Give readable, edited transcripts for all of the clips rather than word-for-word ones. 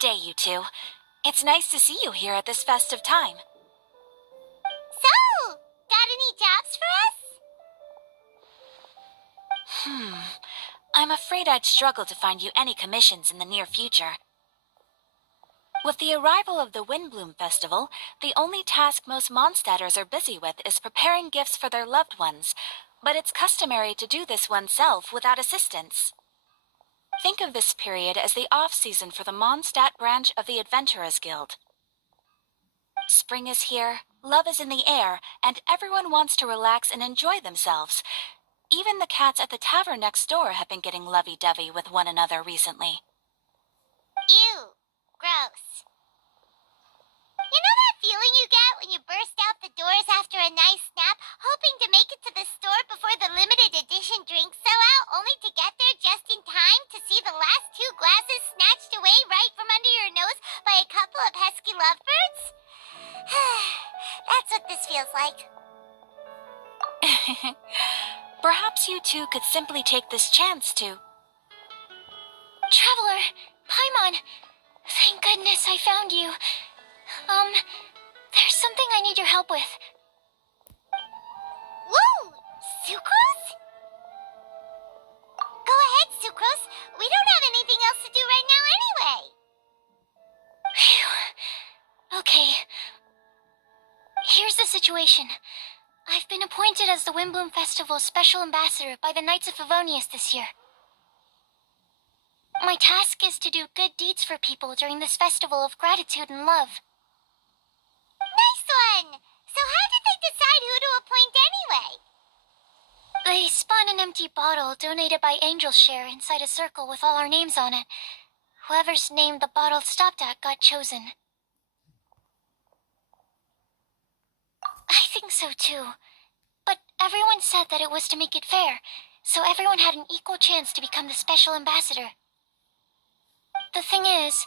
Good day, you two. It's nice to see you here at this festive time. So, got any jobs for us? I'm afraid I'd struggle to find you any commissions in the near future. With the arrival of the Windbloom Festival, the only task most Mondstadters are busy with is preparing gifts for their loved ones, but it's customary to do this oneself without assistance. Think of this period as the off-season for the Mondstadt branch of the Adventurers Guild. Spring is here, love is in the air, and everyone wants to relax and enjoy themselves. Even the cats at the tavern next door have been getting lovey-dovey with one another recently. Ew. Gross. You know that feeling you get when you burst out the doors after a nice nap, hoping to make it to the store before the limited edition drinks sell out, only to get there just in time to see the last 2 glasses snatched away right from under your nose by a couple of pesky lovebirds? That's what this feels like. Perhaps you two could simply take this chance to... Traveler, Paimon, thank goodness I found you. There's something I need your help with. Whoa! Sucrose? Go ahead, Sucrose. We don't have anything else to do right now anyway. Phew. Okay. Here's the situation. I've been appointed as the Windbloom Festival's special ambassador by the Knights of Favonius this year. My task is to do good deeds for people during this festival of gratitude and love. Nice one! So how did they decide who to appoint anyway? They spun an empty bottle donated by Angel's Share inside a circle with all our names on it. Whoever's name the bottle stopped at got chosen. I think so too. But everyone said that it was to make it fair, so everyone had an equal chance to become the special ambassador. The thing is,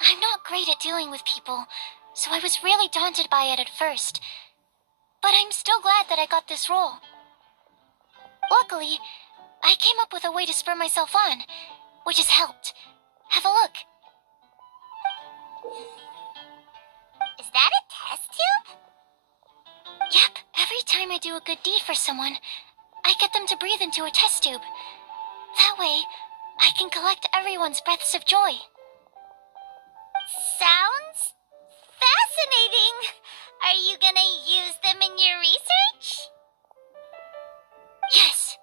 I'm not great at dealing with people, so I was really daunted by it at first. But I'm still glad that I got this role. Luckily, I came up with a way to spur myself on, which has helped. Have a look. Is that a test tube? Yep, every time I do a good deed for someone, I get them to breathe into a test tube. That way, I can collect everyone's breaths of joy. Sounds fascinating. Are you gonna use them in your research? Yes.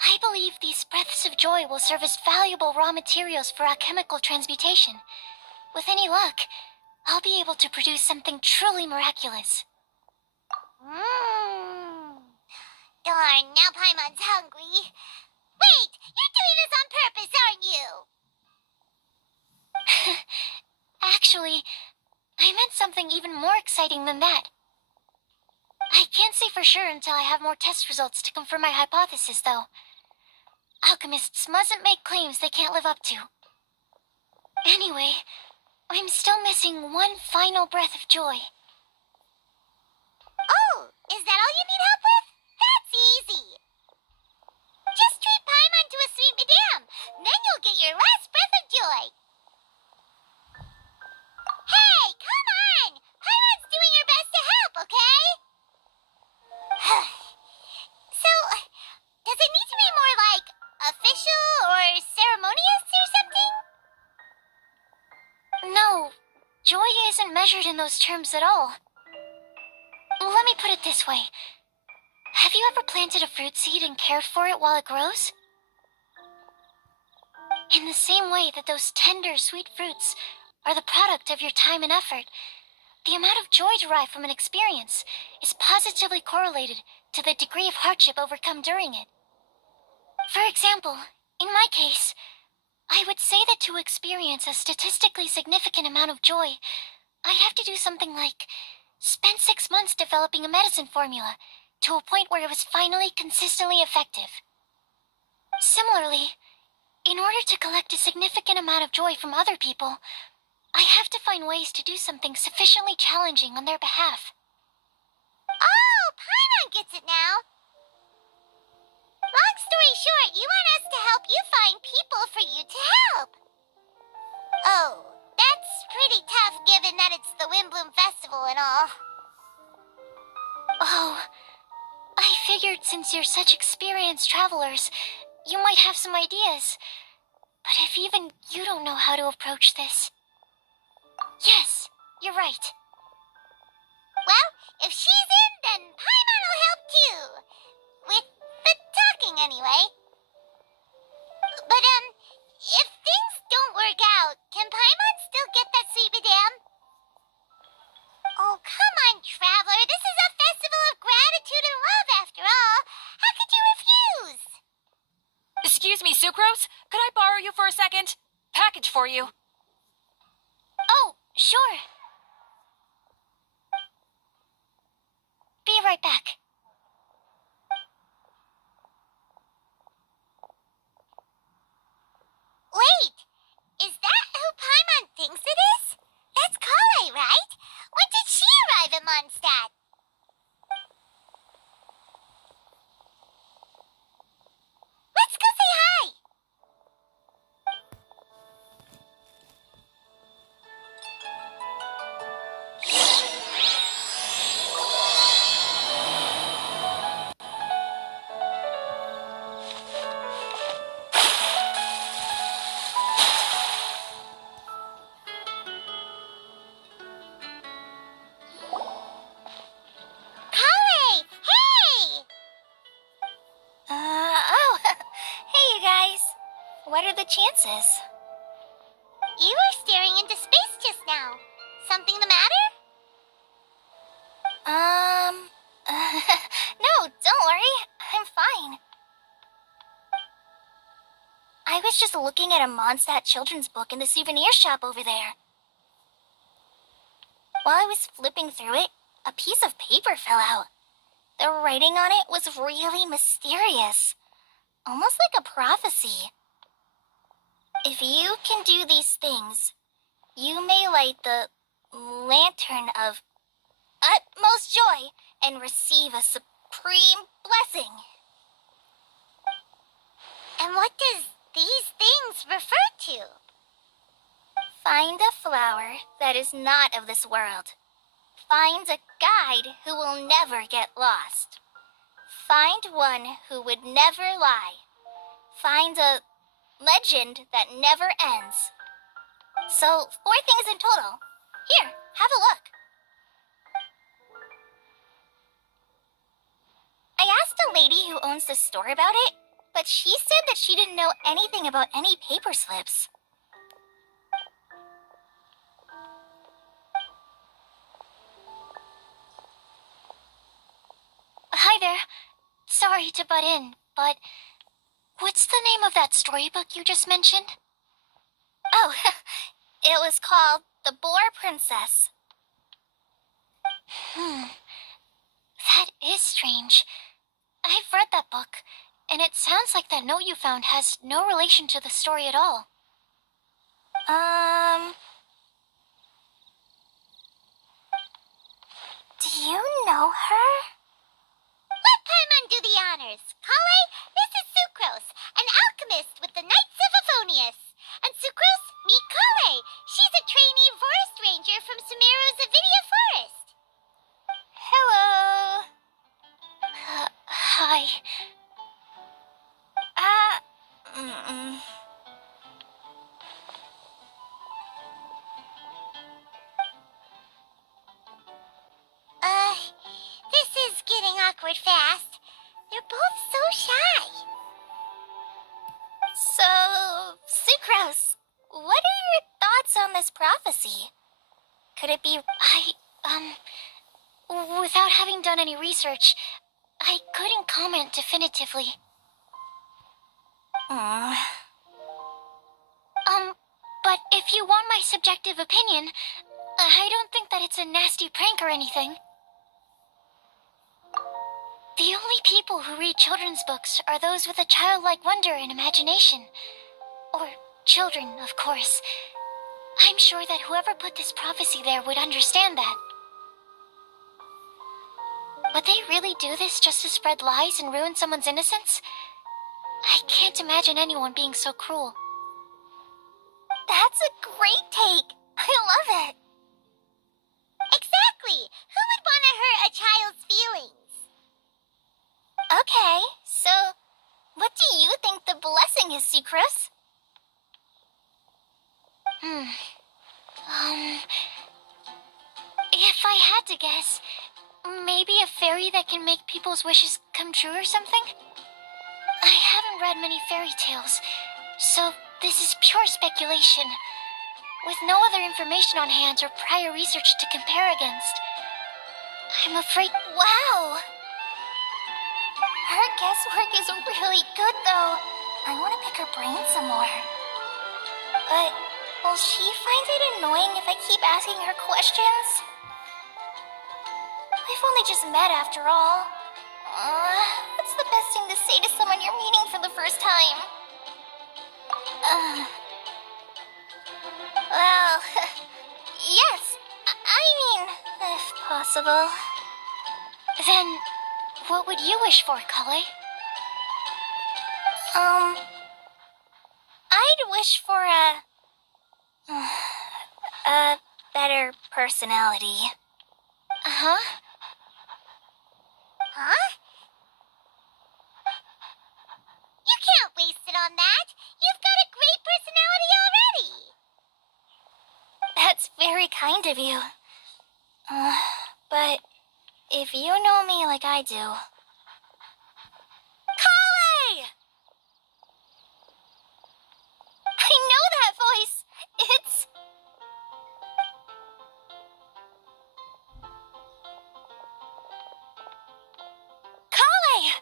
I believe these breaths of joy will serve as valuable raw materials for alchemical transmutation. With any luck, I'll be able to produce something truly miraculous. Darn, now Paimon's hungry. Wait, you're doing this on purpose, aren't you? Actually, I meant something even more exciting than that. I can't say for sure until I have more test results to confirm my hypothesis, though. Alchemists mustn't make claims they can't live up to. Anyway, I'm still missing one final breath of joy. Oh, is that all you need help with? That's easy. Just treat Paimon to a sweet madame, then you'll get your last breath of joy. Hey, come on! Paimon's doing her best to help, okay? So, does it need to be more like official or ceremonious or something? No, joy isn't measured in those terms at all. Let me put it this way. Have you ever planted a fruit seed and cared for it while it grows? In the same way that those tender, sweet fruits are the product of your time and effort, the amount of joy derived from an experience is positively correlated to the degree of hardship overcome during it. For example, in my case, I would say that to experience a statistically significant amount of joy, I'd have to do something like spend 6 months developing a medicine formula to a point where it was finally consistently effective. Similarly, in order to collect a significant amount of joy from other people, I have to find ways to do something sufficiently challenging on their behalf. Oh, Paimon gets it now. Long story short, you want us to help you find people for you to help. Oh, the Windbloom Festival and all. Oh, I figured since you're such experienced travelers, you might have some ideas. But if even you don't know how to approach this... Yes, you're right. Well, if she's in, then Paimon will help too. With the talking, anyway. But, if things don't work out, can Paimon still get that sweet madame? Oh, come on, Traveler. This is a festival of gratitude and love, after all. How could you refuse? Excuse me, Sucrose? Could I borrow you for a second? Package for you. Oh, sure. Be right back. Wait, is that who Paimon thinks it is? That's Kale, right? When did she arrive at Mondstadt? Let's go say hi! Kale! Hey! Oh, hey you guys. What are the chances? You were staring into space just now. Something the matter? No, don't worry. I'm fine. I was just looking at a Mondstadt children's book in the souvenir shop over there. While I was flipping through it, a piece of paper fell out. The writing on it was really mysterious, almost like a prophecy. If you can do these things, you may light the lantern of utmost joy and receive a supreme blessing. And what does these things refer to? Find a flower that is not of this world. Find a guide who will never get lost. Find one who would never lie. Find a legend that never ends. So, 4 things in total. Here, have a look. I asked a lady who owns the store about it, but she said that she didn't know anything about any paper slips. Hi there. Sorry to butt in, but what's the name of that storybook you just mentioned? Oh, it was called The Boar Princess. That is strange. I've read that book, and it sounds like that note you found has no relation to the story at all. Do you know her? Let Paimon do the honors. Kale, this is Sucrose, an alchemist with the Knights of Favonius. And Sucrose, meet Kale. She's a trainee forest ranger from Sumeru's Avidia Forest. Hello. Hi. This is getting awkward fast. They're both so shy. So, Sucrose, what are your thoughts on this prophecy? Could it be... Without having done any research, I couldn't comment definitively. But if you want my subjective opinion, I don't think that it's a nasty prank or anything. The only people who read children's books are those with a childlike wonder and imagination. Or children, of course. I'm sure that whoever put this prophecy there would understand that. Would they really do this just to spread lies and ruin someone's innocence? I can't imagine anyone being so cruel. That's a great take. I love it. Exactly! Who would want to hurt a child's feelings? Okay, so what do you think the blessing is, Sucrose? If I had to guess, maybe a fairy that can make people's wishes come true or something? I haven't read many fairy tales, so this is pure speculation, with no other information on hand or prior research to compare against. I'm afraid... Wow! Her guesswork is really good, though. I want to pick her brain some more. But will she find it annoying if I keep asking her questions? We've only just met after all. What's the best thing to say to someone you're meeting for the first time? Well, yes. I mean, if possible. Then, what would you wish for, Kale? I'd wish for a better personality. Huh? Huh? You can't waste it on that! You've got a great personality already! That's very kind of you. But if you know me like I do... Kale! I know that voice! It's... Kale!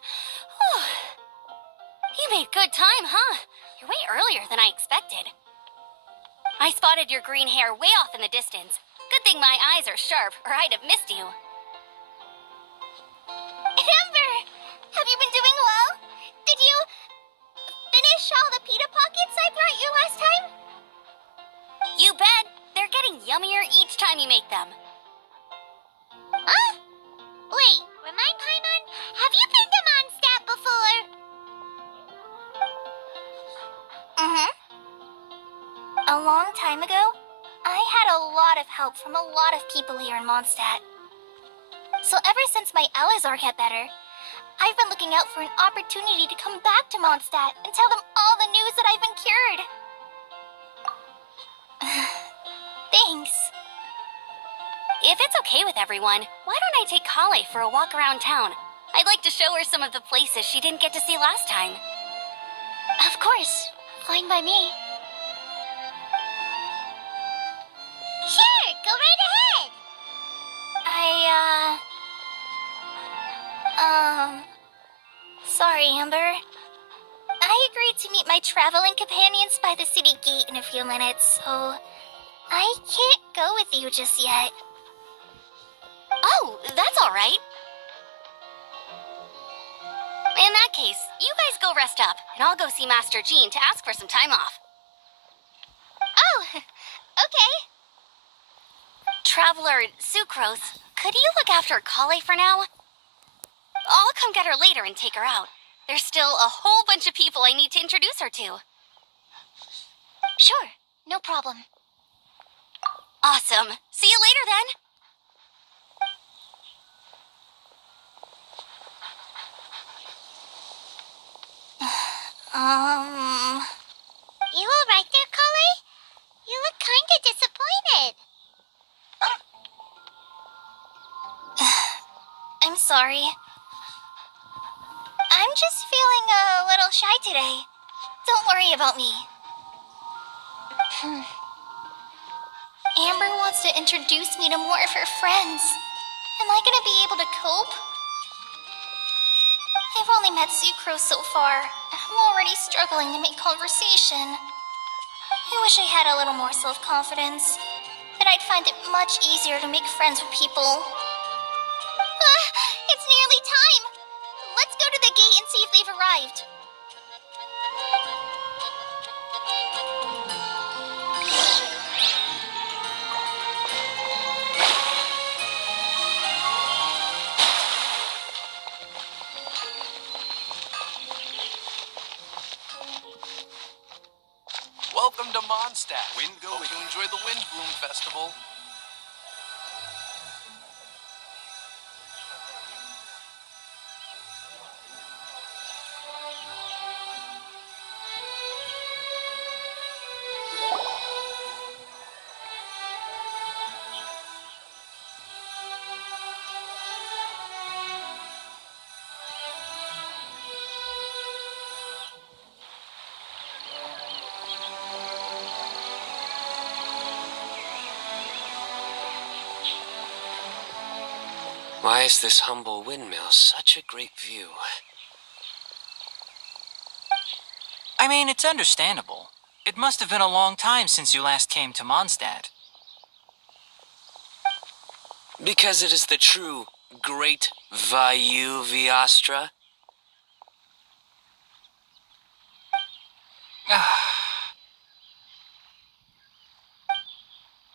You made good time, huh? You're way earlier than I expected. I spotted your green hair way off in the distance. Good thing my eyes are sharp, or I'd have missed you. Amber! Have you been doing well? Did you finish all the pita pockets I brought you last time? You bet! They're getting yummier each time you make them. Huh? Wait, remind Paimon, have you been to Mondstadt before? A long time ago, I had a lot of help from a lot of people here in Mondstadt. So ever since my Elazar got better, I've been looking out for an opportunity to come back to Mondstadt and tell them all the news that I've been cured. Thanks. If it's okay with everyone, why don't I take Kale for a walk around town? I'd like to show her some of the places she didn't get to see last time. Of course. Fine by me. Sure, go right ahead! Sorry, Amber. I agreed to meet my traveling companions by the city gate in a few minutes, so I can't go with you just yet. Oh, that's all right. In that case, you guys go rest up, and I'll go see Master Jean to ask for some time off. Oh, okay. Traveler Sucrose, could you look after Kale for now? I'll come get her later and take her out. There's still a whole bunch of people I need to introduce her to. Sure, no problem. Awesome. See you later then. You alright there, Kale? You look kinda disappointed. I'm sorry. I'm just feeling a little shy today. Don't worry about me. Amber wants to introduce me to more of her friends. Am I gonna be able to cope? I've only met Sucrose so far, and I'm already struggling to make conversation. I wish I had a little more self-confidence. Then I'd find it much easier to make friends with people. It's nearly time! Let's go to the gate and see if they've arrived. Welcome to Mondstadt. Hope you enjoy the Windbloom Festival. Why is this humble windmill such a great view? I mean, it's understandable. It must have been a long time since you last came to Mondstadt. Because it is the true Great Vayu Viastra?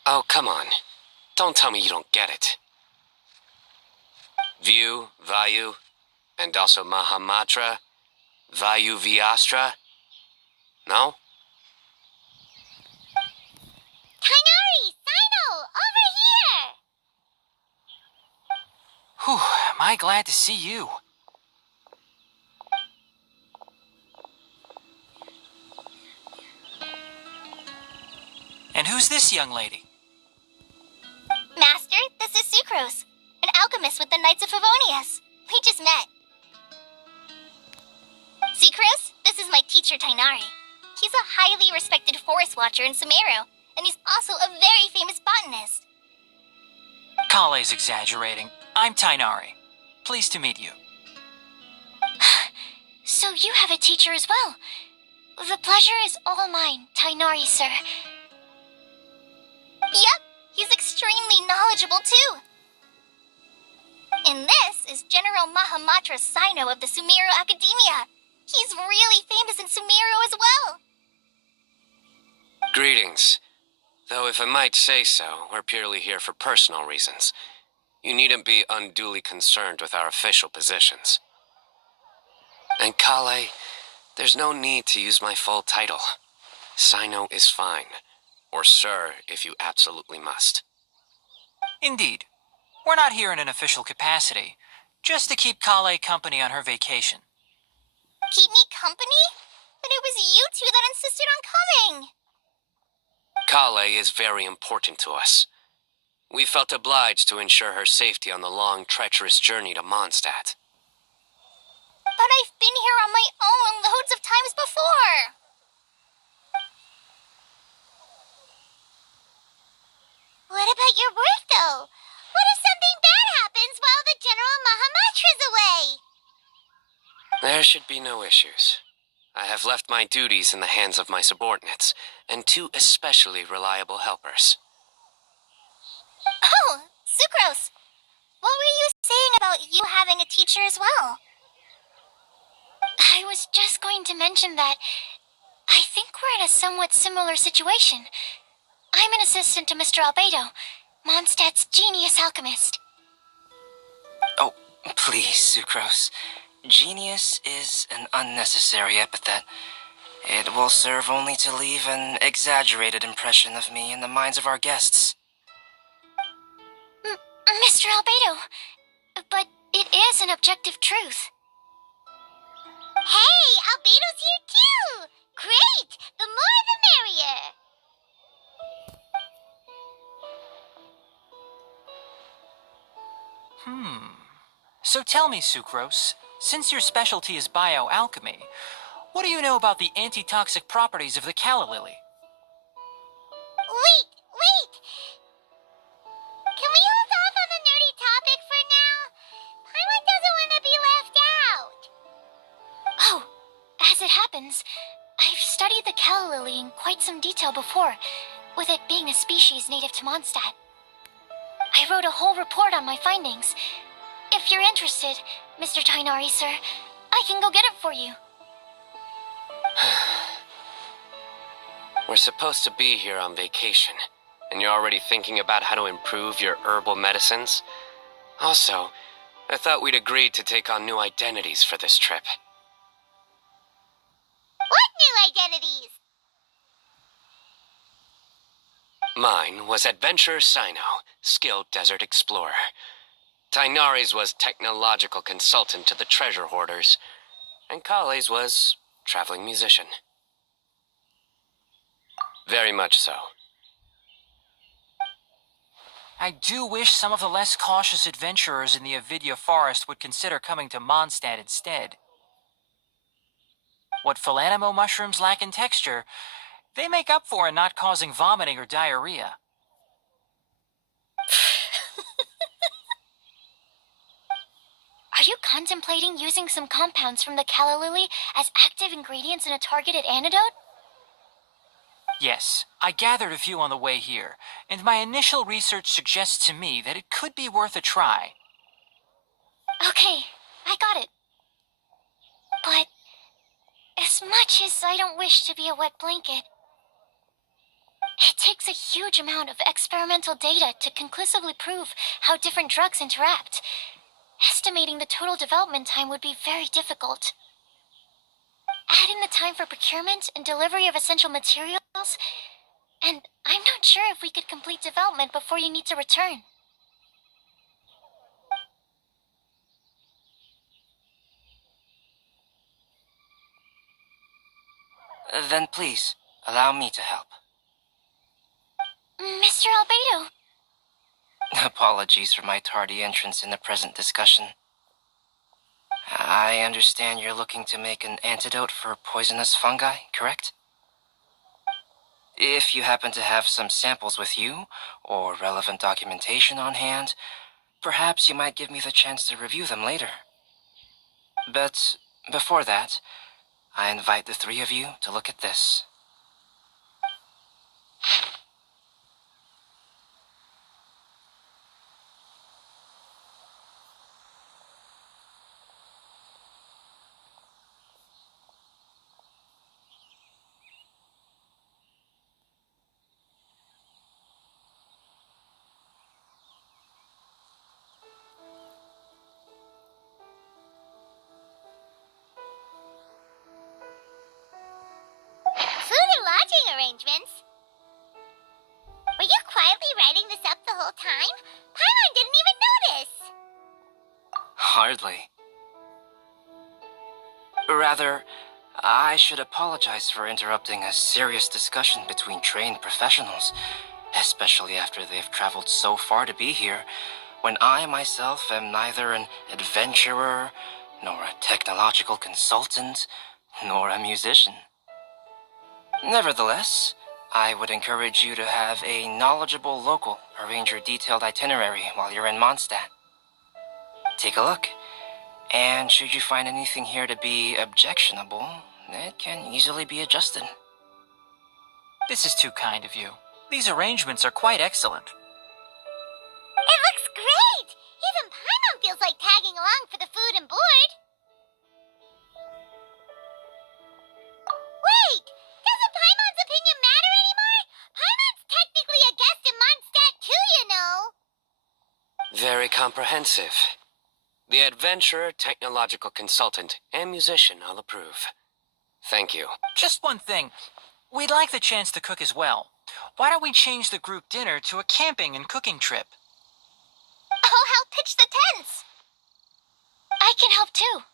Oh, come on. Don't tell me you don't get it. View, Vayu, and also Mahamatra, Vayu Viastra? No? Kainari! Sino! Over here! Whew, am I glad to see you. And who's this young lady? Master, this is Sucrose, an alchemist with the Knights of Favonius. We just met. Sucrose, this is my teacher, Tainari. He's a highly respected forest watcher in Sumeru, and he's also a very famous botanist. Kale's exaggerating. I'm Tainari. Pleased to meet you. So you have a teacher as well. The pleasure is all mine, Tainari, sir. Yep, he's extremely knowledgeable too. And this is General Mahamatra Sino of the Sumeru Academia. He's really famous in Sumeru as well. Greetings. Though if I might say so, we're purely here for personal reasons. You needn't be unduly concerned with our official positions. And Kale, there's no need to use my full title. Sino is fine. Or sir, if you absolutely must. Indeed. We're not here in an official capacity, just to keep Kale company on her vacation. Keep me company? But it was you two that insisted on coming. Kale is very important to us. We felt obliged to ensure her safety on the long, treacherous journey to Mondstadt. But I've been here on my own loads of times before. What about your work, though? What if something bad happens while the General Mahamatra's away? There should be no issues. I have left my duties in the hands of my subordinates, and two especially reliable helpers. Oh, Sucrose. What were you saying about you having a teacher as well? I was just going to mention that I think we're in a somewhat similar situation. I'm an assistant to Mr. Albedo, Mondstadt's genius alchemist. Oh, please, Sucrose. Genius is an unnecessary epithet. It will serve only to leave an exaggerated impression of me in the minds of our guests. Mr. Albedo, but it is an objective truth. Hey, Albedo's here too! Great! The more the merrier! So tell me, Sucrose, since your specialty is bioalchemy, what do you know about the antitoxic properties of the calla lily? Wait! Can we hold off on the nerdy topic for now? Paimon doesn't want to be left out. Oh, as it happens, I've studied the calla lily in quite some detail before, with it being a species native to Mondstadt. I wrote a whole report on my findings. If you're interested, Mr. Tainari, sir, I can go get it for you. We're supposed to be here on vacation, and you're already thinking about how to improve your herbal medicines? Also, I thought we'd agreed to take on new identities for this trip. What new identities? Mine was Adventurer Sino, skilled desert explorer. Tainari's was technological consultant to the treasure hoarders, and Kale's was traveling musician. Very much so. I do wish some of the less cautious adventurers in the Avidya forest would consider coming to Mondstadt instead. What Philanimo mushrooms lack in texture, they make up for in not causing vomiting or diarrhea. Are you contemplating using some compounds from the calla lily as active ingredients in a targeted antidote? Yes, I gathered a few on the way here, and my initial research suggests to me that it could be worth a try. Okay, I got it. But as much as I don't wish to be a wet blanket, it takes a huge amount of experimental data to conclusively prove how different drugs interact. Estimating the total development time would be very difficult. Add in the time for procurement and delivery of essential materials, and I'm not sure if we could complete development before you need to return. Then please, allow me to help. Mr. Albedo, Apologies for my tardy entrance in the present discussion. I understand you're looking to make an antidote for poisonous fungi, correct? If you happen to have some samples with you, or relevant documentation on hand, perhaps you might give me the chance to review them later. But before that, I invite the three of you to look at this. Food and lodging arrangements? Were you quietly writing this up the whole time? Paimon didn't even notice. Hardly. Rather, I should apologize for interrupting a serious discussion between trained professionals, especially after they've traveled so far to be here, when I myself am neither an adventurer, nor a technological consultant, nor a musician. Nevertheless, I would encourage you to have a knowledgeable local arrange your detailed itinerary while you're in Mondstadt. Take a look, and should you find anything here to be objectionable, it can easily be adjusted. This is too kind of you. These arrangements are quite excellent. It looks great! Even Paimon feels like tagging along for the food and board. Wait! Doesn't Paimon's opinion matter anymore? Paimon's technically a guest in Mondstadt too, you know. Very comprehensive. The adventurer, technological consultant, and musician all approve. Thank you. Just one thing. We'd like the chance to cook as well. Why don't we change the group dinner to a camping and cooking trip? I'll help pitch the tents. I can help too.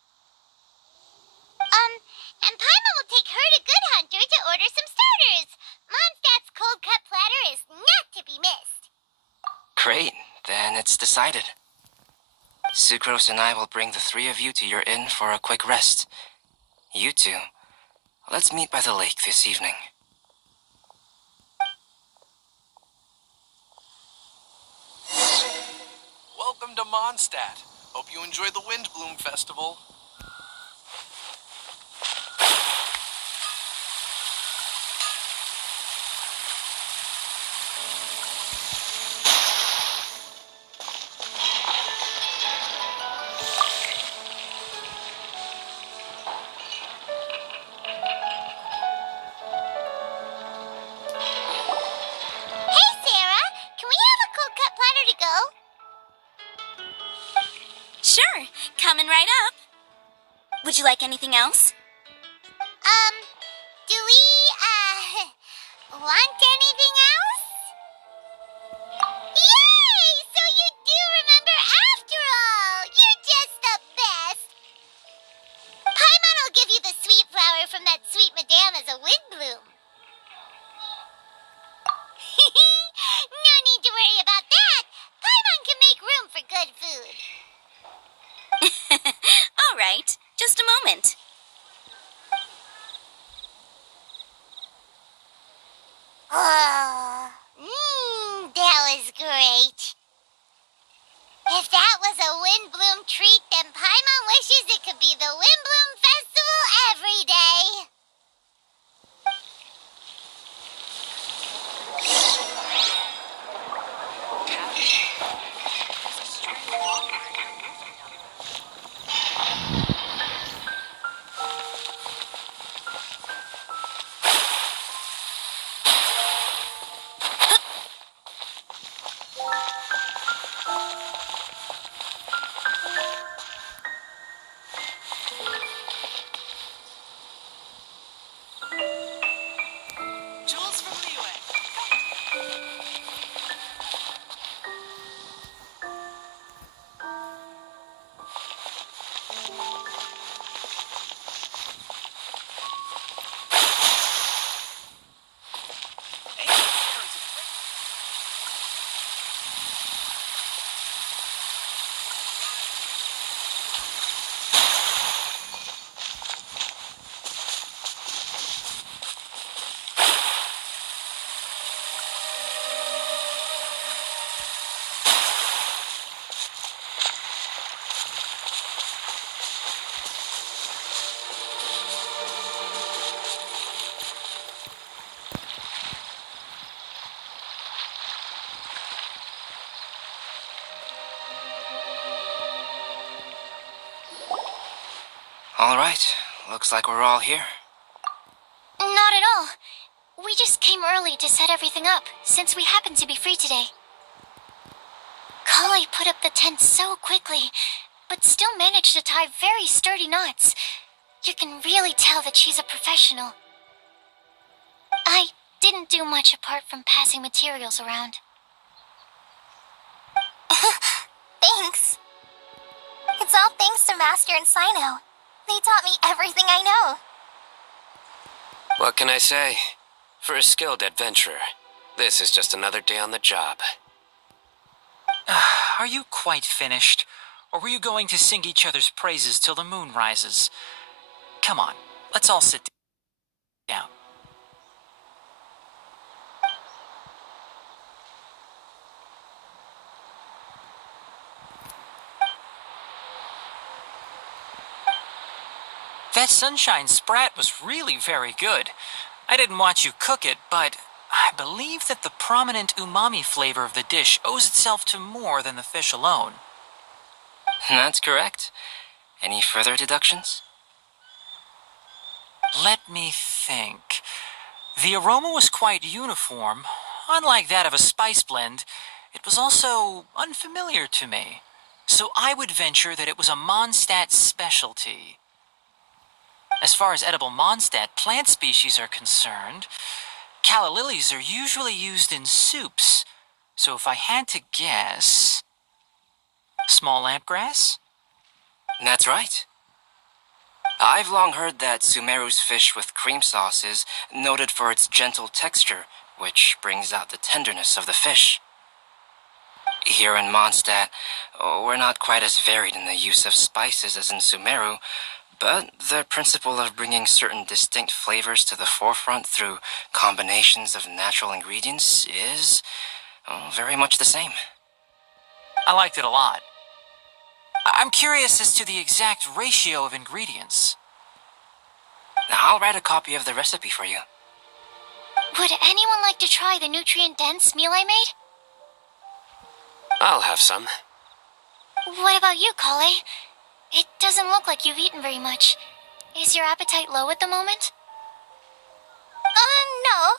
And Paimon will take her to Good Hunter to order some starters. Mondstadt's cold cut platter is not to be missed. Great, then it's decided. Sucrose and I will bring the three of you to your inn for a quick rest. You two, let's meet by the lake this evening. Welcome to Mondstadt. Hope you enjoy the Windbloom Festival. Hey, Sarah, can we have a cold cut platter to go? Sure, coming right up. Would you like anything else? Do we, want anything else? Yay! So you do remember after all! You're just the best! Paimon will give you the sweet flower from that sweet madame as a windbloom. No need to worry about that! Paimon can make room for good food. All right, just a moment. Oh, that was great. If that was a windbloom treat, And Paimon wishes it could be the Windbloom Festival every day. Jules from Liyue. All right, looks like we're all here. Not at all. We just came early to set everything up, since we happen to be free today. Kale put up the tent so quickly, but still managed to tie very sturdy knots. You can really tell that she's a professional. I didn't do much apart from passing materials around. Thanks. It's all thanks to Master and Sino. They taught me everything I know. What can I say? For a skilled adventurer, this is just another day on the job. Are you quite finished? Or were you going to sing each other's praises till the moon rises? Come on, let's all sit down. That sunshine sprat was really very good. I didn't watch you cook it, but I believe that the prominent umami flavor of the dish owes itself to more than the fish alone. That's correct. Any further deductions? Let me think. The aroma was quite uniform. Unlike that of a spice blend, it was also unfamiliar to me. So I would venture that it was a Mondstadt specialty. As far as edible Mondstadt plant species are concerned, calla lilies are usually used in soups. So if I had to guess... small lampgrass? That's right. I've long heard that Sumeru's fish with cream sauce is noted for its gentle texture, which brings out the tenderness of the fish. Here in Mondstadt, we're not quite as varied in the use of spices as in Sumeru, but the principle of bringing certain distinct flavors to the forefront through combinations of natural ingredients is very much the same. I liked it a lot. I'm curious as to the exact ratio of ingredients. I'll write a copy of the recipe for you. Would anyone like to try the nutrient-dense meal I made? I'll have some. What about you, Kale? It doesn't look like you've eaten very much. Is your appetite low at the moment? No.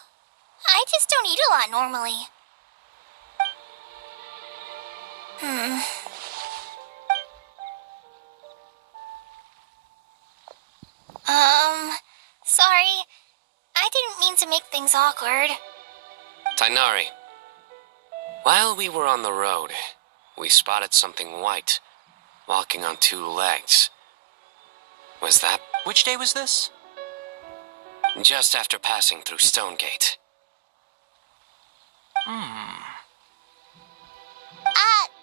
I just don't eat a lot normally. Sorry. I didn't mean to make things awkward. Tainari. While we were on the road, we spotted something white, walking on two legs. Was that Which day was this? just after passing through Stonegate?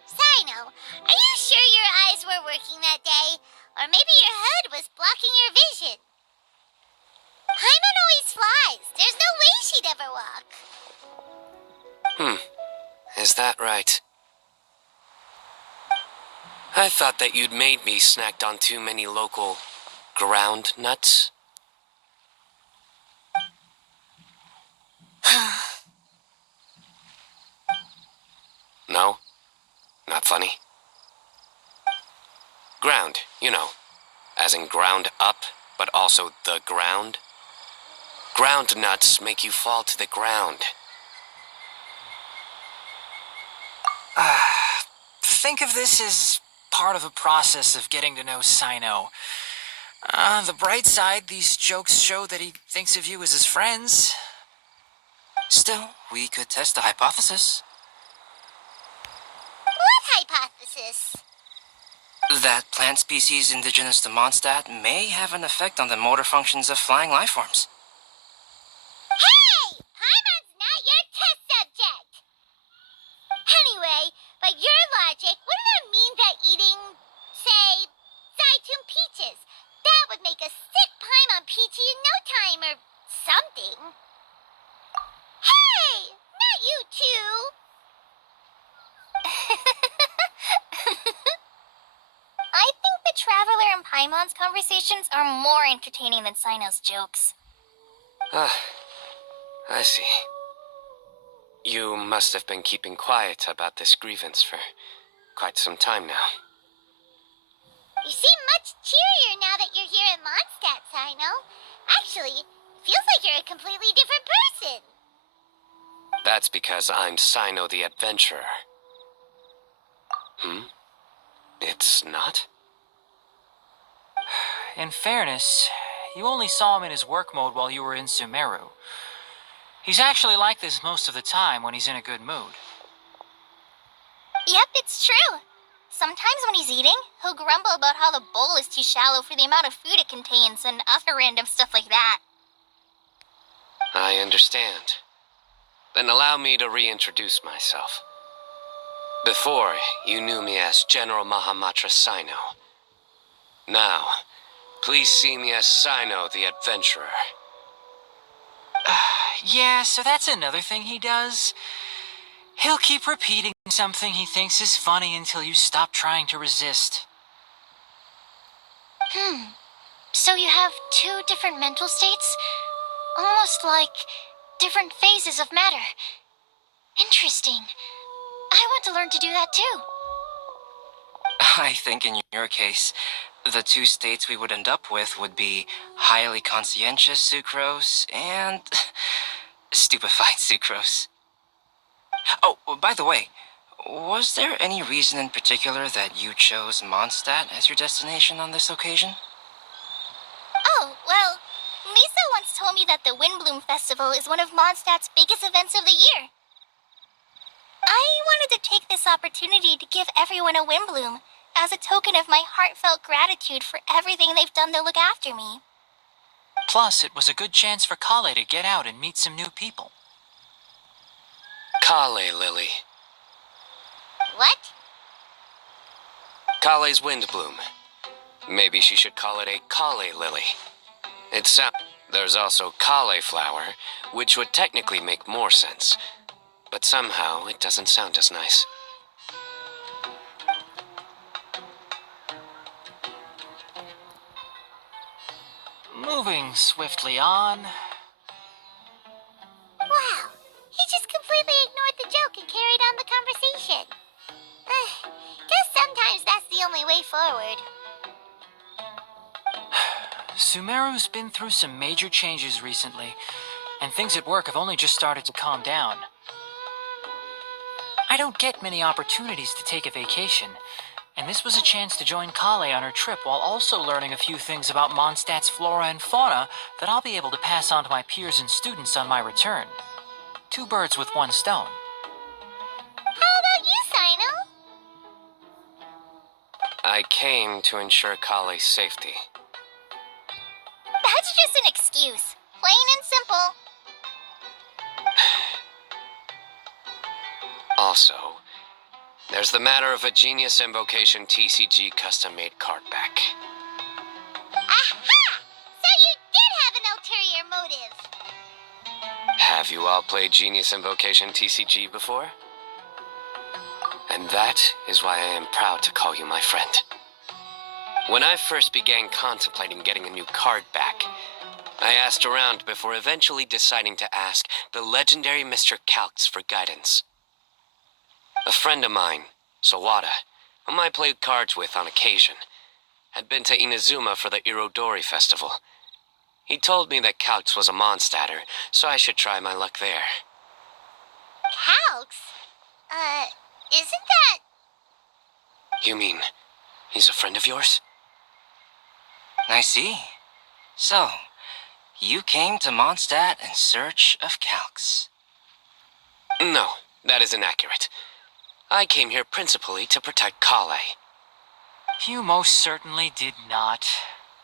Sino, are you sure your eyes were working that day? Or maybe your hood was blocking your vision? Paimon always flies. There's no way she'd ever walk. Is that right? I thought that you'd made me snacked on too many local ground nuts. No? Not funny? Ground, you know. As in ground up, but also the ground. Ground nuts make you fall to the ground. Think of this as part of the process of getting to know Sino. The bright side, these jokes show that he thinks of you as his friends. Still, we could test the hypothesis. What hypothesis? That plant species indigenous to Mondstadt may have an effect on the motor functions of flying lifeforms. Hey! Paimon's not your test subject! Anyway, by your logic, wouldn't that mean that eating, say, Zaitun peaches, that would make a sick Paimon peachy in no time or something? Hey! Not you two! I think the Traveler and Paimon's conversations are more entertaining than Sino's jokes. Ah, I see. You must have been keeping quiet about this grievance for quite some time now. You seem much cheerier now that you're here at Mondstadt, Sino. Actually, it feels like you're a completely different person. That's because I'm Sino the Adventurer. It's not? In fairness, you only saw him in his work mode while you were in Sumeru. He's actually like this most of the time when he's in a good mood. Yep, it's true. Sometimes when he's eating, he'll grumble about how the bowl is too shallow for the amount of food it contains and other random stuff like that. I understand. Then allow me to reintroduce myself. Before, you knew me as General Mahamatra Sino. Now, please see me as Sino the Adventurer. Yeah, so that's another thing he does. He'll keep repeating something he thinks is funny until you stop trying to resist. So you have two different mental states? Almost like different phases of matter. Interesting. I want to learn to do that too. I think in your case, the two states we would end up with would be highly conscientious sucrose and stupefied sucrose. Oh, by the way, was there any reason in particular that you chose Mondstadt as your destination on this occasion? Oh, well, Lisa once told me that the Windbloom Festival is one of Mondstadt's biggest events of the year. I wanted to take this opportunity to give everyone a Windbloom as a token of my heartfelt gratitude for everything they've done to look after me. Plus, it was a good chance for Kale to get out and meet some new people. Kale Lily. What? Kale's Windbloom. Maybe she should call it a Kale Lily. There's also Kale Flower, which would technically make more sense. But somehow, it doesn't sound as nice. Moving swiftly on. Wow, he just completely ignored the joke and carried on the conversation. Guess sometimes that's the only way forward. Sumeru's been through some major changes recently, and things at work have only just started to calm down. I don't get many opportunities to take a vacation, and this was a chance to join Kale on her trip while also learning a few things about Mondstadt's flora and fauna that I'll be able to pass on to my peers and students on my return. Two birds with one stone. How about you, Sino? I came to ensure Kale's safety. That's just an excuse. Plain and simple. Also, there's the matter of a Genius Invocation TCG custom-made card back. Aha! So you did have an ulterior motive. Have you all played Genius Invocation TCG before? And that is why I am proud to call you my friend. When I first began contemplating getting a new card back, I asked around before eventually deciding to ask the legendary Mr. Calx for guidance. A friend of mine, Sawada, whom I played cards with on occasion, had been to Inazuma for the Irodori festival. He told me that Calx was a Mondstatter, so I should try my luck there. Calx? Isn't that... You mean, he's a friend of yours? I see. So, you came to Mondstadt in search of Calx. No, that is inaccurate. I came here principally to protect Kale. You most certainly did not.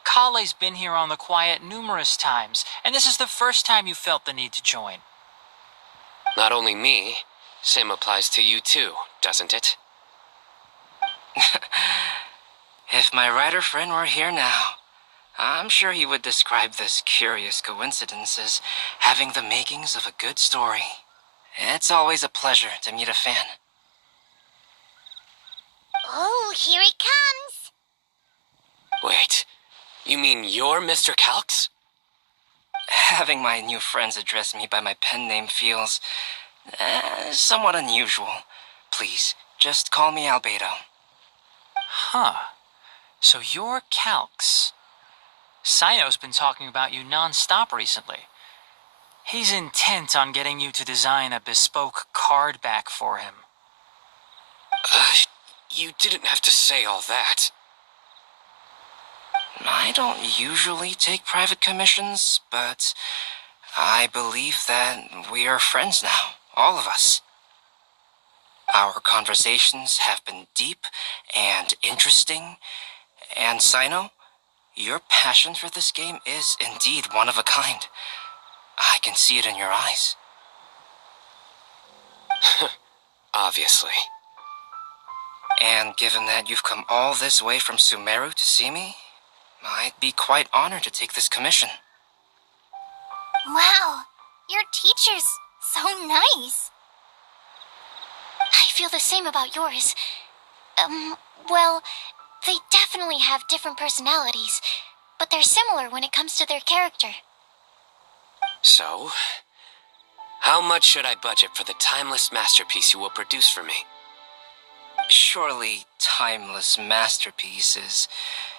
Kale's been here on the quiet numerous times, and this is the first time you felt the need to join. Not only me, same applies to you too, doesn't it? If my writer friend were here now, I'm sure he would describe this curious coincidence as having the makings of a good story. It's always a pleasure to meet a fan. Oh, here it comes. Wait, you mean you're Mr. Calx? Having my new friends address me by my pen name feels somewhat unusual. Please, just call me Albedo. Huh. So you're Calx. Sino's been talking about you non-stop recently. He's intent on getting you to design a bespoke card back for him. You didn't have to say all that. I don't usually take private commissions, but I believe that we are friends now, all of us. Our conversations have been deep and interesting, and Sino, your passion for this game is indeed one of a kind. I can see it in your eyes. Obviously. And given that you've come all this way from Sumeru to see me, I'd be quite honored to take this commission. Wow, your teacher's so nice. I feel the same about yours. Well, they definitely have different personalities, but they're similar when it comes to their character. So, how much should I budget for the timeless masterpiece you will produce for me? Surely, timeless masterpiece is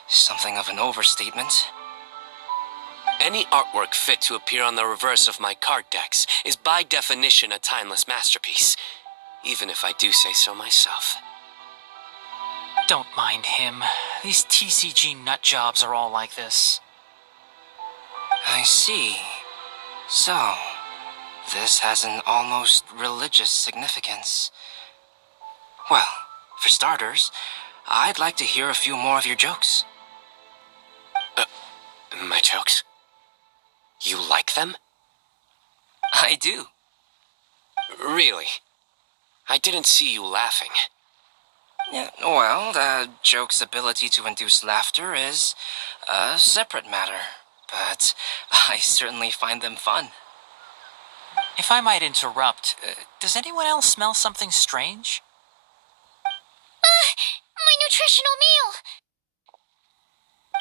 something of an overstatement. Any artwork fit to appear on the reverse of my card decks is by definition a timeless masterpiece, even if I do say so myself. Don't mind him. These TCG nutjobs are all like this. I see. So, this has an almost religious significance. Well, for starters, I'd like to hear a few more of your jokes. My jokes? You like them? I do. Really? I didn't see you laughing. Yeah, well, the joke's ability to induce laughter is a separate matter, but I certainly find them fun. If I might interrupt, does anyone else smell something strange? My nutritional meal!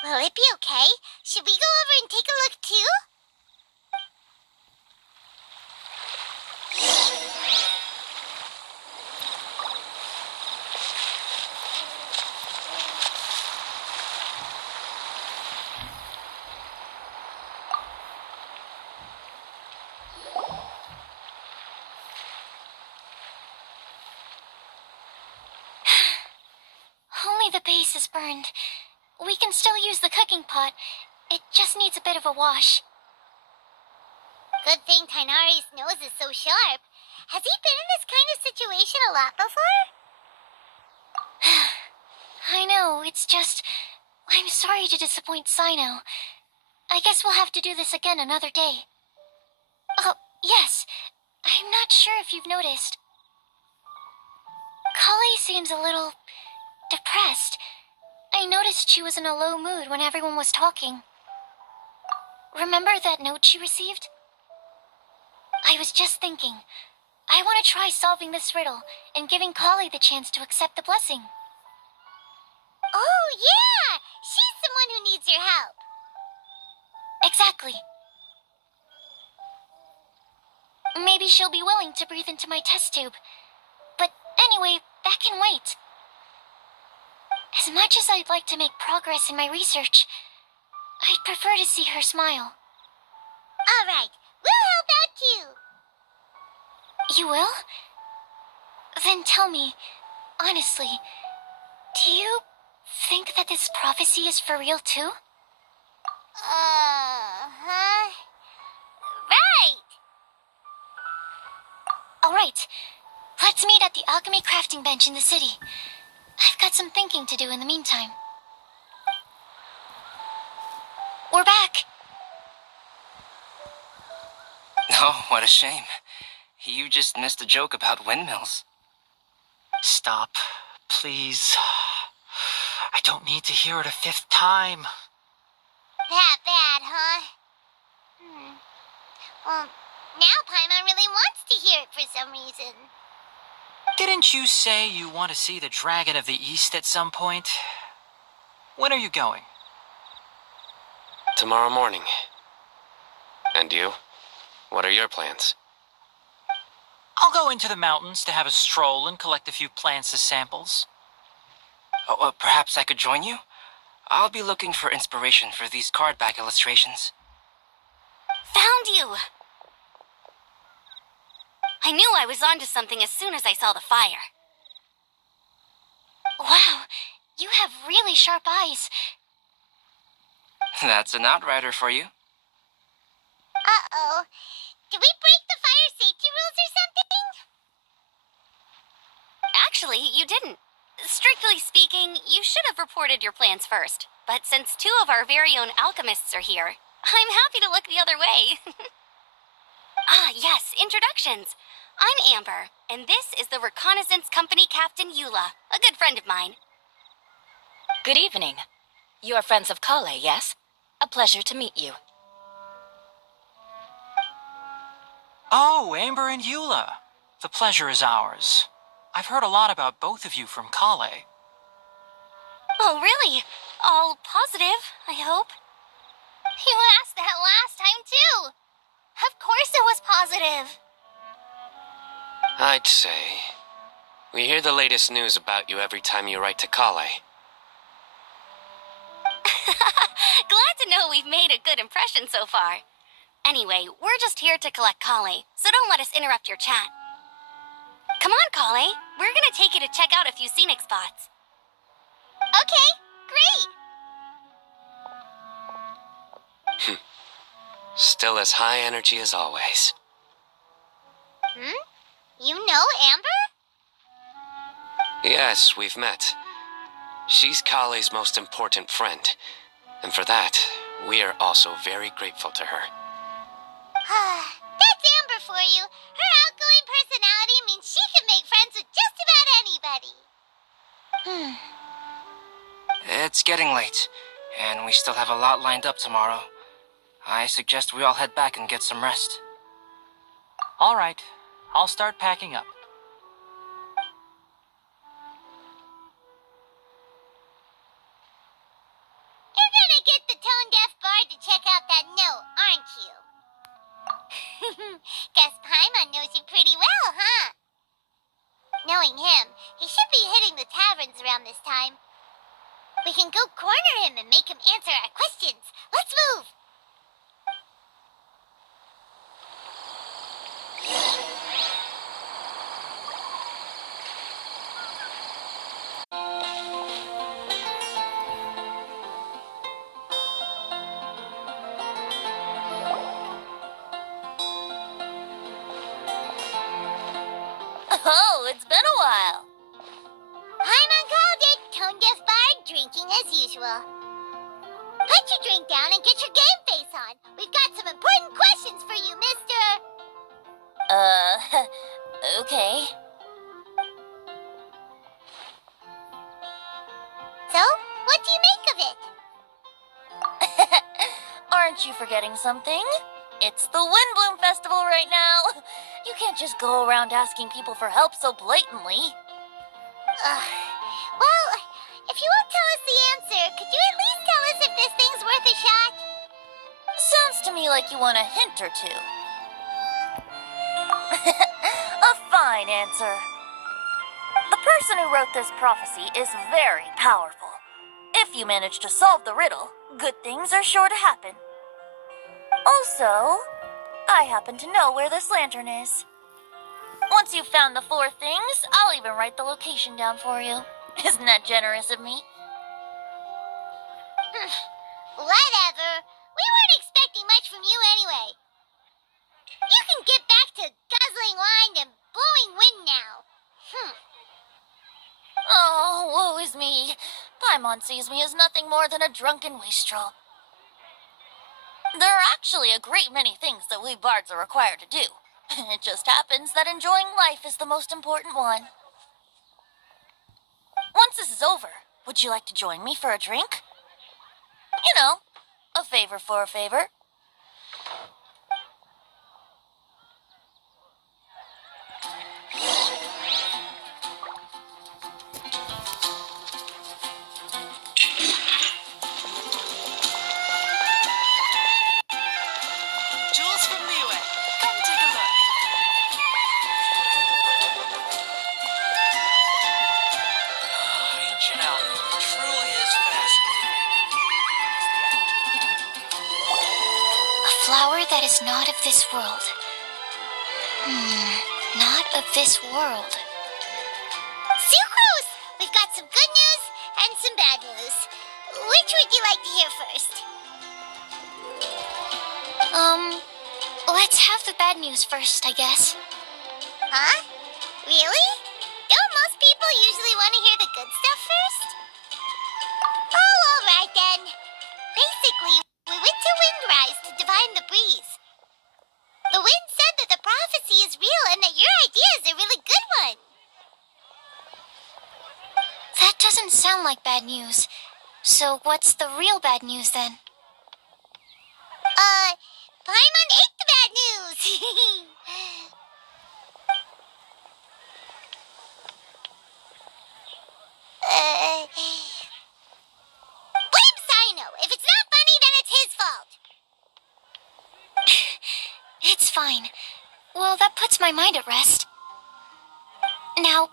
Will it be okay? Should we go over and take a look too? Only the base is burned. We can still use the cooking pot. It just needs a bit of a wash. Good thing Tainari's nose is so sharp. Has he been in this kind of situation a lot before? I know, it's just... I'm sorry to disappoint Sino. I guess we'll have to do this again another day. Oh, yes. I'm not sure if you've noticed. Kali seems a little... depressed. I noticed she was in a low mood when everyone was talking. Remember that note she received? I was just thinking, I want to try solving this riddle and giving Kali the chance to accept the blessing. Oh, yeah! She's someone who needs your help. Exactly. Maybe she'll be willing to breathe into my test tube. But anyway, that can wait. As much as I'd like to make progress in my research, I'd prefer to see her smile. All right, we'll help out too. You will? Then tell me, honestly, do you think that this prophecy is for real too? Uh-huh. Right! Alright, let's meet at the alchemy crafting bench in the city. I've got some thinking to do in the meantime. We're back. Oh, what a shame. You just missed a joke about windmills. Stop, please. I don't need to hear it a 5th time. That bad, huh? Well, now Paimon really wants to hear it for some reason. Didn't you say you want to see the Dragon of the East at some point? When are you going? Tomorrow morning. And you? What are your plans? I'll go into the mountains to have a stroll and collect a few plants as samples. Oh, perhaps I could join you? I'll be looking for inspiration for these card back illustrations. Found you! I knew I was onto something as soon as I saw the fire. Wow, you have really sharp eyes. That's an outrider for you. Uh-oh. Did we break the fire safety rules or something? Actually, you didn't. Strictly speaking, you should have reported your plans first. But since 2 of our very own alchemists are here, I'm happy to look the other way. Yes, introductions. I'm Amber, and this is the Reconnaissance Company Captain Eula, a good friend of mine. Good evening. You are friends of Kale, yes? A pleasure to meet you. Oh, Amber and Eula. The pleasure is ours. I've heard a lot about both of you from Kale. Oh, really? All positive, I hope. You asked that last time, too. Of course it was positive. I'd say. We hear the latest news about you every time you write to Kale. Glad to know we've made a good impression so far. Anyway, we're just here to collect Kale, so don't let us interrupt your chat. Come on, Kale. We're gonna take you to check out a few scenic spots. Okay, great. Still as high energy as always. You know Amber? Yes, we've met. She's Kale's most important friend. And for that, we are also very grateful to her. That's Amber for you. Her outgoing personality means she can make friends with just about anybody. It's getting late, and we still have a lot lined up tomorrow. I suggest we all head back and get some rest. All right, I'll start packing up. You're gonna get the tone-deaf bard to check out that note, aren't you? Guess Paimon knows you pretty well, huh? Knowing him, he should be hitting the taverns around this time. We can go corner him and make him answer our questions. Let's move! Oh, it's been a while. Paimon called it. Tone-deaf bard drinking as usual. Put your drink down and get your game face on. We've got some important questions for you, mister. Okay. So, what do you make of it? Aren't you forgetting something? It's the Windbloom Festival right now. You can't just go around asking people for help so blatantly. Well, if you won't tell us the answer, could you at least tell us if this thing's worth a shot? Sounds to me like you want a hint or two. A fine answer. The person who wrote this prophecy is very powerful. If you manage to solve the riddle, good things are sure to happen. Also, I happen to know where this lantern is. Once you've found the 4 things, I'll even write the location down for you. Isn't that generous of me? Whatever. We weren't expecting much from you anyway. You can get back to guzzling wine and blowing wind now. Oh, woe is me. Paimon sees me as nothing more than a drunken wastrel. There are actually a great many things that we bards are required to do. It just happens that enjoying life is the most important one. Once this is over, would you like to join me for a drink? You know, a favor for a favor. Jules from Liyue, come take a look. Ancient alchemy truly is fascinating. A flower that is not of this world. Not of this world. Sucrose! We've got some good news and some bad news. Which would you like to hear first? Let's have the bad news first, I guess. Huh? Really? Don't most people usually want to hear the good stuff first? Oh, alright then. Basically, we went to Windrise to divine the breeze. The wind said that the prophecy is real and that your idea is a really good one. That doesn't sound like bad news. So what's the real bad news then? Paimon ate the bad news! Blame Sino! If it's not funny, then it's his fault! It's fine. Well, that puts my mind at rest. Now,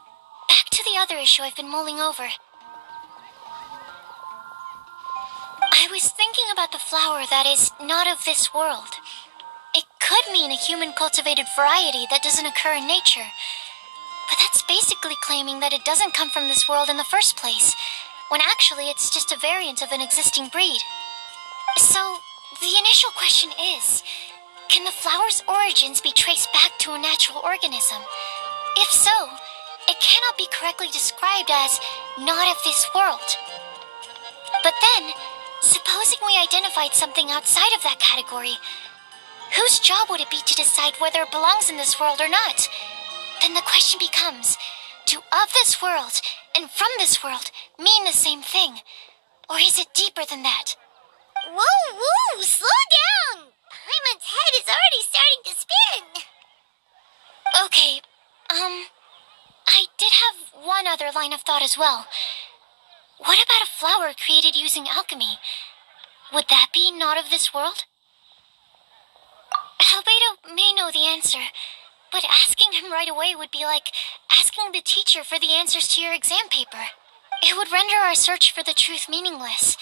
back to the other issue I've been mulling over. I was thinking about the flower that is not of this world. It could mean a human-cultivated variety that doesn't occur in nature. But that's basically claiming that it doesn't come from this world in the first place, when actually it's just a variant of an existing breed. So, the initial question is, can the flower's origins be traced back to a natural organism? If so, it cannot be correctly described as not of this world. But then, supposing we identified something outside of that category, whose job would it be to decide whether it belongs in this world or not? Then the question becomes, do of this world and from this world mean the same thing? Or is it deeper than that? Whoa, slow down! Paimon's head is already starting to spin! Okay, I did have one other line of thought as well. What about a flower created using alchemy? Would that be not of this world? Albedo may know the answer, but asking him right away would be like asking the teacher for the answers to your exam paper. It would render our search for the truth meaningless.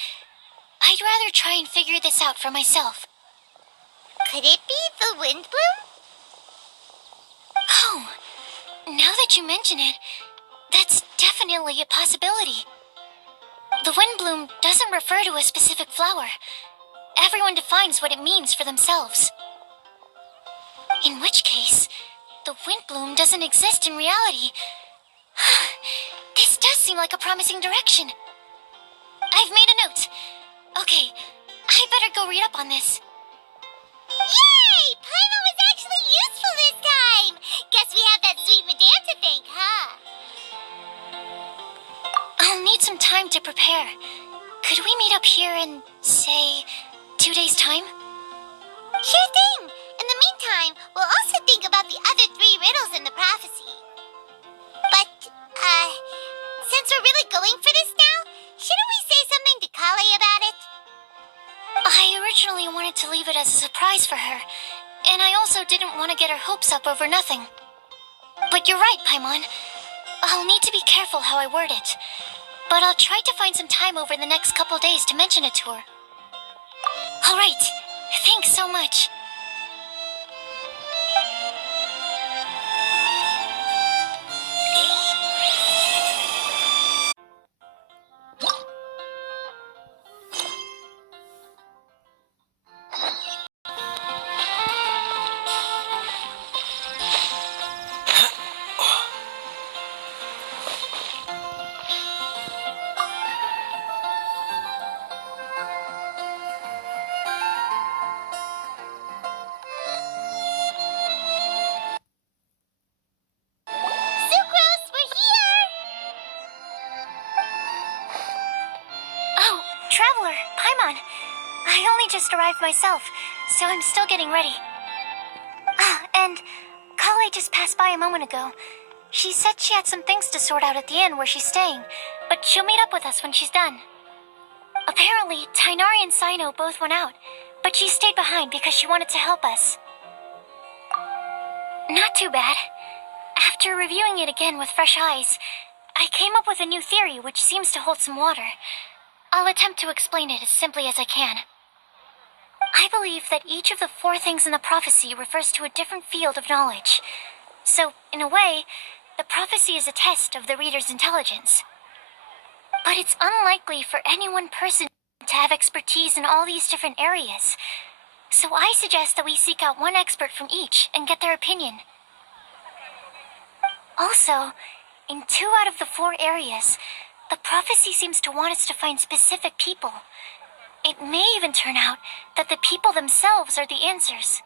I'd rather try and figure this out for myself. Could it be the wind bloom? Oh, now that you mention it, that's definitely a possibility. The wind bloom doesn't refer to a specific flower. Everyone defines what it means for themselves. In which case, the wind bloom doesn't exist in reality. This does seem like a promising direction. I've made a note. Okay, I better go read up on this. Yay! Paimon was actually useful this time! Guess we have that sweet madame to thank, huh? I'll need some time to prepare. Could we meet up here in, say, 2 days' time? Sure thing! In the meantime, we'll also think about the other 3 riddles in the prophecy. But, since we're really going for this now, shouldn't we say something to Kale about it? I originally wanted to leave it as a surprise for her, and I also didn't want to get her hopes up over nothing. But you're right, Paimon. I'll need to be careful how I word it. But I'll try to find some time over the next couple days to mention it to her. All right. Thanks so much. Sucrose, we're here! Oh, Traveler, Paimon. I only just arrived myself, so I'm still getting ready. And Kale just passed by a moment ago. She said she had some things to sort out at the inn where she's staying, but she'll meet up with us when she's done. Apparently, Tainari and Sino both went out, but she stayed behind because she wanted to help us. Not too bad. After reviewing it again with fresh eyes, I came up with a new theory which seems to hold some water. I'll attempt to explain it as simply as I can. I believe that each of the 4 things in the prophecy refers to a different field of knowledge. So, in a way, the prophecy is a test of the reader's intelligence. But it's unlikely for any one person to have expertise in all these different areas. So I suggest that we seek out one expert from each and get their opinion. Also, in 2 out of the 4 areas, the prophecy seems to want us to find specific people. It may even turn out that the people themselves are the answers.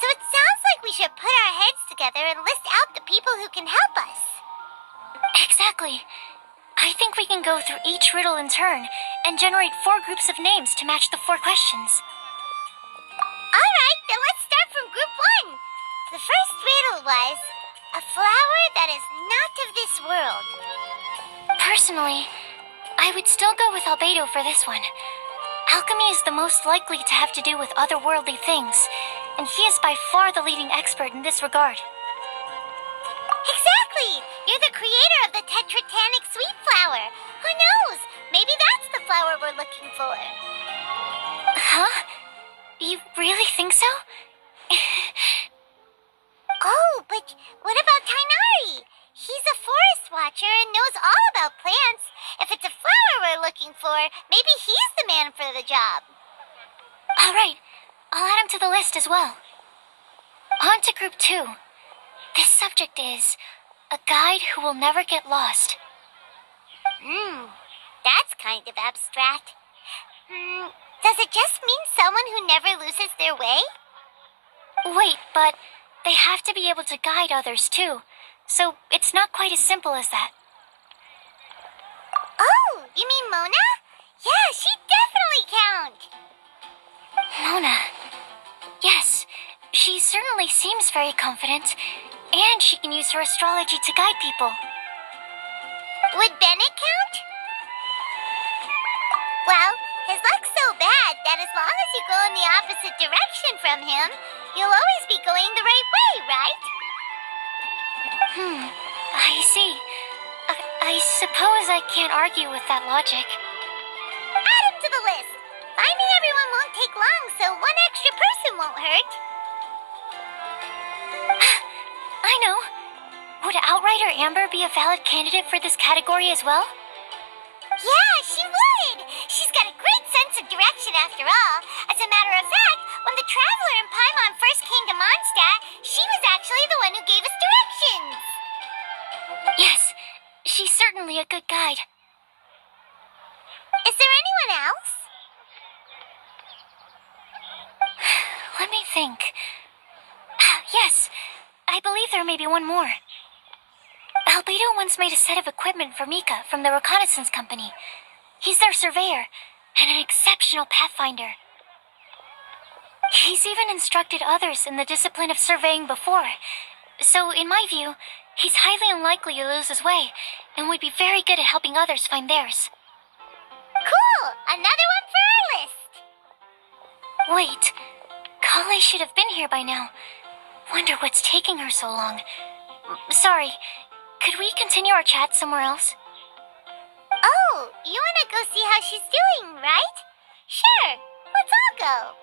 So it sounds like we should put our heads together and list out the people who can help us. Exactly. I think we can go through each riddle in turn and generate 4 groups of names to match the 4 questions. Alright, then let's start from group 1. The first riddle was, a flower that is not of this world. Personally, I would still go with Albedo for this one. Alchemy is the most likely to have to do with otherworldly things, and he is by far the leading expert in this regard. Exactly! You're the creator of the tetratanic sweet flower. Who knows? Maybe that's the flower we're looking for. Huh? You really think so? Oh, but what about Tainari? He's a forest watcher and knows all about plants. If it's a flower we're looking for, maybe he's the man for the job. All right. I'll add him to the list as well. On to group 2. This subject is a guide who will never get lost. That's kind of abstract. Does it just mean someone who never loses their way? Wait, but they have to be able to guide others too. So it's not quite as simple as that. Oh, you mean Mona? Yeah, she'd definitely count. Mona. Yes, she certainly seems very confident, and she can use her astrology to guide people. Would Bennett count? Well, his luck's so bad that as long as you go in the opposite direction from him, you'll always be going the right way, right? I see. I suppose I can't argue with that logic. Add him to the list. Finding everyone won't take long, so one extra person won't hurt. I know. Would Outrider Amber be a valid candidate for this category as well? Yeah, she would! She's got a great sense of direction after all. As a matter of fact, when the Traveler and Paimon first came to Mondstadt, she was actually the one who gave us directions. Yes, she's certainly a good guide. Is there anyone else? Let me think. Yes, I believe there may be one more. Albedo once made a set of equipment for Mika from the reconnaissance company. He's their surveyor and an exceptional pathfinder. He's even instructed others in the discipline of surveying before. So, in my view, he's highly unlikely to lose his way, and would be very good at helping others find theirs. Cool! Another one for our list! Wait, Kale should have been here by now. Wonder what's taking her so long. Sorry, could we continue our chat somewhere else? Oh, you wanna go see how she's doing, right? Sure, let's all go.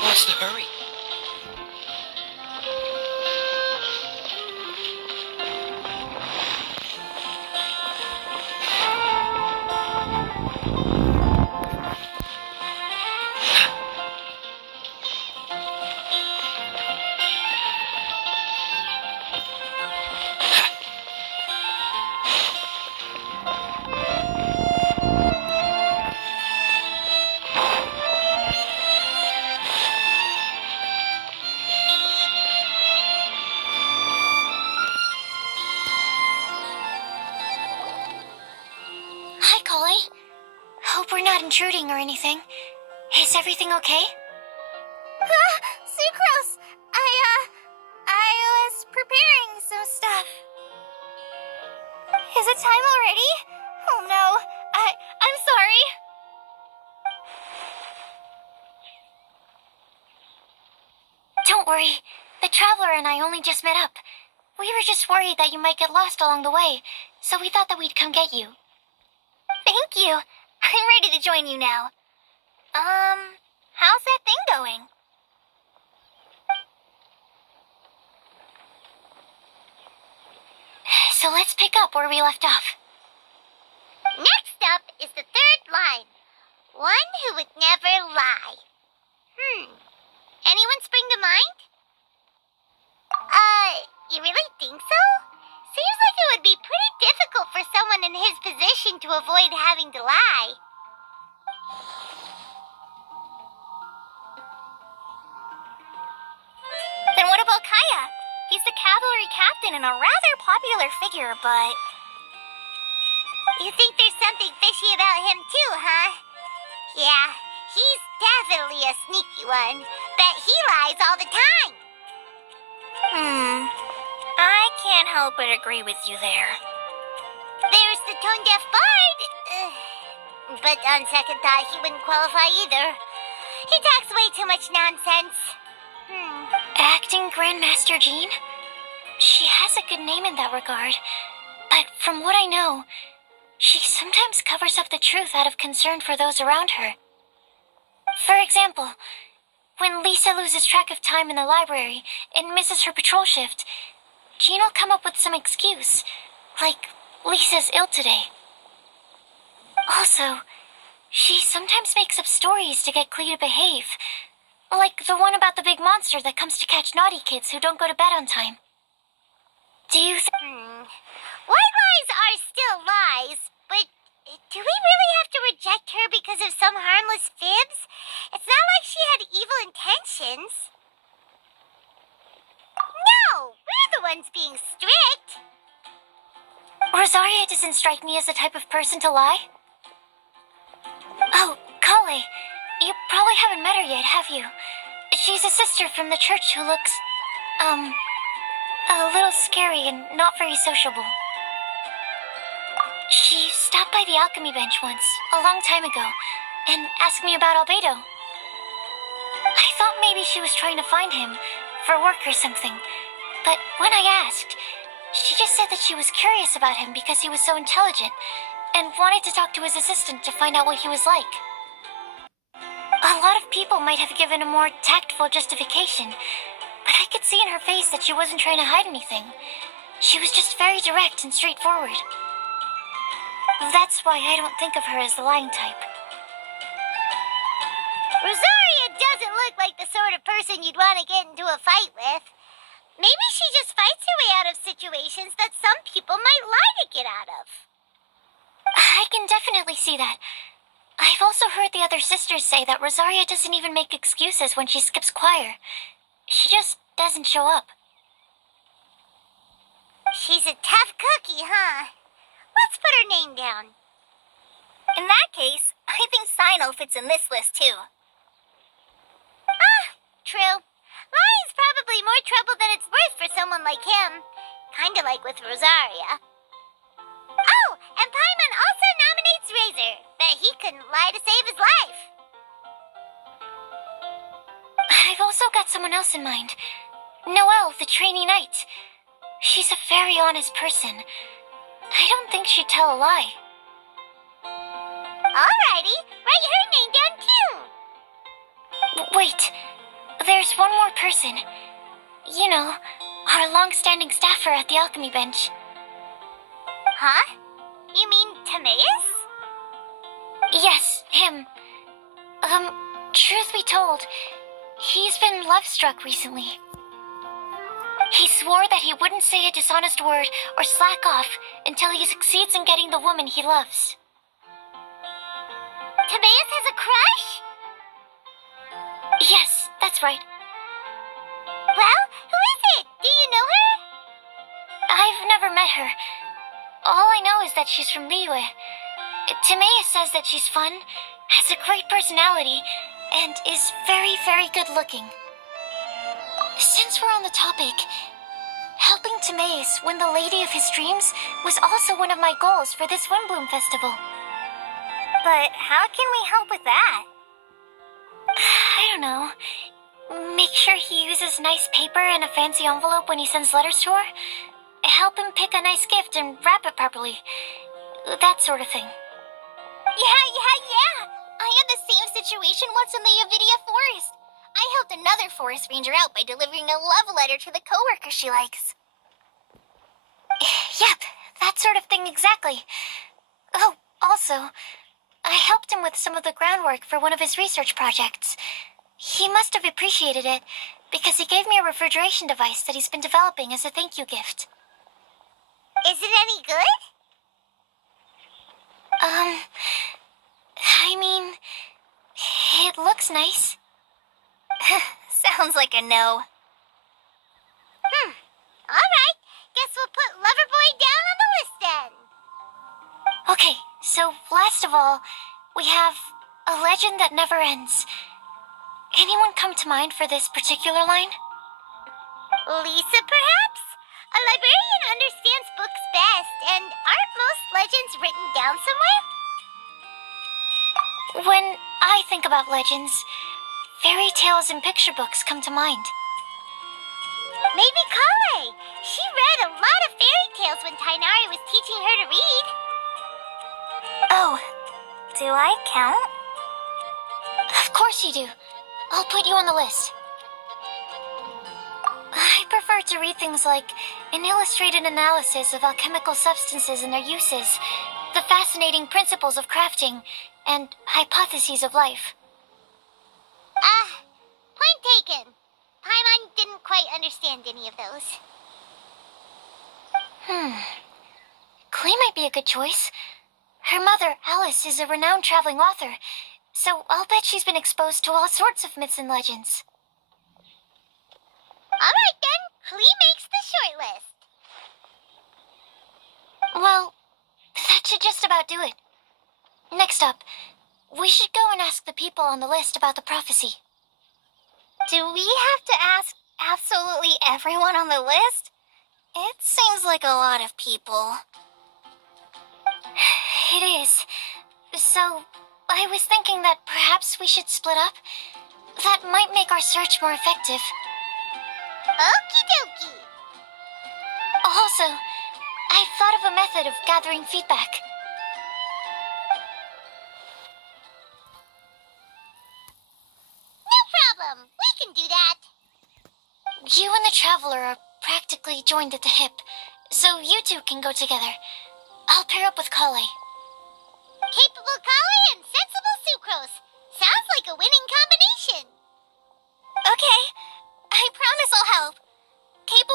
What's the hurry? Hi, Kale. Hope we're not intruding or anything. Is everything okay? Sucrose! I was preparing some stuff. Is it time already? Oh no, I'm sorry. Don't worry. The Traveler and I only just met up. We were just worried that you might get lost along the way, so we thought that we'd come get you. Thank you. I'm ready to join you now. How's that thing going? So let's pick up where we left off. Next up is the third line. One who would never lie. Anyone spring to mind? You really think so? Seems like it would be pretty difficult for someone in his position to avoid having to lie. Then what about Kaya? He's the cavalry captain and a rather popular figure, but... You think there's something fishy about him too, huh? Yeah, he's definitely a sneaky one. Bet he lies all the time. I can't help but agree with you there. There's the tone-deaf bard. But on second thought, he wouldn't qualify either. He talks way too much nonsense. Acting Grandmaster Jean? She has a good name in that regard, but from what I know, she sometimes covers up the truth out of concern for those around her. For example, when Lisa loses track of time in the library and misses her patrol shift, Jean will come up with some excuse, like Lisa's ill today. Also, she sometimes makes up stories to get Clea to behave, like the one about the big monster that comes to catch naughty kids who don't go to bed on time. Do you White lies are still lies, but do we really have to reject her because of some harmless fibs? It's not like she had evil intentions. No, we're the ones being strict. Rosaria doesn't strike me as the type of person to lie. Oh, Kale, you probably haven't met her yet, have you? She's a sister from the church who looks, a little scary and not very sociable. She stopped by the alchemy bench once, a long time ago, and asked me about Albedo. I thought maybe she was trying to find him, for work or something, but when I asked, she just said that she was curious about him because he was so intelligent, and wanted to talk to his assistant to find out what he was like. A lot of people might have given a more tactful justification, but I could see in her face that she wasn't trying to hide anything. She was just very direct and straightforward. That's why I don't think of her as the lying type. Rosaria doesn't look like the sort of person you'd want to get into a fight with. Maybe she just fights her way out of situations that some people might lie to get out of. I can definitely see that. I've also heard the other sisters say that Rosaria doesn't even make excuses when she skips choir. She just doesn't show up. She's a tough cookie, huh? Let's put her name down. In that case, I think Sino fits in this list too. True. Lying's probably more trouble than it's worth for someone like him. Kinda like with Rosaria. Oh, and Paimon also nominates Razor, but he couldn't lie to save his life. I've also got someone else in mind. Noelle, the trainee knight. She's a very honest person. I don't think she'd tell a lie. Alrighty, write her name down too. Wait, there's one more person. You know, our long-standing staffer at the alchemy bench. Huh? You mean Timaeus? Yes, him. Truth be told, he's been love-struck recently. He swore that he wouldn't say a dishonest word or slack off until he succeeds in getting the woman he loves. Timaeus has a crush? Yes, that's right. Well, who is it? Do you know her? I've never met her. All I know is that she's from Liyue. Timaeus says that she's fun, has a great personality, and is very, very good looking. Since we're on the topic, helping Timaeus win the lady of his dreams was also one of my goals for this Windbloom Festival. But how can we help with that? I don't know. Make sure he uses nice paper and a fancy envelope when he sends letters to her. Help him pick a nice gift and wrap it properly. That sort of thing. Yeah. I had the same situation once in the Avidia Forest. I helped another forest ranger out by delivering a love letter to the coworker she likes. Yep, that sort of thing exactly. Oh, also, I helped him with some of the groundwork for one of his research projects. He must have appreciated it, because he gave me a refrigeration device that he's been developing as a thank you gift. Is it any good? I mean, it looks nice. Sounds like a no. Alright, guess we'll put Loverboy down on the list then. Okay, so last of all, we have a legend that never ends. Anyone come to mind for this particular line? Lisa, perhaps? A librarian understands books best, and aren't most legends written down somewhere? When I think about legends, fairy tales and picture books come to mind. Maybe Kale. She read a lot of fairy tales when Tainari was teaching her to read. Oh, Do I count? of course you do. I'll put you on the list. I prefer to read things like an illustrated analysis of alchemical substances and their uses, the fascinating principles of crafting, and hypotheses of life. Point taken. Paimon didn't quite understand any of those. Klee might be a good choice. Her mother, Alice, is a renowned traveling author, so I'll bet she's been exposed to all sorts of myths and legends. Alright then, Klee makes the short list. Well, that should just about do it. Next up, we should go and ask the people on the list about the prophecy. Do we have to ask absolutely everyone on the list? It seems like a lot of people. It is. So, I was thinking that perhaps we should split up. That might make our search more effective. Okie dokie. Also, I thought of a method of gathering feedback. No problem. We can do that. You and the Traveler are practically joined at the hip, so you two can go together. I'll pair up with Kale. Capable Kale and sensible Sucrose. Sounds like a winning combination. Okay, I promise I'll help. Capable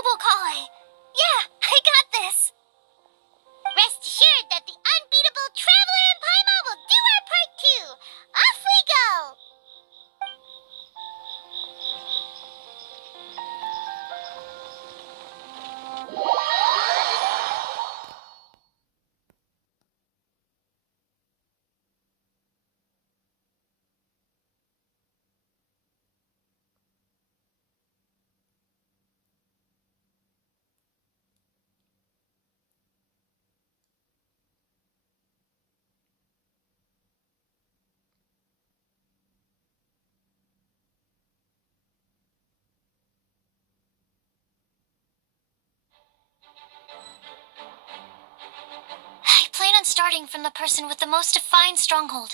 on starting from the person with the most defined stronghold.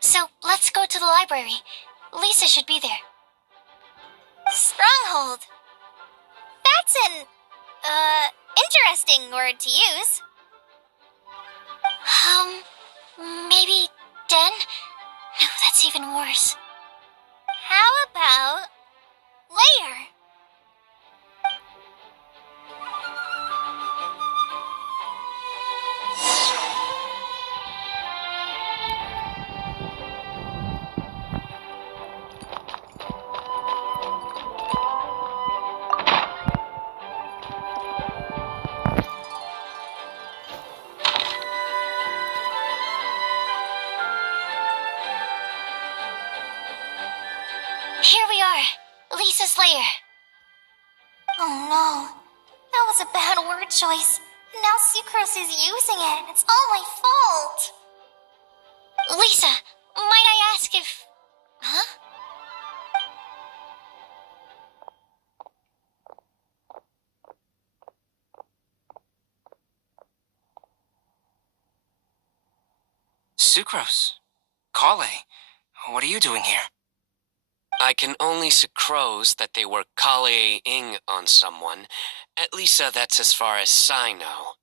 So let's go to the library. Lisa should be there. Stronghold. That's an, interesting word to use. Maybe den? No, that's even worse. How about layer? Here we are, Lisa's lair. Oh no, that was a bad word choice. Now Sucrose is using it. It's all my fault. Lisa, might I ask if... Huh? Sucrose. Kale, what are you doing here? I can only sucrose that they were Kale-ing on someone. At least that's as far as I know.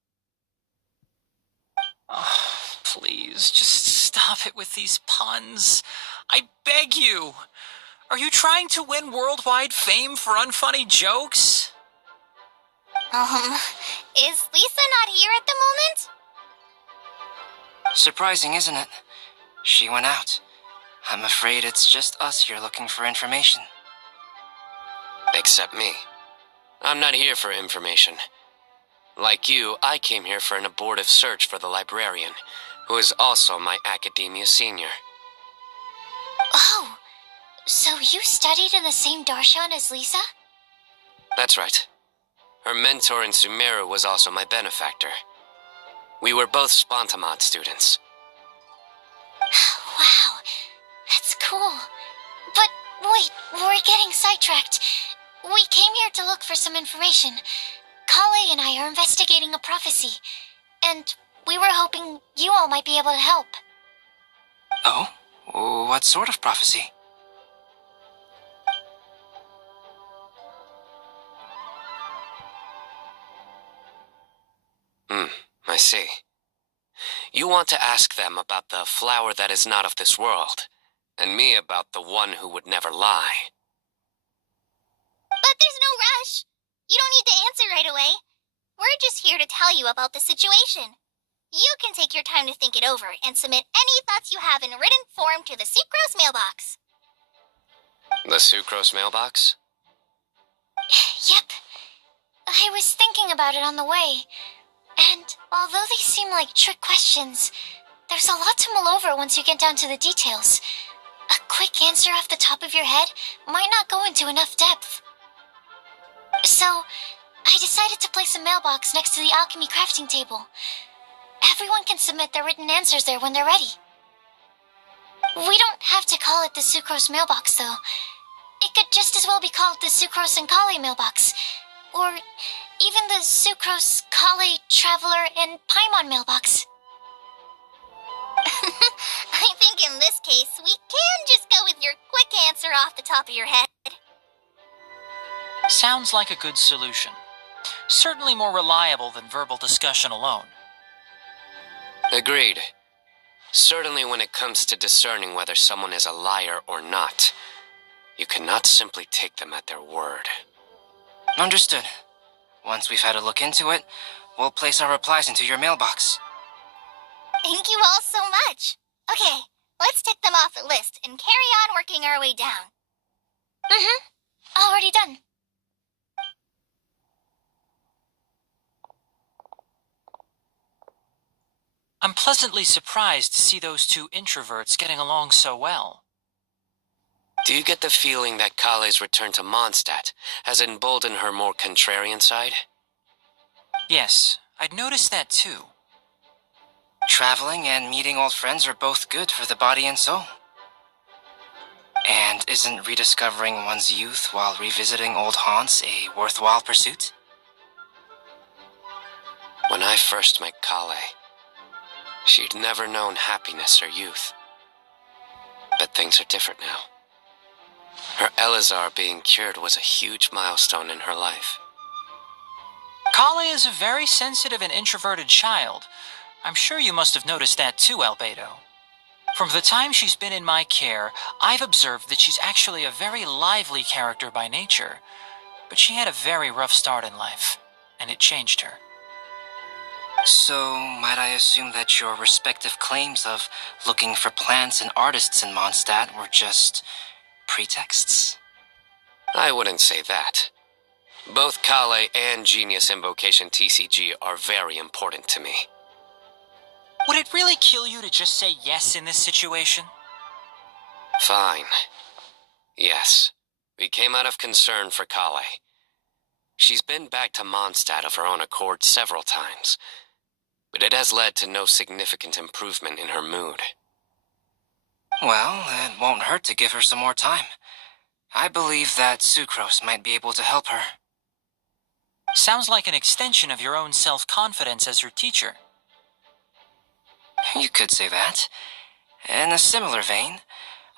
Oh, please, just stop it with these puns. I beg you. Are you trying to win worldwide fame for unfunny jokes? Is Lisa not here at the moment? Surprising, isn't it? She went out. I'm afraid it's just us here looking for information. Except me. I'm not here for information. Like you, I came here for an abortive search for the librarian, who is also my academia senior. Oh, so you studied in the same darshan as Lisa? That's right. Her mentor in Sumeru was also my benefactor. We were both Spontamod students. Wow, that's cool. But wait, we're getting sidetracked. We came here to look for some information. Kale and I are investigating a prophecy, and we were hoping you all might be able to help. Oh? What sort of prophecy? I see. You want to ask them about the flower that is not of this world, and me about the one who would never lie. But there's no rush. You don't need to answer right away. We're just here to tell you about the situation. You can take your time to think it over and submit any thoughts you have in written form to the Sucrose mailbox. The Sucrose mailbox? Yep. I was thinking about it on the way. And although they seem like trick questions, there's a lot to mull over once you get down to the details. A quick answer off the top of your head might not go into enough depth. So, I decided to place a mailbox next to the alchemy crafting table. Everyone can submit their written answers there when they're ready. We don't have to call it the Sucrose mailbox, though. It could just as well be called the Sucrose and Kale mailbox. Or even the Sucrose, Kale, Traveler, and Paimon mailbox. I think in this case, we can just go with your quick answer off the top of your head. Sounds like a good solution. Certainly more reliable than verbal discussion alone. Agreed. Certainly when it comes to discerning whether someone is a liar or not, you cannot simply take them at their word. Understood. Once we've had a look into it, we'll place our replies into your mailbox. Thank you all so much. Okay, let's tick them off the list and carry on working our way down. Already done. I'm pleasantly surprised to see those two introverts getting along so well. Do you get the feeling that Kale's return to Mondstadt has emboldened her more contrarian side? Yes, I'd noticed that too. Traveling and meeting old friends are both good for the body and soul. And isn't rediscovering one's youth while revisiting old haunts a worthwhile pursuit? When I first met Kale, She'd never known happiness or youth. But things are different now. Her Elazar being cured was a huge milestone in her life. Kale is a very sensitive and introverted child. I'm sure you must have noticed that too, Albedo. From the time she's been in my care, I've observed that she's actually a very lively character by nature. But she had a very rough start in life, and it changed her. So, might I assume that your respective claims of looking for plants and artists in Mondstadt were just pretexts? I wouldn't say that. Both Kale and Genius Invocation TCG are very important to me. Would it really kill you to just say yes in this situation? Fine. Yes. We came out of concern for Kale. She's been back to Mondstadt of her own accord several times, but it has led to no significant improvement in her mood. Well, it won't hurt to give her some more time. I believe that Sucrose might be able to help her. Sounds like an extension of your own self-confidence as her teacher. You could say that. In a similar vein,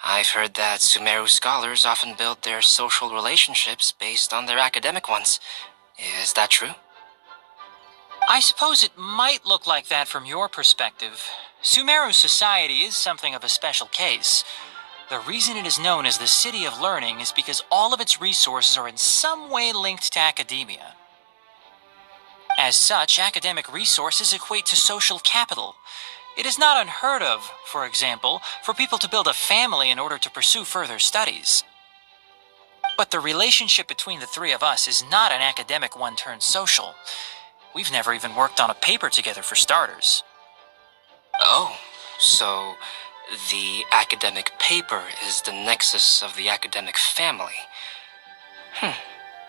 I've heard that Sumeru scholars often build their social relationships based on their academic ones. Is that true? I suppose it might look like that from your perspective. Sumeru society is something of a special case. The reason it is known as the City of Learning is because all of its resources are in some way linked to academia. As such, academic resources equate to social capital. It is not unheard of, for example, for people to build a family in order to pursue further studies. But the relationship between the three of us is not an academic one turned social. We've never even worked on a paper together for starters. Oh, so the academic paper is the nexus of the academic family.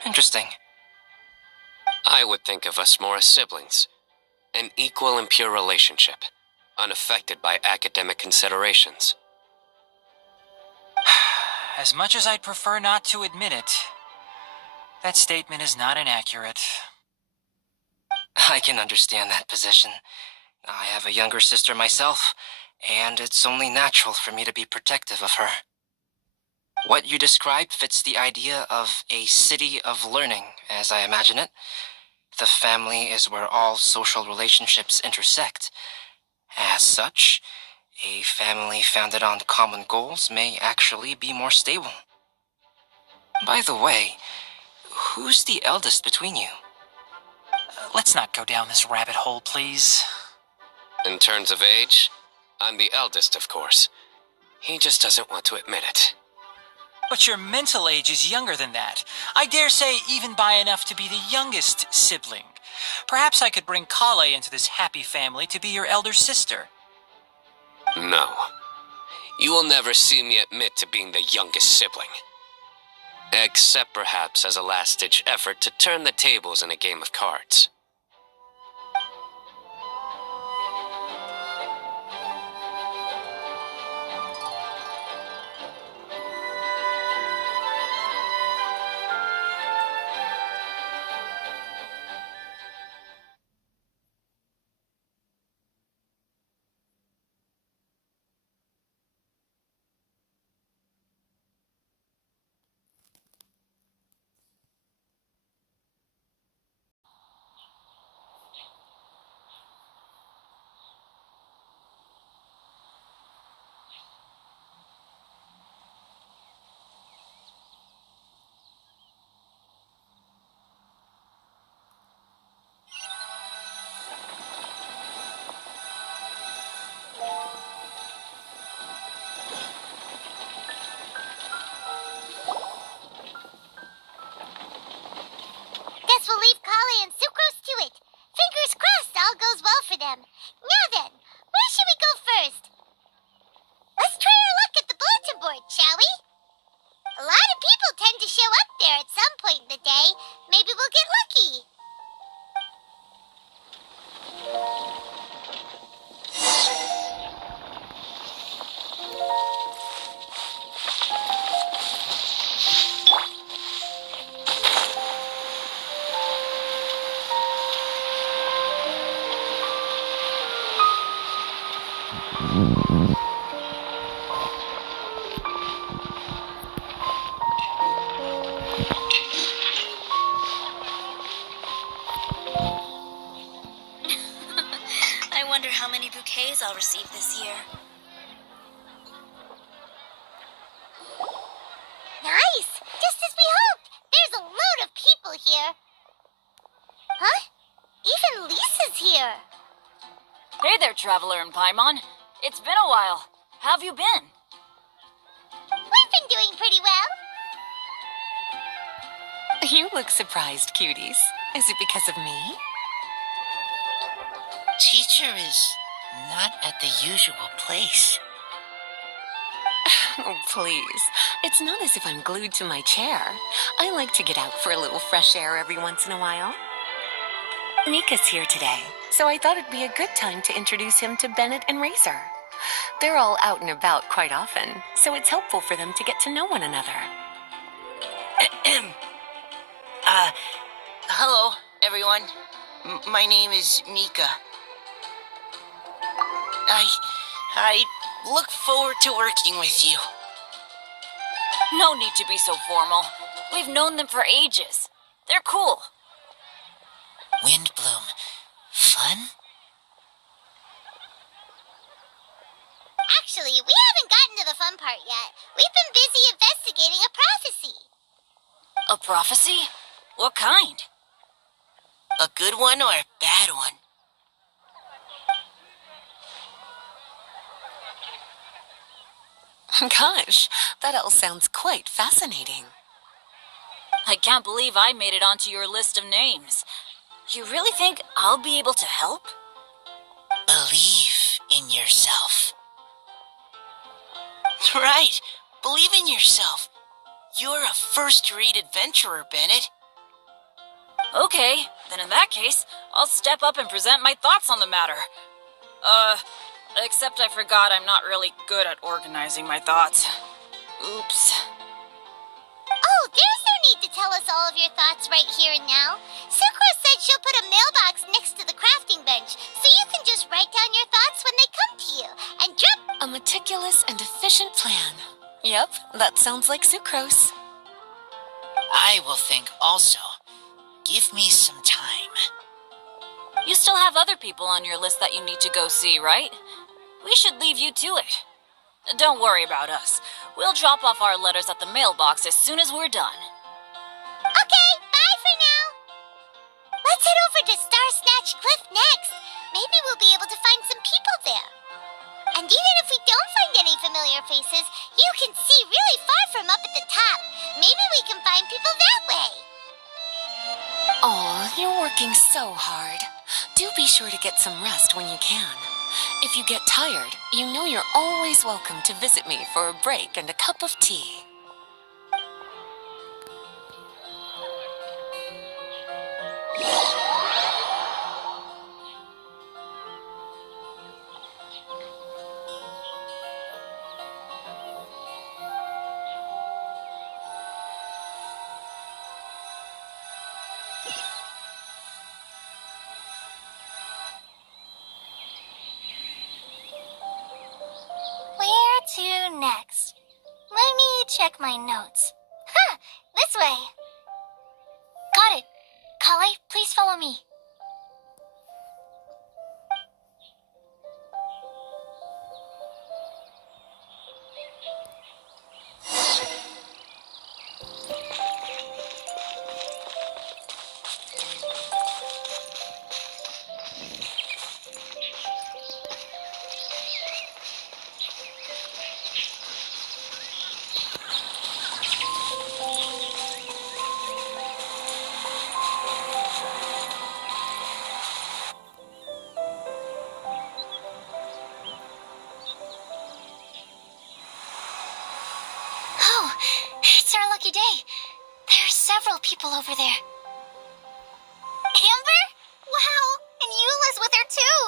Interesting. I would think of us more as siblings. An equal and pure relationship, unaffected by academic considerations. As much as I'd prefer not to admit it, that statement is not inaccurate. I can understand that position. I have a younger sister myself, and it's only natural for me to be protective of her. What you described fits the idea of a city of learning, as I imagine it. The family is where all social relationships intersect. As such, a family founded on common goals may actually be more stable. By the way, who's the eldest between you? Let's not go down this rabbit hole, please. In terms of age, I'm the eldest, of course. He just doesn't want to admit it. But your mental age is younger than that. I dare say even by enough to be the youngest sibling. Perhaps I could bring Kale into this happy family to be your elder sister. No. You will never see me admit to being the youngest sibling. Except perhaps as a last-ditch effort to turn the tables in a game of cards. Guess we'll leave Kale and Sucrose to it. Fingers crossed all goes well for them. Now then, where should we go first? Let's try our luck at the bulletin board, shall we? A lot of people tend to show up there at some point in the day. Maybe we'll get lucky. traveler in Paimon. It's been a while. How have you been? We've been doing pretty well. You look surprised, cuties. Is it because of me? Teacher is not at the usual place. Oh, please. It's not as if I'm glued to my chair. I like to get out for a little fresh air every once in a while. Nika's here today, so I thought it'd be a good time to introduce him to Bennett and Razor. They're all out and about quite often, so it's helpful for them to get to know one another. Hello, everyone. My name is Mika. I look forward to working with you. No need to be so formal. We've known them for ages. They're cool. Windbloom. Fun? Actually, we haven't gotten to the fun part yet. We've been busy investigating a prophecy. A prophecy? What kind? A good one or a bad one? Gosh, that all sounds quite fascinating. I can't believe I made it onto your list of names. You really think I'll be able to help? Believe in yourself. Right. Believe in yourself. You're a first-rate adventurer, Bennett. Okay, then in that case, I'll step up and present my thoughts on the matter. Except I forgot I'm not really good at organizing my thoughts. Oops. Oh, there's no need to tell us all of your thoughts right here and now. Sakura said she'll put a mailbox next to the crafting bench, so you can just write down your thoughts when they come to you, and drop... A meticulous and efficient plan. Yep, that sounds like sucrose. I will think also. Give me some time. You still have other people on your list that you need to go see, right? We should leave you to it. Don't worry about us. We'll drop off our letters at the mailbox as soon as we're done. Okay, bye for now. Let's head over to Star Snatch Cliff next. Maybe we'll be able to find some people there. And even if we don't find any familiar faces, you can see really far from up at the top. Maybe we can find people that way. Aw, you're working so hard. Do be sure to get some rest when you can. If you get tired, you know you're always welcome to visit me for a break and a cup of tea. Where to next? Let me check my notes. Huh, this way. Got it. Kale, please follow me. Oh, it's our lucky day. There are several people over there. Amber? Wow, and Eula's with her too.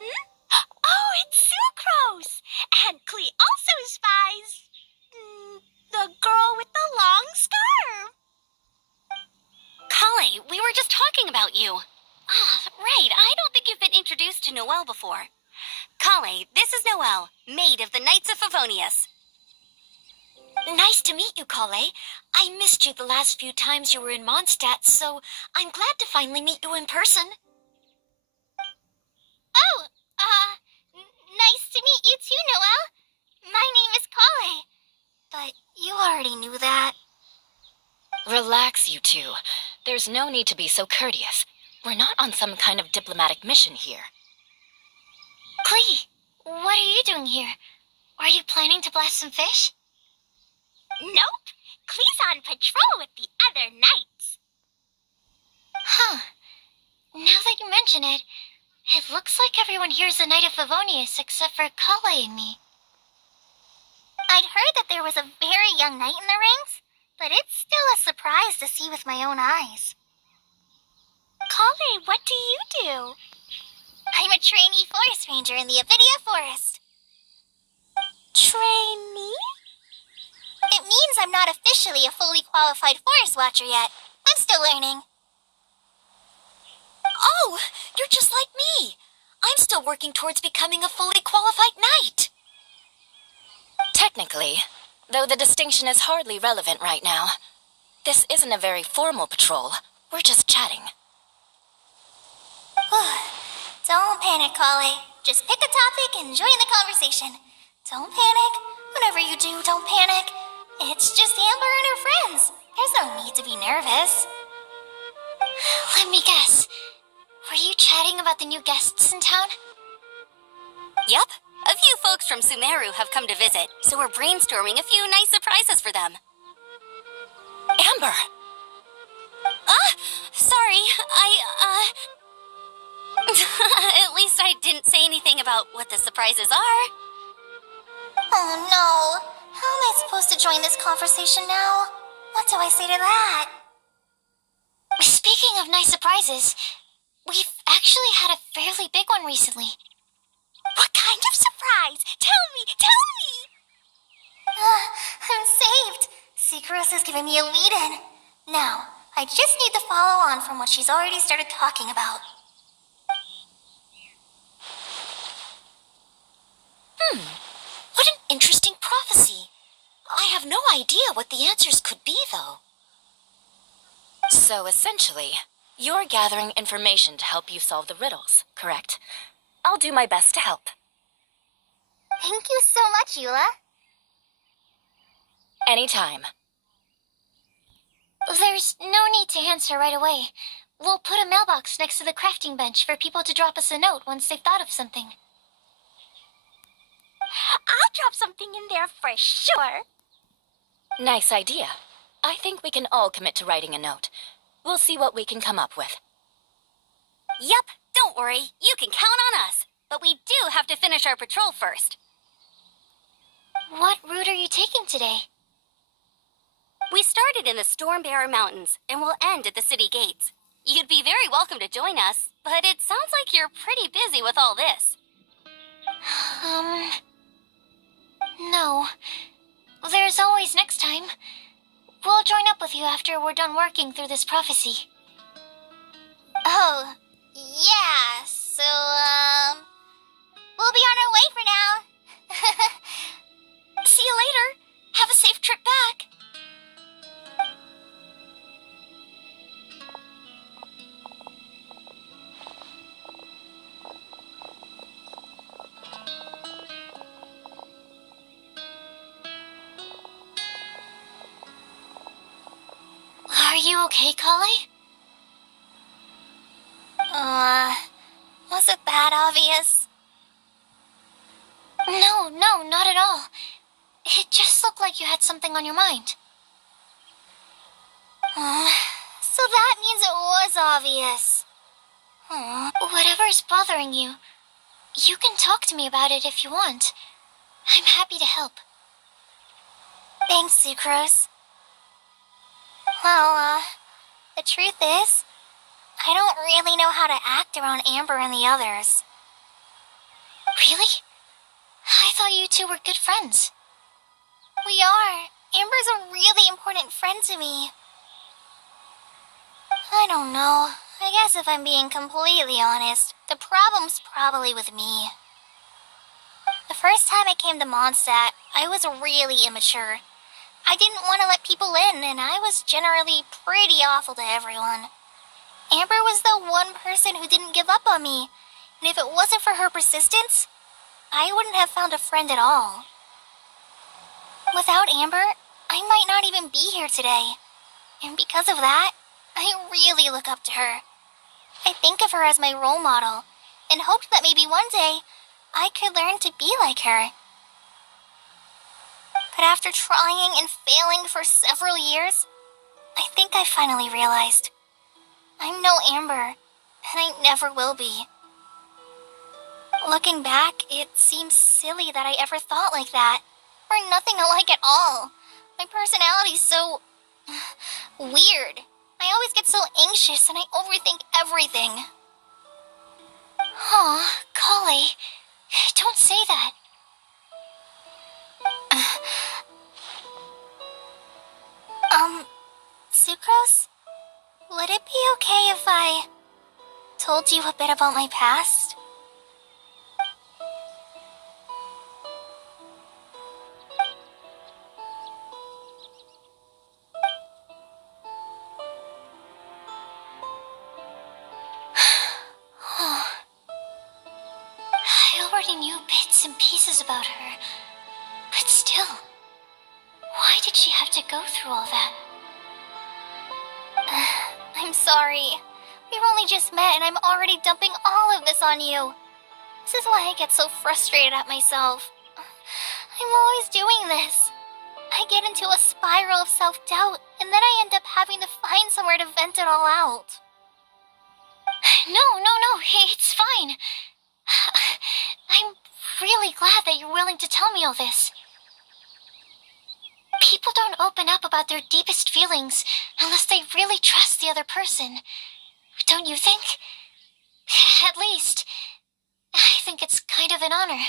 Hmm? Oh, it's Sucrose! And Klee also spies the girl with the long scarf. Kale, we were just talking about you. Ah, right. I don't think you've been introduced to Noelle before. Kale, this is Noelle, maid of the Knights of Favonius. Nice to meet you, Kale. I missed you the last few times you were in Mondstadt, so I'm glad to finally meet you in person. Oh, nice to meet you too, Noelle. My name is Kale. But you already knew that. Relax, you two. There's no need to be so courteous. We're not on some kind of diplomatic mission here. Klee, what are you doing here? Are you planning to blast some fish? Nope. Klee's on patrol with the other knights. Huh. Now that you mention it, it looks like everyone here is a Knight of Favonius except for Kale and me. I'd heard that there was a very young knight in the ranks, but it's still a surprise to see with my own eyes. Kale, what do you do? I'm a trainee forest ranger in the Avidia Forest. Trainee? It means I'm not officially a fully qualified forest watcher yet. I'm still learning. Oh, you're just like me. I'm still working towards becoming a fully qualified knight. Technically, though the distinction is hardly relevant right now. This isn't a very formal patrol. We're just chatting. Don't panic, Kale. Just pick a topic and join the conversation. Don't panic. Whenever you do, don't panic. It's just Amber and her friends. There's no need to be nervous. Let me guess. Were you chatting about the new guests in town? Yep. A few folks from Sumeru have come to visit, so we're brainstorming a few nice surprises for them. Amber! Sorry, At least I didn't say anything about what the surprises are. Oh no. How am I supposed to join this conversation now? What do I say to that? Speaking of nice surprises, we've actually had a fairly big one recently. What kind of surprise? Tell me! Tell me! I'm saved. Secros has given me a lead-in. Now, I just need to follow on from what she's already started talking about. What an interesting prophecy. I have no idea what the answers could be, though. So essentially, you're gathering information to help you solve the riddles, correct? I'll do my best to help. Thank you so much, Eula. Anytime. There's no need to answer right away. We'll put a mailbox next to the crafting bench for people to drop us a note once they've thought of something. I'll drop something in there for sure. Nice idea. I think we can all commit to writing a note. We'll see what we can come up with. Yep, don't worry. You can count on us. But we do have to finish our patrol first. What route are you taking today? We started in the Stormbearer Mountains and will end at the city gates. You'd be very welcome to join us, but it sounds like you're pretty busy with all this. No. There's always next time. We'll join up with you after we're done working through this prophecy. Oh, yeah, so, we'll be on our way for now. See you later. Have a safe trip back. Are you okay, Kale? Was it that obvious? No, not at all. It just looked like you had something on your mind. So that means it was obvious. Whatever's bothering you, you can talk to me about it if you want. I'm happy to help. Thanks, Sucrose. Well, the truth is, I don't really know how to act around Amber and the others. Really? I thought you two were good friends. We are. Amber's a really important friend to me. I don't know. I guess if I'm being completely honest, the problem's probably with me. The first time I came to Mondstadt, I was really immature. I didn't want to let people in, and I was generally pretty awful to everyone. Amber was the one person who didn't give up on me, and if it wasn't for her persistence, I wouldn't have found a friend at all. Without Amber, I might not even be here today. And because of that, I really look up to her. I think of her as my role model, and hoped that maybe one day I could learn to be like her. But after trying and failing for several years, I think I finally realized I'm no Amber, and I never will be. Looking back, it seems silly that I ever thought like that. We're nothing alike at all. My personality's so weird. I always get so anxious and I overthink everything. Aw, Kale, don't say that. Sucrose? Would it be okay if I told you a bit about my past? I already knew bits and pieces about her, but still, why did she have to go through all that? I'm sorry. We've only just met and I'm already dumping all of this on you. This is why I get so frustrated at myself. I'm always doing this. I get into a spiral of self-doubt, and then I end up having to find somewhere to vent it all out. No, it's fine. I'm really glad that you're willing to tell me all this. People don't open up about their deepest feelings unless they really trust the other person. Don't you think? At least, I think it's kind of an honor.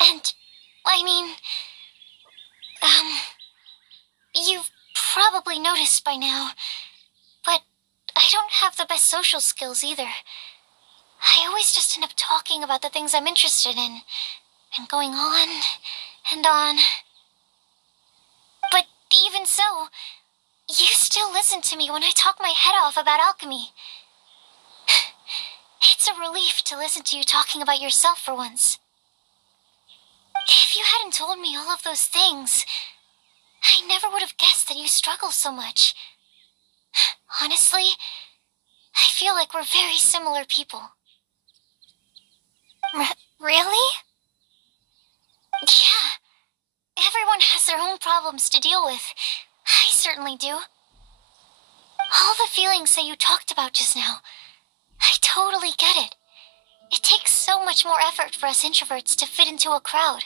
And, I mean, you've probably noticed by now, but I don't have the best social skills either. I always just end up talking about the things I'm interested in, and going on and on. But even so, you still listen to me when I talk my head off about alchemy. It's a relief to listen to you talking about yourself for once. If you hadn't told me all of those things, I never would have guessed that you struggle so much. Honestly, I feel like we're very similar people. Really? Yeah. Everyone has their own problems to deal with. I certainly do. All the feelings that you talked about just now, I totally get it. It takes so much more effort for us introverts to fit into a crowd.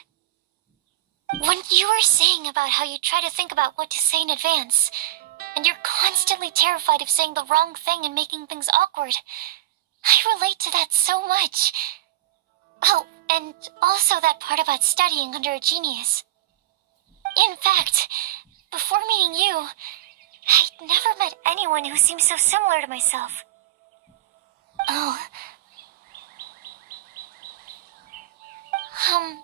When you were saying about how you try to think about what to say in advance, and you're constantly terrified of saying the wrong thing and making things awkward, I relate to that so much. Oh, and also that part about studying under a genius. In fact, before meeting you, I'd never met anyone who seemed so similar to myself. Oh. I'm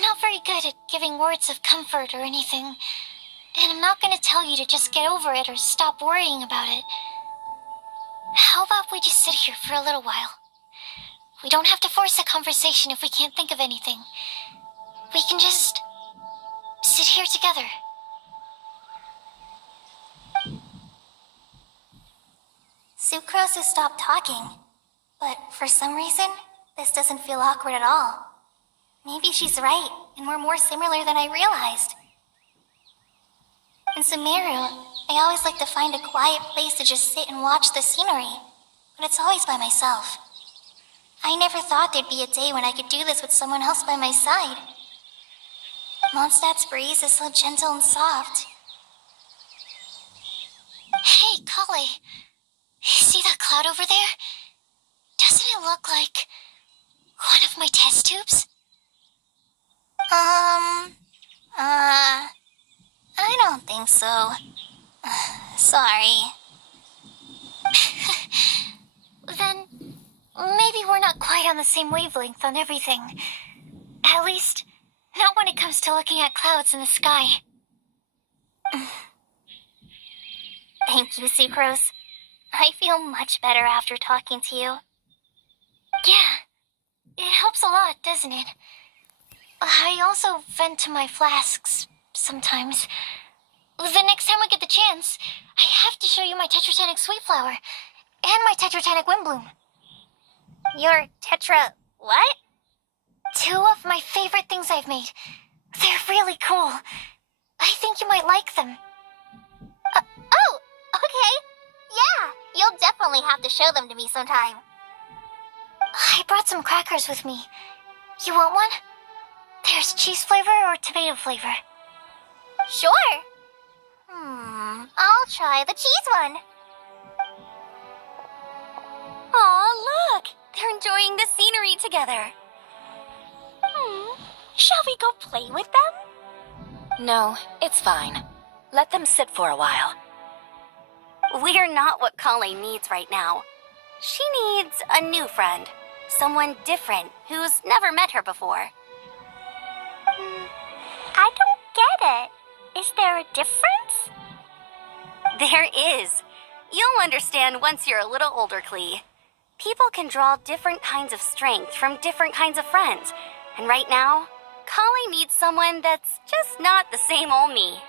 not very good at giving words of comfort or anything, and I'm not gonna tell you to just get over it or stop worrying about it. How about we just sit here for a little while? We don't have to force a conversation if we can't think of anything. We can just sit here together. Sucrose has stopped talking, but for some reason, this doesn't feel awkward at all. Maybe she's right, and we're more similar than I realized. In Sumeru, I always like to find a quiet place to just sit and watch the scenery, but it's always by myself. I never thought there'd be a day when I could do this with someone else by my side. Mondstadt's breeze is so gentle and soft. Hey, Kale. See that cloud over there? Doesn't it look like one of my test tubes? I don't think so. Sorry. Then maybe we're not quite on the same wavelength on everything. At least, not when it comes to looking at clouds in the sky. Thank you, Sucrose. I feel much better after talking to you. Yeah, it helps a lot, doesn't it? I also vent to my flasks sometimes. The next time we get the chance, I have to show you my Tetratanic Sweet Flower and my Tetratanic Windbloom. Your Tetra... what? Two of my favorite things I've made. They're really cool. I think you might like them. Oh, okay. Yeah, you'll definitely have to show them to me sometime. I brought some crackers with me. You want one? There's cheese flavor or tomato flavor. Sure. I'll try the cheese one. Aw, look! They're enjoying the scenery together. Shall we go play with them? No, it's fine. Let them sit for a while. We're not what Colleen needs right now. She needs a new friend. Someone different who's never met her before. I don't get it. Is there a difference? There is. You'll understand once you're a little older, Klee. People can draw different kinds of strength from different kinds of friends. And right now, Colleen needs someone that's just not the same old me.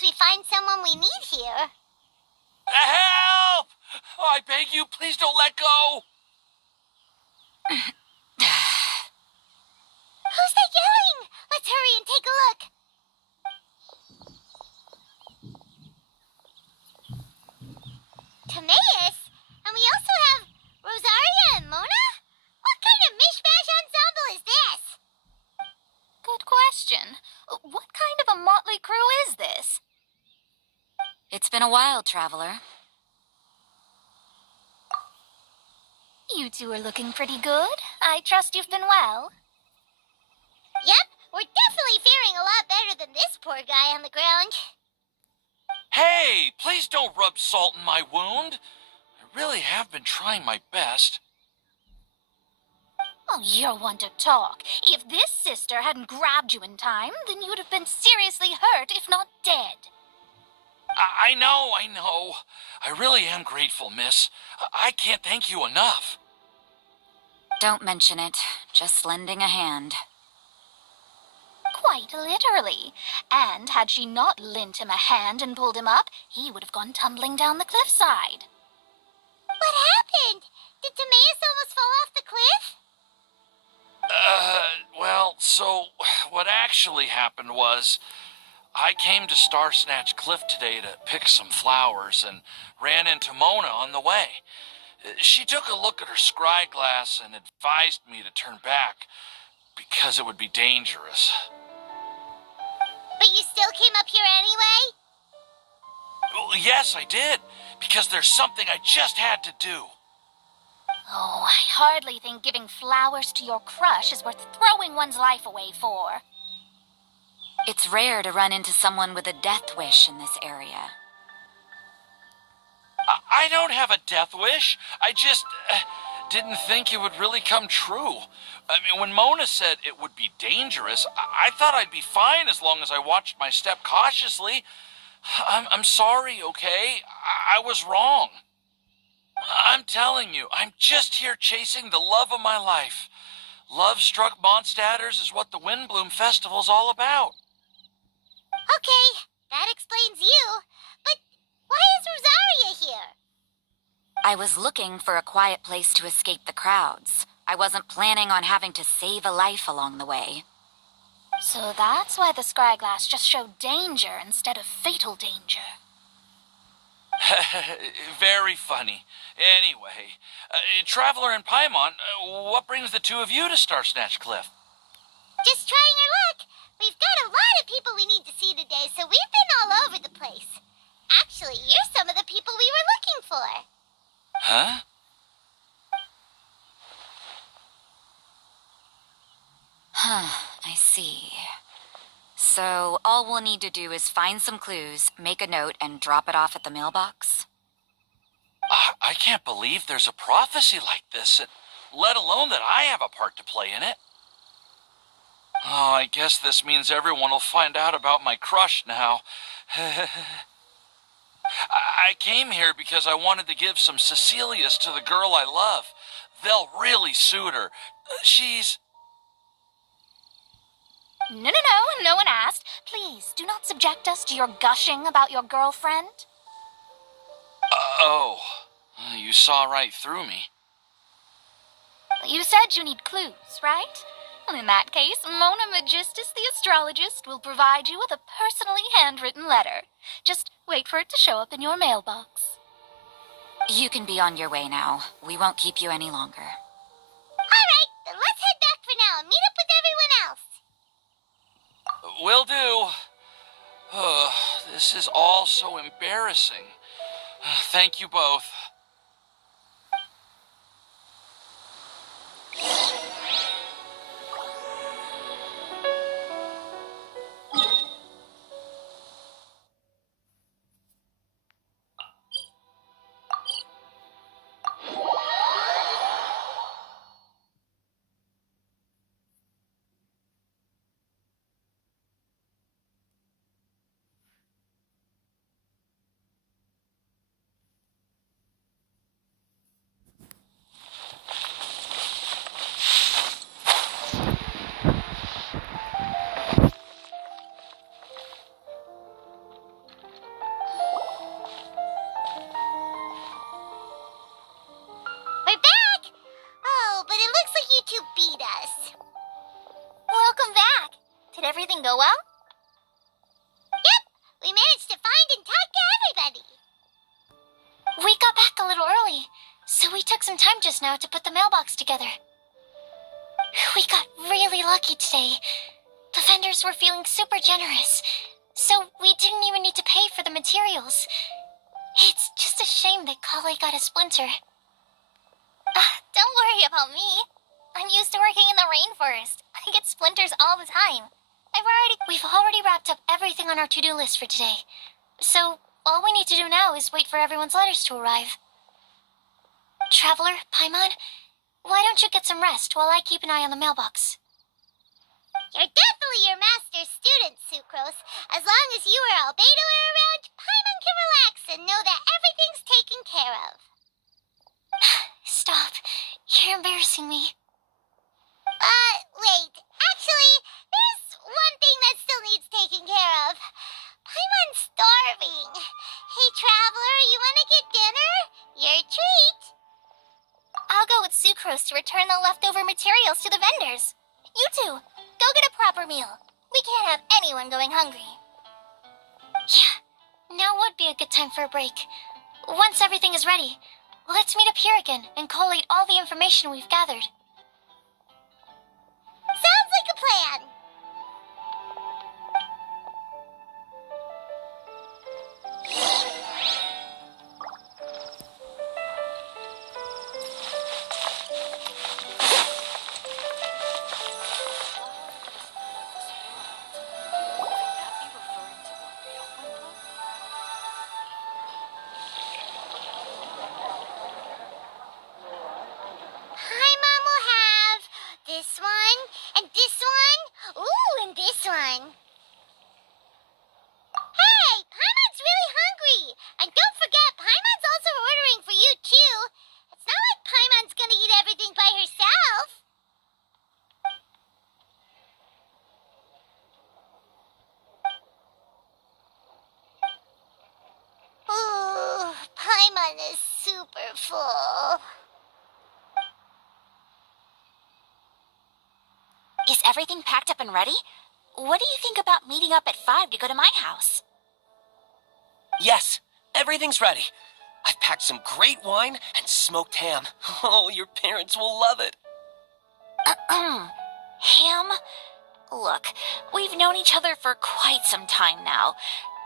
We find someone we need here. Help! Oh, I beg you, please don't let go. Who's that yelling? Let's hurry and take a look. Timaeus? And we also have Rosaria and Mona? What kind of mishmash ensemble is this? Good question. What kind of a motley crew is this? It's been a while, traveler. You two are looking pretty good. I trust you've been well. Yep, we're definitely faring a lot better than this poor guy on the ground. Hey, please don't rub salt in my wound. I really have been trying my best. Oh, you're one to talk. If this sister hadn't grabbed you in time, then you'd have been seriously hurt, if not dead. I know. I really am grateful, miss. I can't thank you enough. Don't mention it. Just lending a hand. Quite literally. And had she not lent him a hand and pulled him up, he would have gone tumbling down the cliffside. What happened? Did Timaeus almost fall off the cliff? Well, so what actually happened was I came to Star Snatch Cliff today to pick some flowers and ran into Mona on the way. She took a look at her scry glass and advised me to turn back because it would be dangerous. But you still came up here anyway? Well, yes, I did, because there's something I just had to do. Oh, I hardly think giving flowers to your crush is worth throwing one's life away for. It's rare to run into someone with a death wish in this area. I don't have a death wish. I just didn't think it would really come true. I mean, when Mona said it would be dangerous, I thought I'd be fine as long as I watched my step cautiously. I'm sorry, okay? I was wrong. I'm telling you, I'm just here chasing the love of my life. Love-struck Mondstadters is what the Windbloom Festival's all about. Okay, that explains you. But why is Rosaria here? I was looking for a quiet place to escape the crowds. I wasn't planning on having to save a life along the way. So that's why the scryglass just showed danger instead of fatal danger. Very funny. Anyway, Traveler and Paimon, what brings the two of you to Star Snatch Cliff? Just trying our luck. We've got a lot of people we need to see today, so we've been all over the place. Actually, you're some of the people we were looking for. Huh? I see. So, all we'll need to do is find some clues, make a note, and drop it off at the mailbox? I can't believe there's a prophecy like this, let alone that I have a part to play in it. Oh, I guess this means everyone will find out about my crush now. I came here because I wanted to give some Cecilias to the girl I love. They'll really suit her. She's... No one asked. Please, do not subject us to your gushing about your girlfriend. You saw right through me. You said you need clues, right? Well, in that case, Mona Magistus the astrologist will provide you with a personally handwritten letter. Just wait for it to show up in your mailbox. You can be on your way now. We won't keep you any longer. All right, then let's head back for now and meet up with everyone else. Will do. This is all so embarrassing. Thank you both. We're back! Oh, but it looks like you two beat us. Welcome back. Did everything go well? Yep, we managed to find and talk to everybody. We got back a little early, so we took some time just now to put the mailbox together. We got really lucky today. The vendors were feeling super generous, so we didn't even need to pay for the materials. It's just a shame that Kale got a splinter. Don't worry about me. I'm used to working in the rainforest. I get splinters all the time. We've already wrapped up everything on our to-do list for today. So, all we need to do now is wait for everyone's letters to arrive. Traveler, Paimon, why don't you get some rest while I keep an eye on the mailbox? You're definitely your master's student, Sucrose. As long as you or Albedo are around, Paimon can relax and know that everything's taken care of. Stop. You're embarrassing me. Wait. Actually, there's one thing that still needs taking care of. Paimon's starving. Hey, Traveler, you want to get dinner? Your treat. I'll go with Sucrose to return the leftover materials to the vendors. You two, go get a proper meal. We can't have anyone going hungry. Yeah, now would be a good time for a break. Once everything is ready, let's meet up here again and collate all the information we've gathered. Sounds like a plan. Paimon will have this one and this one. is super full. Is everything packed up and ready? What do you think about meeting up at 5 to go to my house? Yes, everything's ready. I've packed some great wine and smoked ham. Oh, your parents will love it. Ham? Look, we've known each other for quite some time now.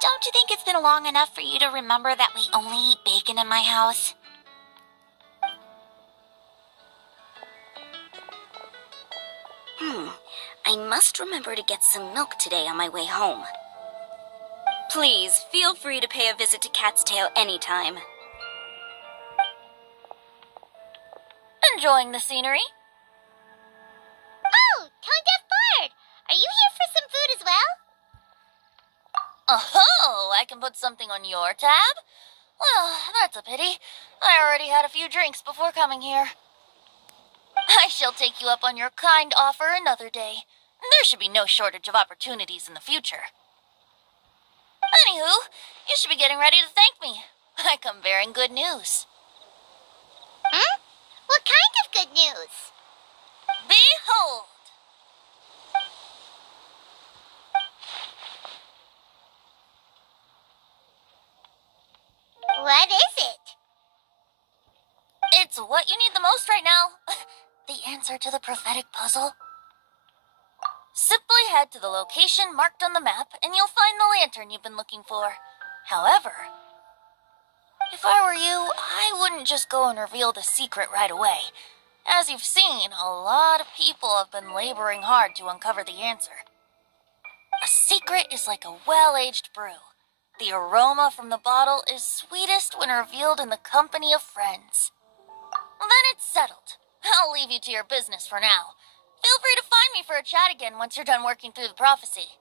Don't you think it's been long enough for you to remember that we only eat bacon in my house? I must remember to get some milk today on my way home. Please, feel free to pay a visit to Cat's Tail anytime. Enjoying the scenery? Oh, Tone Deaf Bard! Are you here for some food as well? Oh, I can put something on your tab? Well, that's a pity. I already had a few drinks before coming here. I shall take you up on your kind offer another day. There should be no shortage of opportunities in the future. Anywho, you should be getting ready to thank me. I come bearing good news. Hmm? What kind of good news? Behold! What is it? It's what you need the most right now. The answer to the prophetic puzzle. Simply head to the location marked on the map and you'll find the lantern you've been looking for. However, if I were you, I wouldn't just go and reveal the secret right away. As you've seen, a lot of people have been laboring hard to uncover the answer. A secret is like a well-aged brew. The aroma from the bottle is sweetest when revealed in the company of friends. Then it's settled. I'll leave you to your business for now. Feel free to find me for a chat again once you're done working through the prophecy.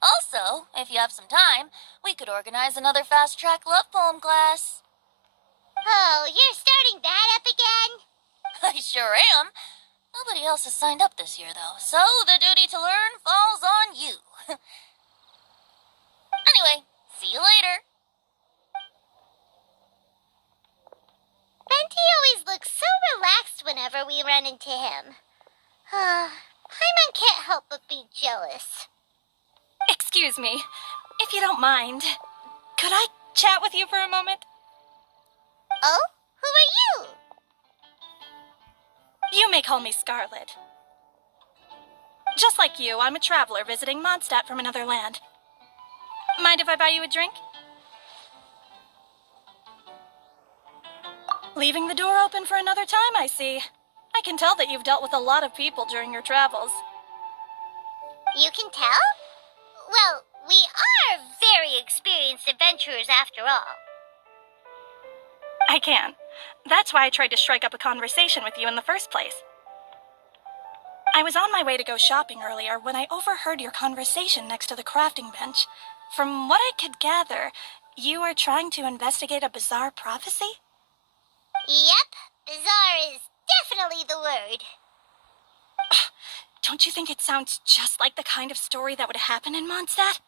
Also, if you have some time, we could organize another fast-track love poem class. Oh, you're starting that up again? I sure am. Nobody else has signed up this year, though, so the duty to learn falls on you. Anyway, see you later. Venti always looks so relaxed whenever we run into him. Paimon can't help but be jealous. Excuse me, if you don't mind, could I chat with you for a moment? Oh? Who are you? You may call me Scarlet. Just like you, I'm a traveler visiting Mondstadt from another land. Mind if I buy you a drink? Leaving the door open for another time, I see. I can tell that you've dealt with a lot of people during your travels. You can tell? Well, we are very experienced adventurers after all. I can. That's why I tried to strike up a conversation with you in the first place. I was on my way to go shopping earlier when I overheard your conversation next to the crafting bench. From what I could gather, you are trying to investigate a bizarre prophecy? Yep, bizarre is definitely the word. Don't you think it sounds just like the kind of story that would happen in Mondstadt?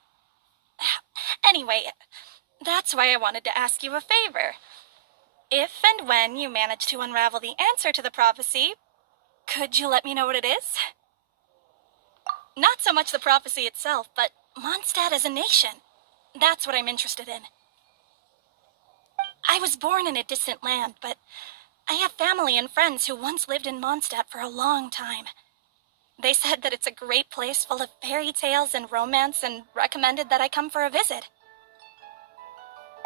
Anyway, that's why I wanted to ask you a favor. If and when you manage to unravel the answer to the prophecy, could you let me know what it is? Not so much the prophecy itself, but Mondstadt as a nation. That's what I'm interested in. I was born in a distant land, but I have family and friends who once lived in Mondstadt for a long time. They said that it's a great place full of fairy tales and romance and recommended that I come for a visit.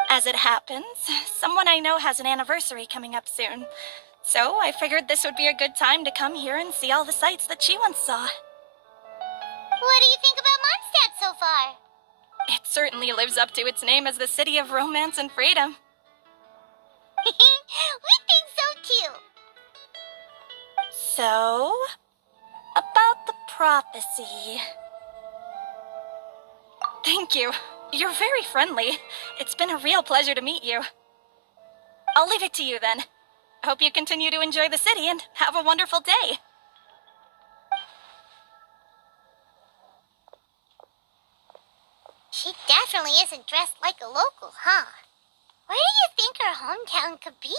As it happens, someone I know has an anniversary coming up soon, so I figured this would be a good time to come here and see all the sights that she once saw. What do you think about Mondstadt so far? It certainly lives up to its name as the city of romance and freedom. We think so too. So, about the prophecy. Thank you. You're very friendly. It's been a real pleasure to meet you. I'll leave it to you then. Hope you continue to enjoy the city and have a wonderful day. She She definitely isn't dressed like a local, huh? Where do you think her hometown could be?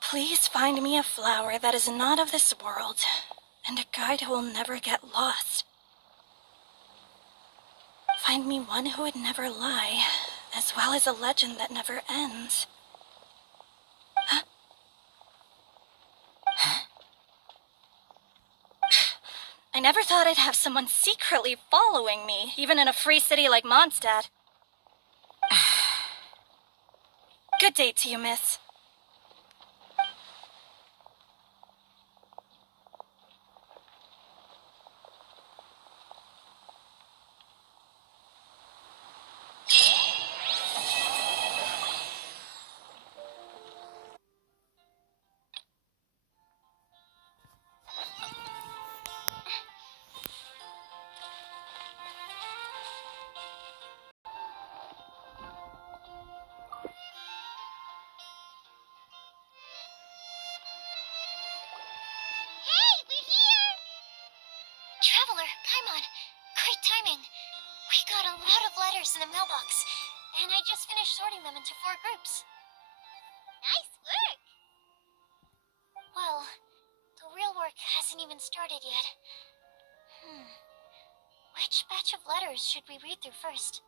Please find me a flower that is not of this world, and a guide who will never get lost. Find me one who would never lie, as well as a legend that never ends. Huh? I never thought I'd have someone secretly following me, even in a free city like Mondstadt. Good day to you, miss. Hey, we're here! Traveler, Paimon, great timing. We got a lot of letters in the mailbox, and I just finished sorting them into 4 groups. Nice work! Well, the real work hasn't even started yet. Which batch of letters should we read through first?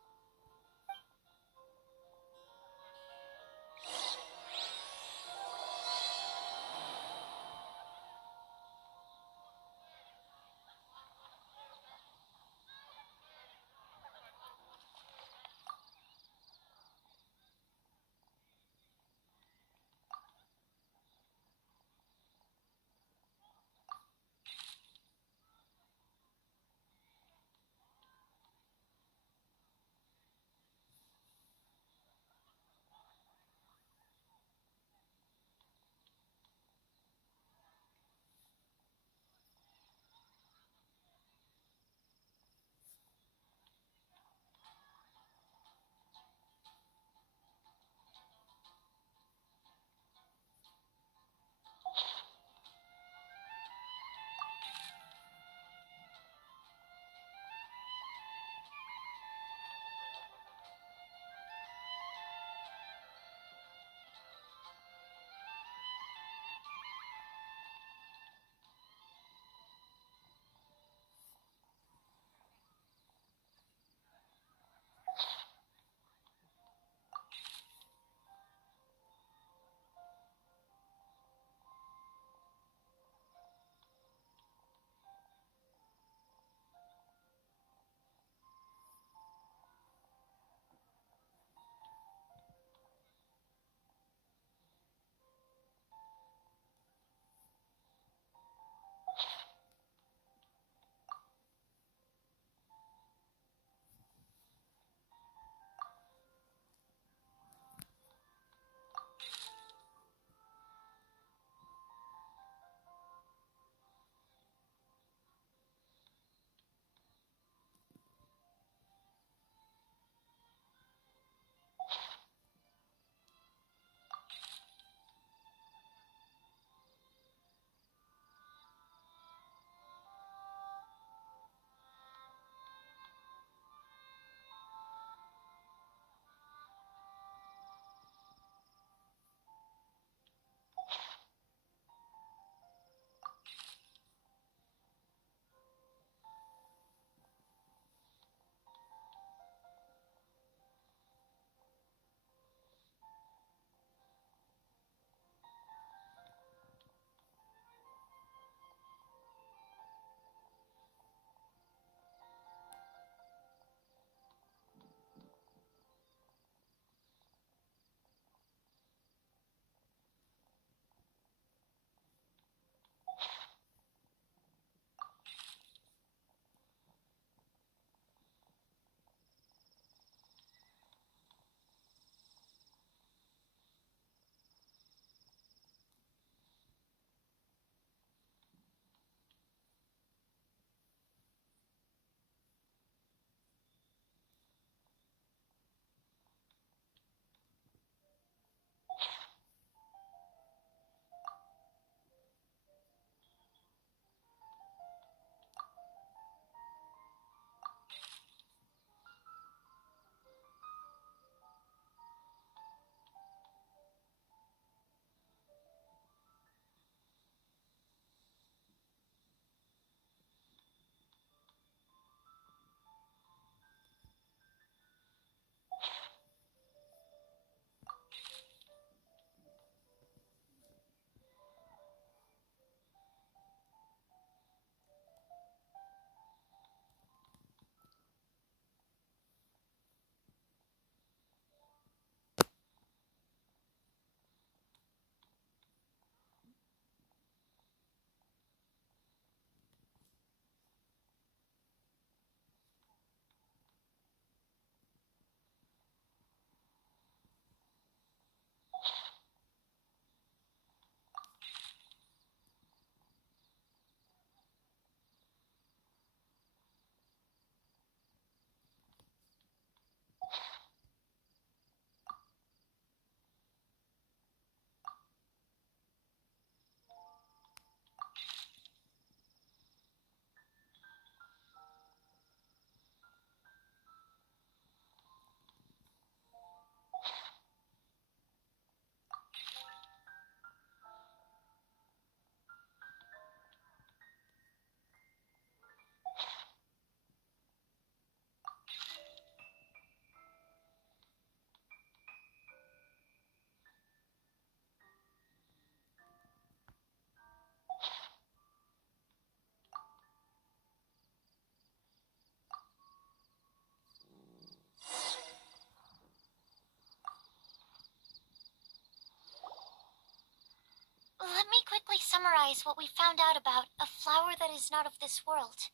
summarize what we found out about a flower that is not of this world.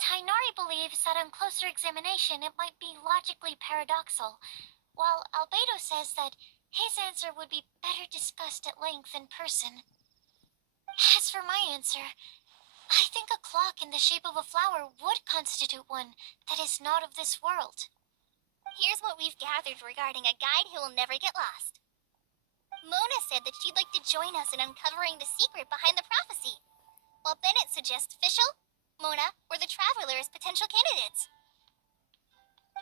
Tainari believes that on closer examination it might be logically paradoxal, while Albedo says that his answer would be better discussed at length in person. As for my answer, I think a clock in the shape of a flower would constitute one that is not of this world. Here's what we've gathered regarding a guide who will never get lost. Mona said that she'd like to join us in uncovering the secret behind the prophecy, while Bennett suggests Fischl, Mona, or the Traveler as potential candidates.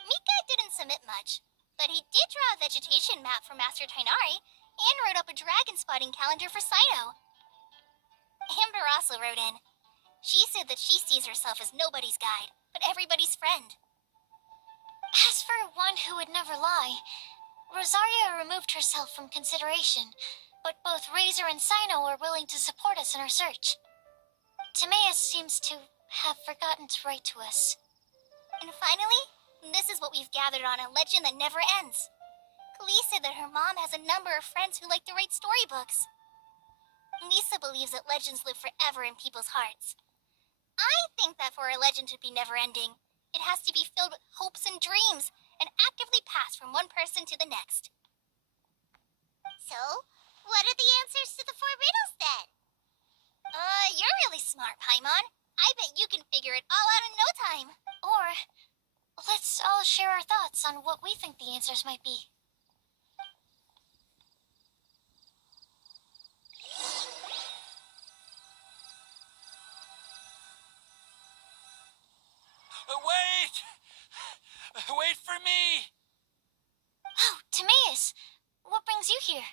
Mika didn't submit much, but he did draw a vegetation map for Master Tainari and wrote up a dragon spotting calendar for Saito. Amber also wrote in. She said that she sees herself as nobody's guide, but everybody's friend. As for one who would never lie, Rosario removed herself from consideration, but both Razor and Sino are willing to support us in our search. Timaeus seems to have forgotten to write to us. And finally, this is what we've gathered on a legend that never ends. Klee said that her mom has a number of friends who like to write storybooks. Lisa believes that legends live forever in people's hearts. I think that for a legend to be never-ending, it has to be filled with hopes and dreams, and actively pass from one person to the next. So, what are the answers to the 4 riddles then? You're really smart, Paimon. I bet you can figure it all out in no time. Or, let's all share our thoughts on what we think the answers might be. Wait! Wait for me! Oh, Timaeus! What brings you here?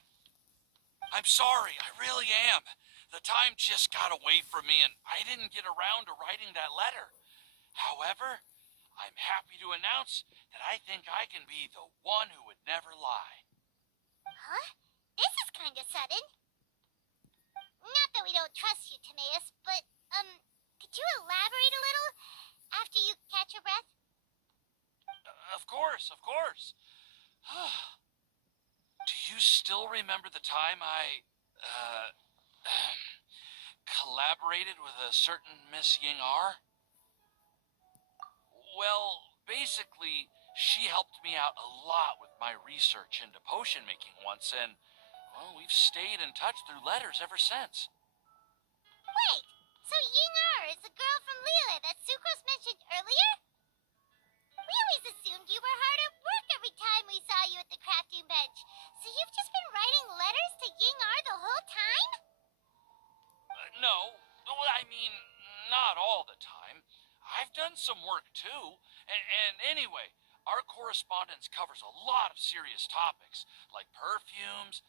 I'm sorry, I really am. The time just got away from me and I didn't get around to writing that letter. However, I'm happy to announce that I think I can be the one who would never lie. Huh? This is kind of sudden. Not that we don't trust you, Timaeus, but, could you elaborate a little after you catch your breath? Of course, of course. Do you still remember the time I, collaborated with a certain Miss Ying R? Well, basically, she helped me out a lot with my research into potion making once, and, well, we've stayed in touch through letters ever since. Wait, so Ying Er is the girl from Lila that Sucrose mentioned earlier? We always assumed you were hard at work every time we saw you at the crafting bench. So you've just been writing letters to Ying Er the whole time? No, well, I mean, not all the time. I've done some work too. And anyway, our correspondence covers a lot of serious topics, like perfumes.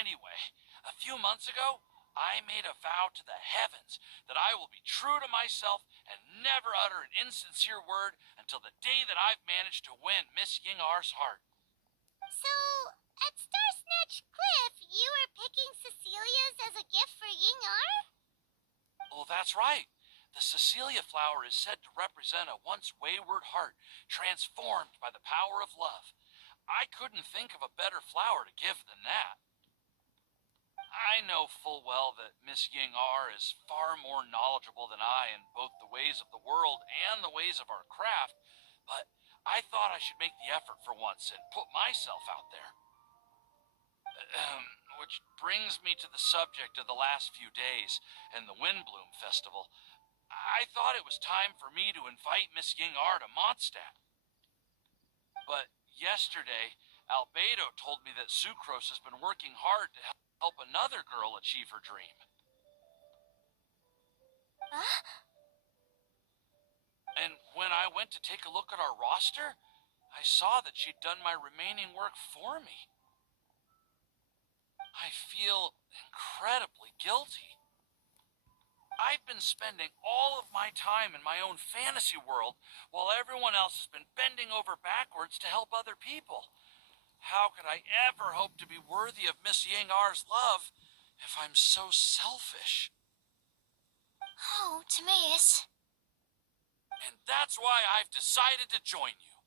Anyway, a few months ago, I made a vow to the heavens that I will be true to myself and never utter an insincere word until the day that I've managed to win Miss Ying R's heart. So, at Star Snatch Cliff, you were picking Cecilia's as a gift for Ying Er? Well, that's right. The Cecilia flower is said to represent a once wayward heart transformed by the power of love. I couldn't think of a better flower to give than that. I know full well that Miss Ying R is far more knowledgeable than I in both the ways of the world and the ways of our craft, but I thought I should make the effort for once and put myself out there. Which brings me to the subject of the last few days and the Windbloom Festival. I thought it was time for me to invite Miss Ying R to Mondstadt. But yesterday, Albedo told me that Sucrose has been working hard to help another girl achieve her dream. Huh? And when I went to take a look at our roster, I saw that she'd done my remaining work for me. I feel incredibly guilty. I've been spending all of my time in my own fantasy world while everyone else has been bending over backwards to help other people. How could I ever hope to be worthy of Miss Ying R's love if I'm so selfish? Oh, Timaeus. And that's why I've decided to join you.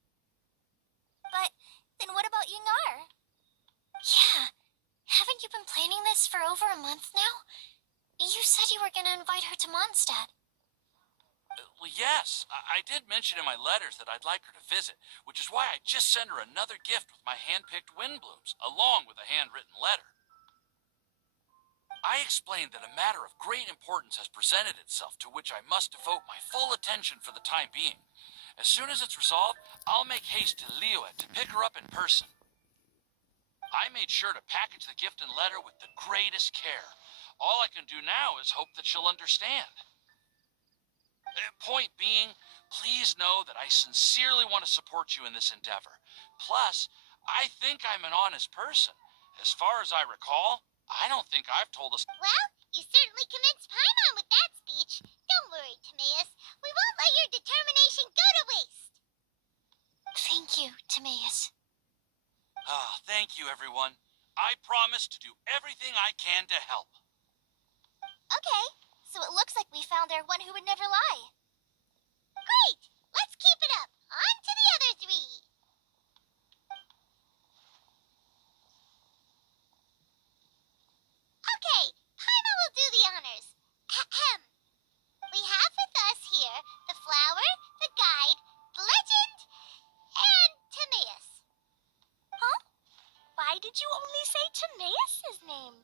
But then what about Ying R? Yeah. Haven't you been planning this for over a month now? You said you were gonna invite her to Mondstadt. Well, yes, I did mention in my letters that I'd like her to visit, which is why I just sent her another gift with my hand-picked wind blooms, along with a handwritten letter. I explained that a matter of great importance has presented itself to which I must devote my full attention for the time being. As soon as it's resolved, I'll make haste to Liyue to pick her up in person. I made sure to package the gift and letter with the greatest care. All I can do now is hope that she'll understand. Point being, please know that I sincerely want to support you in this endeavor. Plus, I think I'm an honest person. As far as I recall, I don't think I've told us. Well, you certainly convinced Paimon with that speech. Don't worry, Timaeus. We won't let your determination go to waste. Thank you, Timaeus. Thank you, everyone. I promise to do everything I can to help. Okay, so it looks like we found our one who would never lie. Great! Let's keep it up. On to the other three. Okay, Paimon will do the honors. Ahem. We have with us here the flower, the guide, the legend, and Timaeus. Huh? Why did you only say Timaeus' name?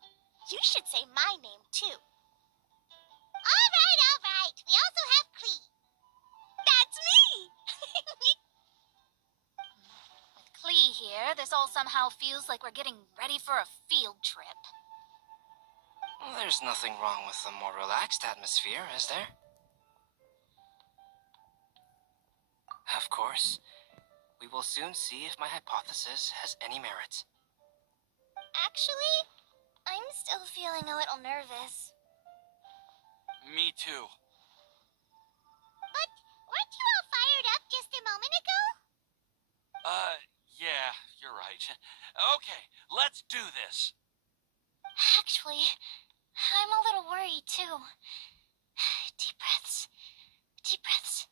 You should say my name, too. All right. We also have Klee. That's me! With Klee here, this all somehow feels like we're getting ready for a field trip. There's nothing wrong with a more relaxed atmosphere, is there? Of course. We will soon see if my hypothesis has any merit. Actually, I'm still feeling a little nervous. Me too. But weren't you all fired up just a moment ago? Yeah, you're right. Okay, let's do this. Actually, I'm a little worried, too. Deep breaths. Deep breaths.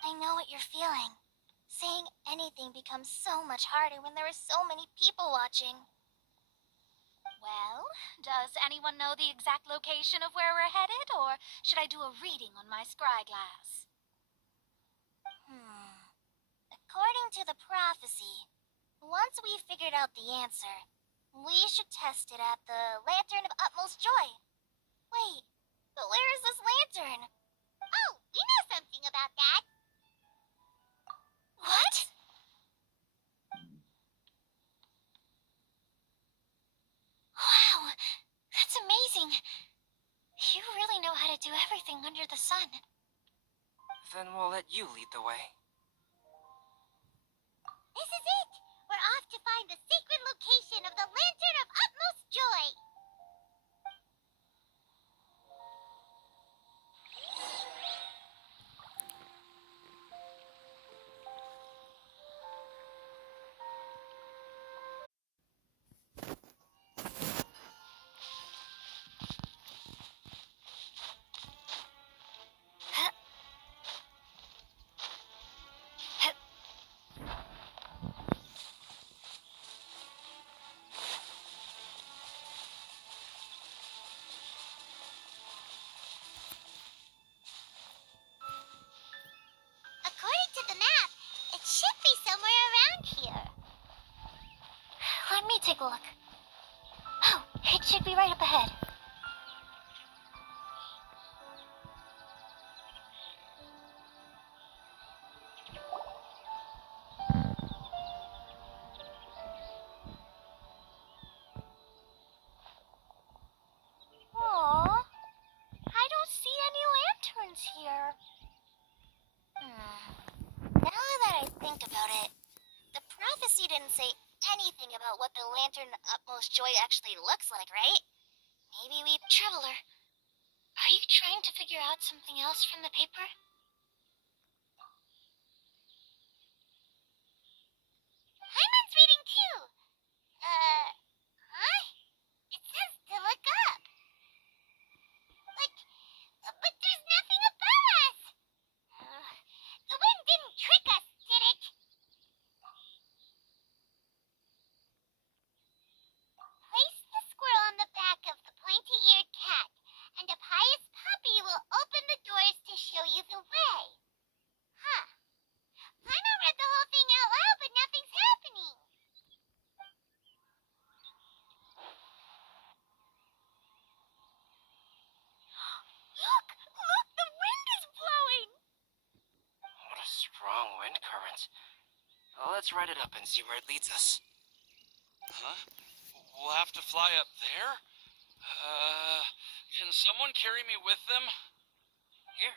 I know what you're feeling. Saying anything becomes so much harder when there are so many people watching. Well, does anyone know the exact location of where we're headed, or should I do a reading on my scry glass? According to the prophecy, once we've figured out the answer, we should test it at the Lantern of Utmost Joy. Wait, but where is this lantern? Oh, we know something about that. What? Wow, that's amazing. You really know how to do everything under the sun. Then we'll let you lead the way. This is it. We're off to find the sacred location of the Lantern of Utmost Joy. According to the map, it should be somewhere around here. Let me take a look. Oh, it should be right up ahead. Aww, I don't see any lanterns here. Now that I think about it, the prophecy didn't say anything about what the Lantern of Utmost Joy actually looks like, right? Maybe we... Traveler, are you trying to figure out something else from the paper? Paimon's reading too. Huh? It says to look up. But there's nothing above us. The wind didn't trick us, did it? Place the squirrel on the back of the pointy-eared cat wind current. Let's ride it up and see where it leads us. Huh? We'll have to fly up there? Can someone carry me with them? Here.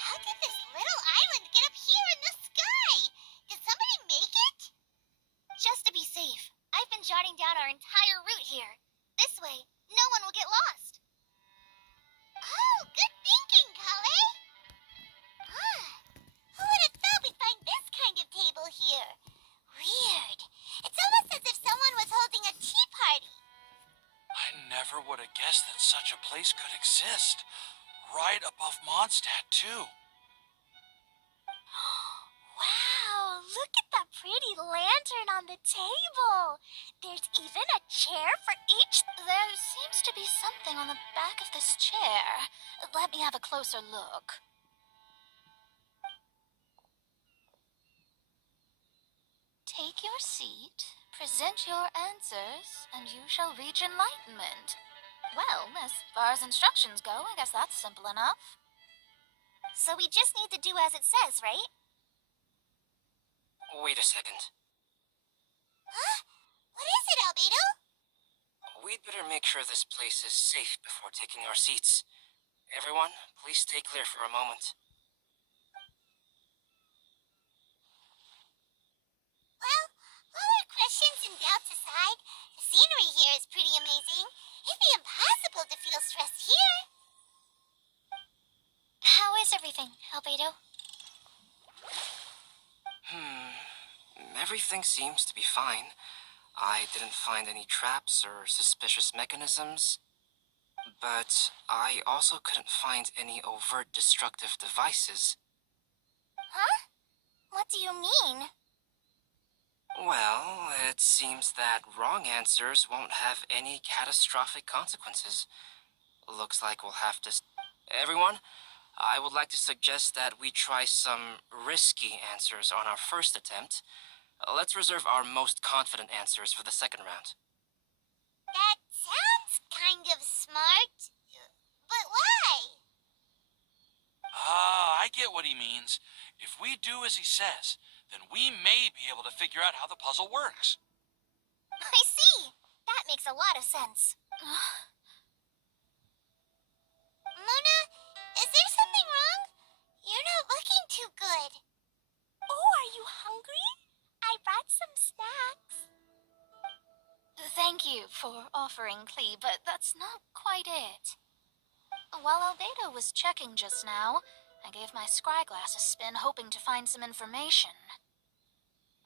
How did this little island get up here in the sky? Did somebody make it? Just to be safe, I've been jotting down our entire route here. This way, no one will get lost. Oh, good thinking, Kale. Who would have thought we'd find this kind of table here? Weird. It's almost as if someone was holding a tea party. I never would have guessed that such a place could exist. Right above Mondstadt, too. Wow, look at that pretty lantern on the table. There's even a chair for each. There seems to be something on the back of this chair. Let me have a closer look. Take your seat, present your answers, and you shall reach enlightenment. Well, as far as instructions go, I guess that's simple enough. So we just need to do as it says, right? Wait a second. Huh? What is it, Albedo? We'd better make sure this place is safe before taking our seats. Everyone, please stay clear for a moment. Well, all our questions and doubts aside, the scenery here is pretty amazing. It'd be impossible to feel stressed here. How is everything, Albedo? Everything seems to be fine. I didn't find any traps or suspicious mechanisms. But I also couldn't find any overt destructive devices. Huh? What do you mean? Well, it seems that wrong answers won't have any catastrophic consequences. Looks like we'll have to... Everyone, I would like to suggest that we try some risky answers on our first attempt. Let's reserve our most confident answers for the second round. That sounds kind of smart. But why? I get what he means. If we do as he says, then we may be able to figure out how the puzzle works. I see. That makes a lot of sense. Mona, is there something wrong? You're not looking too good. Oh, are you hungry? I brought some snacks. Thank you for offering, Klee, but that's not quite it. While Albedo was checking just now, I gave my scryglass a spin, hoping to find some information.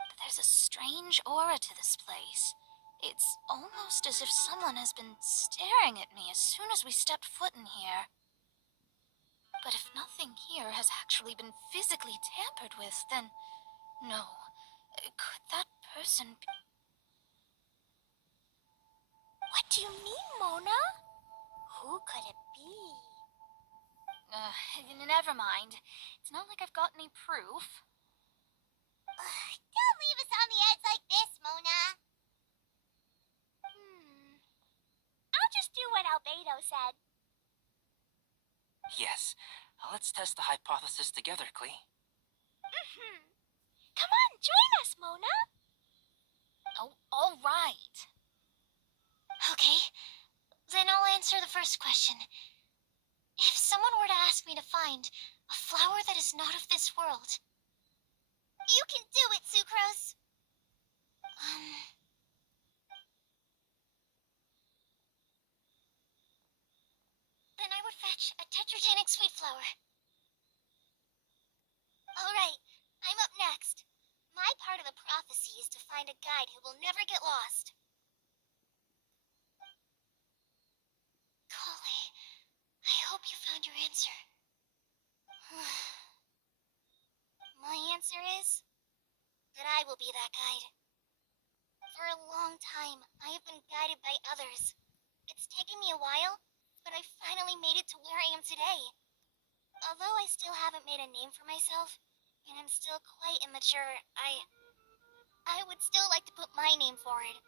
But there's a strange aura to this place. It's almost as if someone has been staring at me as soon as we stepped foot in here. But if nothing here has actually been physically tampered with, then no. Could that person be... What do you mean, Mona? Who could it be? Never mind. It's not like I've got any proof. Don't leave us on the edge like this, Mona. I'll just do what Albedo said. Yes, let's test the hypothesis together, Klee. Come on, join us, Mona. Oh, all right. Okay, then I'll answer the first question. If someone were to ask me to find a flower that is not of this world... You can do it, Sucrose. Then I would fetch a tetragenic sweet flower. Alright, I'm up next. My part of the prophecy is to find a guide who will never get lost. Kale, I hope you found your answer. My answer is that I will be that guide. For a long time, I have been guided by others. It's taken me a while, but I finally made it to where I am today. Although I still haven't made a name for myself, and I'm still quite immature, I would still like to put my name forward.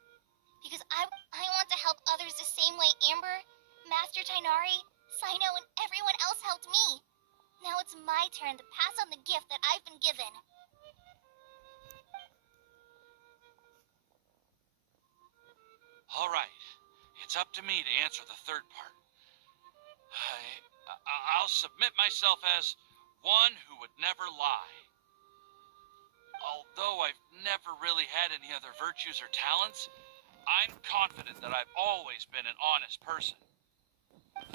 Because I want to help others the same way Amber, Master Tainari, Sino, and everyone else helped me. Now it's my turn to pass on the gift that I've been given. All right, it's up to me to answer the third part. I'll submit myself as one who would never lie. Although I've never really had any other virtues or talents, I'm confident that I've always been an honest person.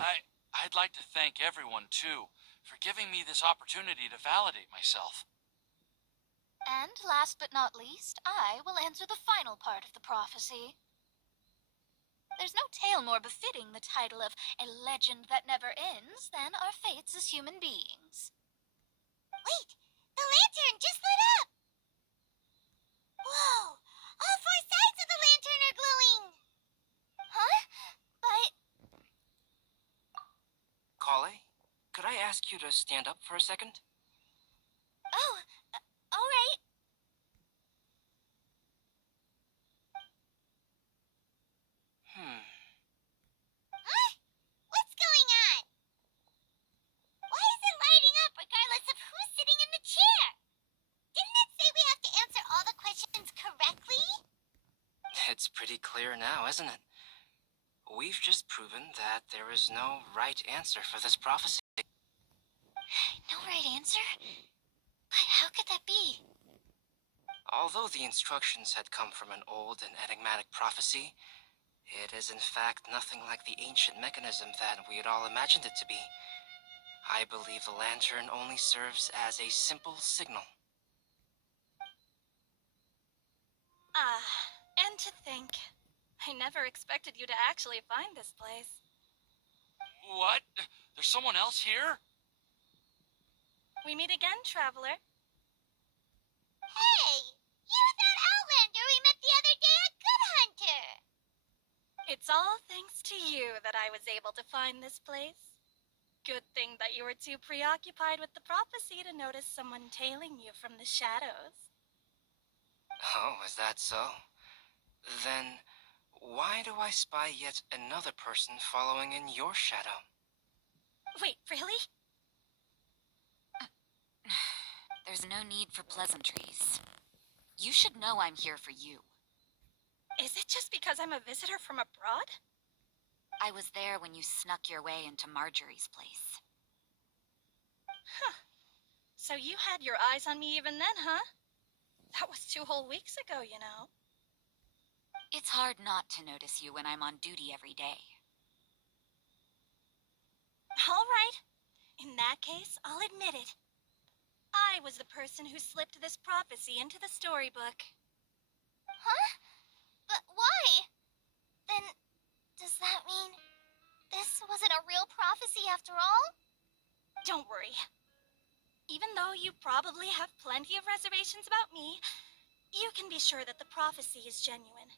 I'd like to thank everyone, too, for giving me this opportunity to validate myself. And last but not least, I will answer the final part of the prophecy. There's no tale more befitting the title of a legend that never ends than our fates as human beings. Wait! The lantern just lit up! Whoa! All four sides of the lantern are glowing! Huh? But... Kale, could I ask you to stand up for a second? Oh, alright. Huh? What's going on? Why is it lighting up regardless of who's sitting in the chair? Didn't it say we have to answer all the questions correctly? It's pretty clear now, isn't it? We've just proven that there is no right answer for this prophecy. No right answer? But how could that be? Although the instructions had come from an old and enigmatic prophecy, it is in fact nothing like the ancient mechanism that we had all imagined it to be. I believe the lantern only serves as a simple signal. And to think, I never expected you to actually find this place. What? There's someone else here? We meet again, traveler. Hey! You're that Outlander we met the other day at Good Hunter! It's all thanks to you that I was able to find this place. Good thing that you were too preoccupied with the prophecy to notice someone tailing you from the shadows. Oh, is that so? Then, why do I spy yet another person following in your shadow? Wait, really? There's no need for pleasantries. You should know I'm here for you. Is it just because I'm a visitor from abroad? I was there when you snuck your way into Marjorie's place. Huh. So you had your eyes on me even then, huh? That was 2 whole weeks ago, you know. It's hard not to notice you when I'm on duty every day. All right. In that case, I'll admit it. I was the person who slipped this prophecy into the storybook. Huh? But why? Then, does that mean this wasn't a real prophecy after all? Don't worry. Even though you probably have plenty of reservations about me, you can be sure that the prophecy is genuine.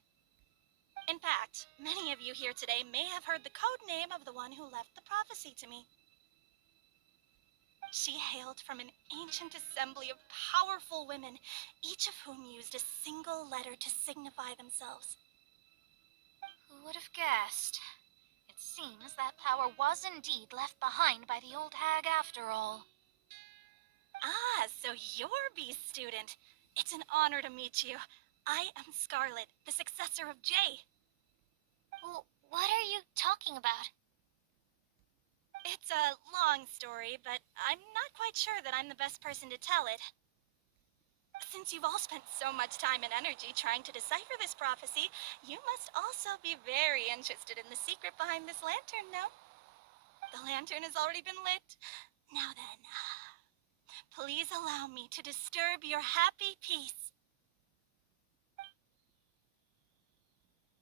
In fact, many of you here today may have heard the code name of the one who left the prophecy to me. She hailed from an ancient assembly of powerful women, each of whom used a single letter to signify themselves. Who would have guessed? It seems that power was indeed left behind by the old hag after all. Ah, so you're Beast student. It's an honor to meet you. I am Scarlet, the successor of Jay. Well, what are you talking about? It's a long story, but I'm not quite sure that I'm the best person to tell it. Since you've all spent so much time and energy trying to decipher this prophecy, you must also be very interested in the secret behind this lantern, no? The lantern has already been lit. Now then, Please allow me to disturb your happy peace.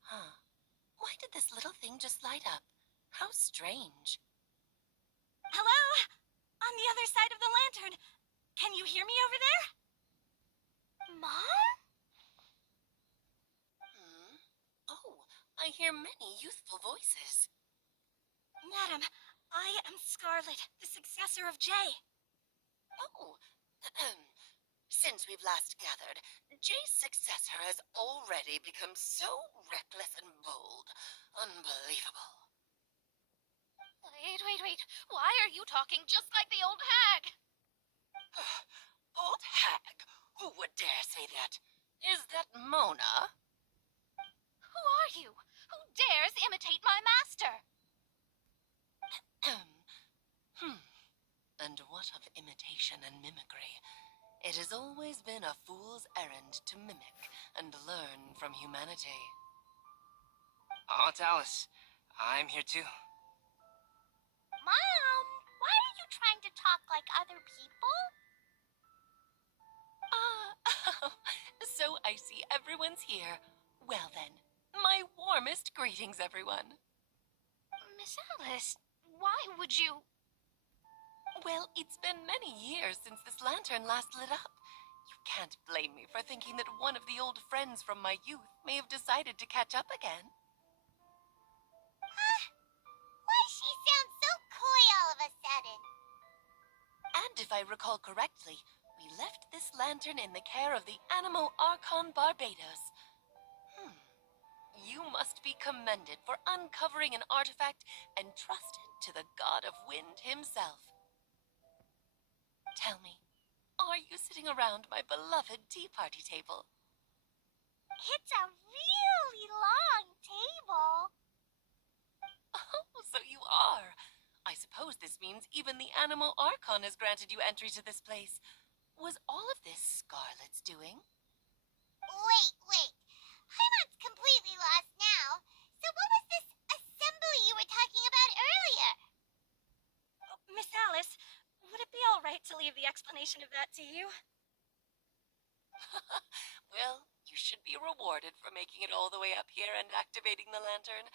Huh. Why did this little thing just light up? How strange. Hello? On the other side of the lantern. Can you hear me over there? Mom? Oh, I hear many youthful voices. Madam, I am Scarlet, the successor of Jay. Oh, since we've last gathered, Jay's successor has already become so reckless and bold. Unbelievable. Wait. Why are you talking just like the old hag? Old hag? Who would dare say that? Is that Mona? Who are you? Who dares imitate my master? And what of imitation and mimicry? It has always been a fool's errand to mimic and learn from humanity. Oh, it's Alice. I'm here too. Mom, why are you trying to talk like other people? So I see everyone's here. Well then, my warmest greetings, everyone. Miss Alice, why would you... Well, it's been many years since this lantern last lit up. You can't blame me for thinking that one of the old friends from my youth may have decided to catch up again. Why she sounds so coy all of a sudden? And if I recall correctly, we left this lantern in the care of the Anemo Archon Barbados. You must be commended for uncovering an artifact entrusted to the god of wind himself. Tell me, are you sitting around my beloved tea party table? It's a really long table. Oh, so you are. I suppose this means even the Anemo Archon has granted you entry to this place. Was all of this Scarlet's doing? Wait. I'm not completely lost now. So what was this assembly you were talking about earlier? Miss Alice, would it be all right to leave the explanation of that to you? Well, you should be rewarded for making it all the way up here and activating the lantern.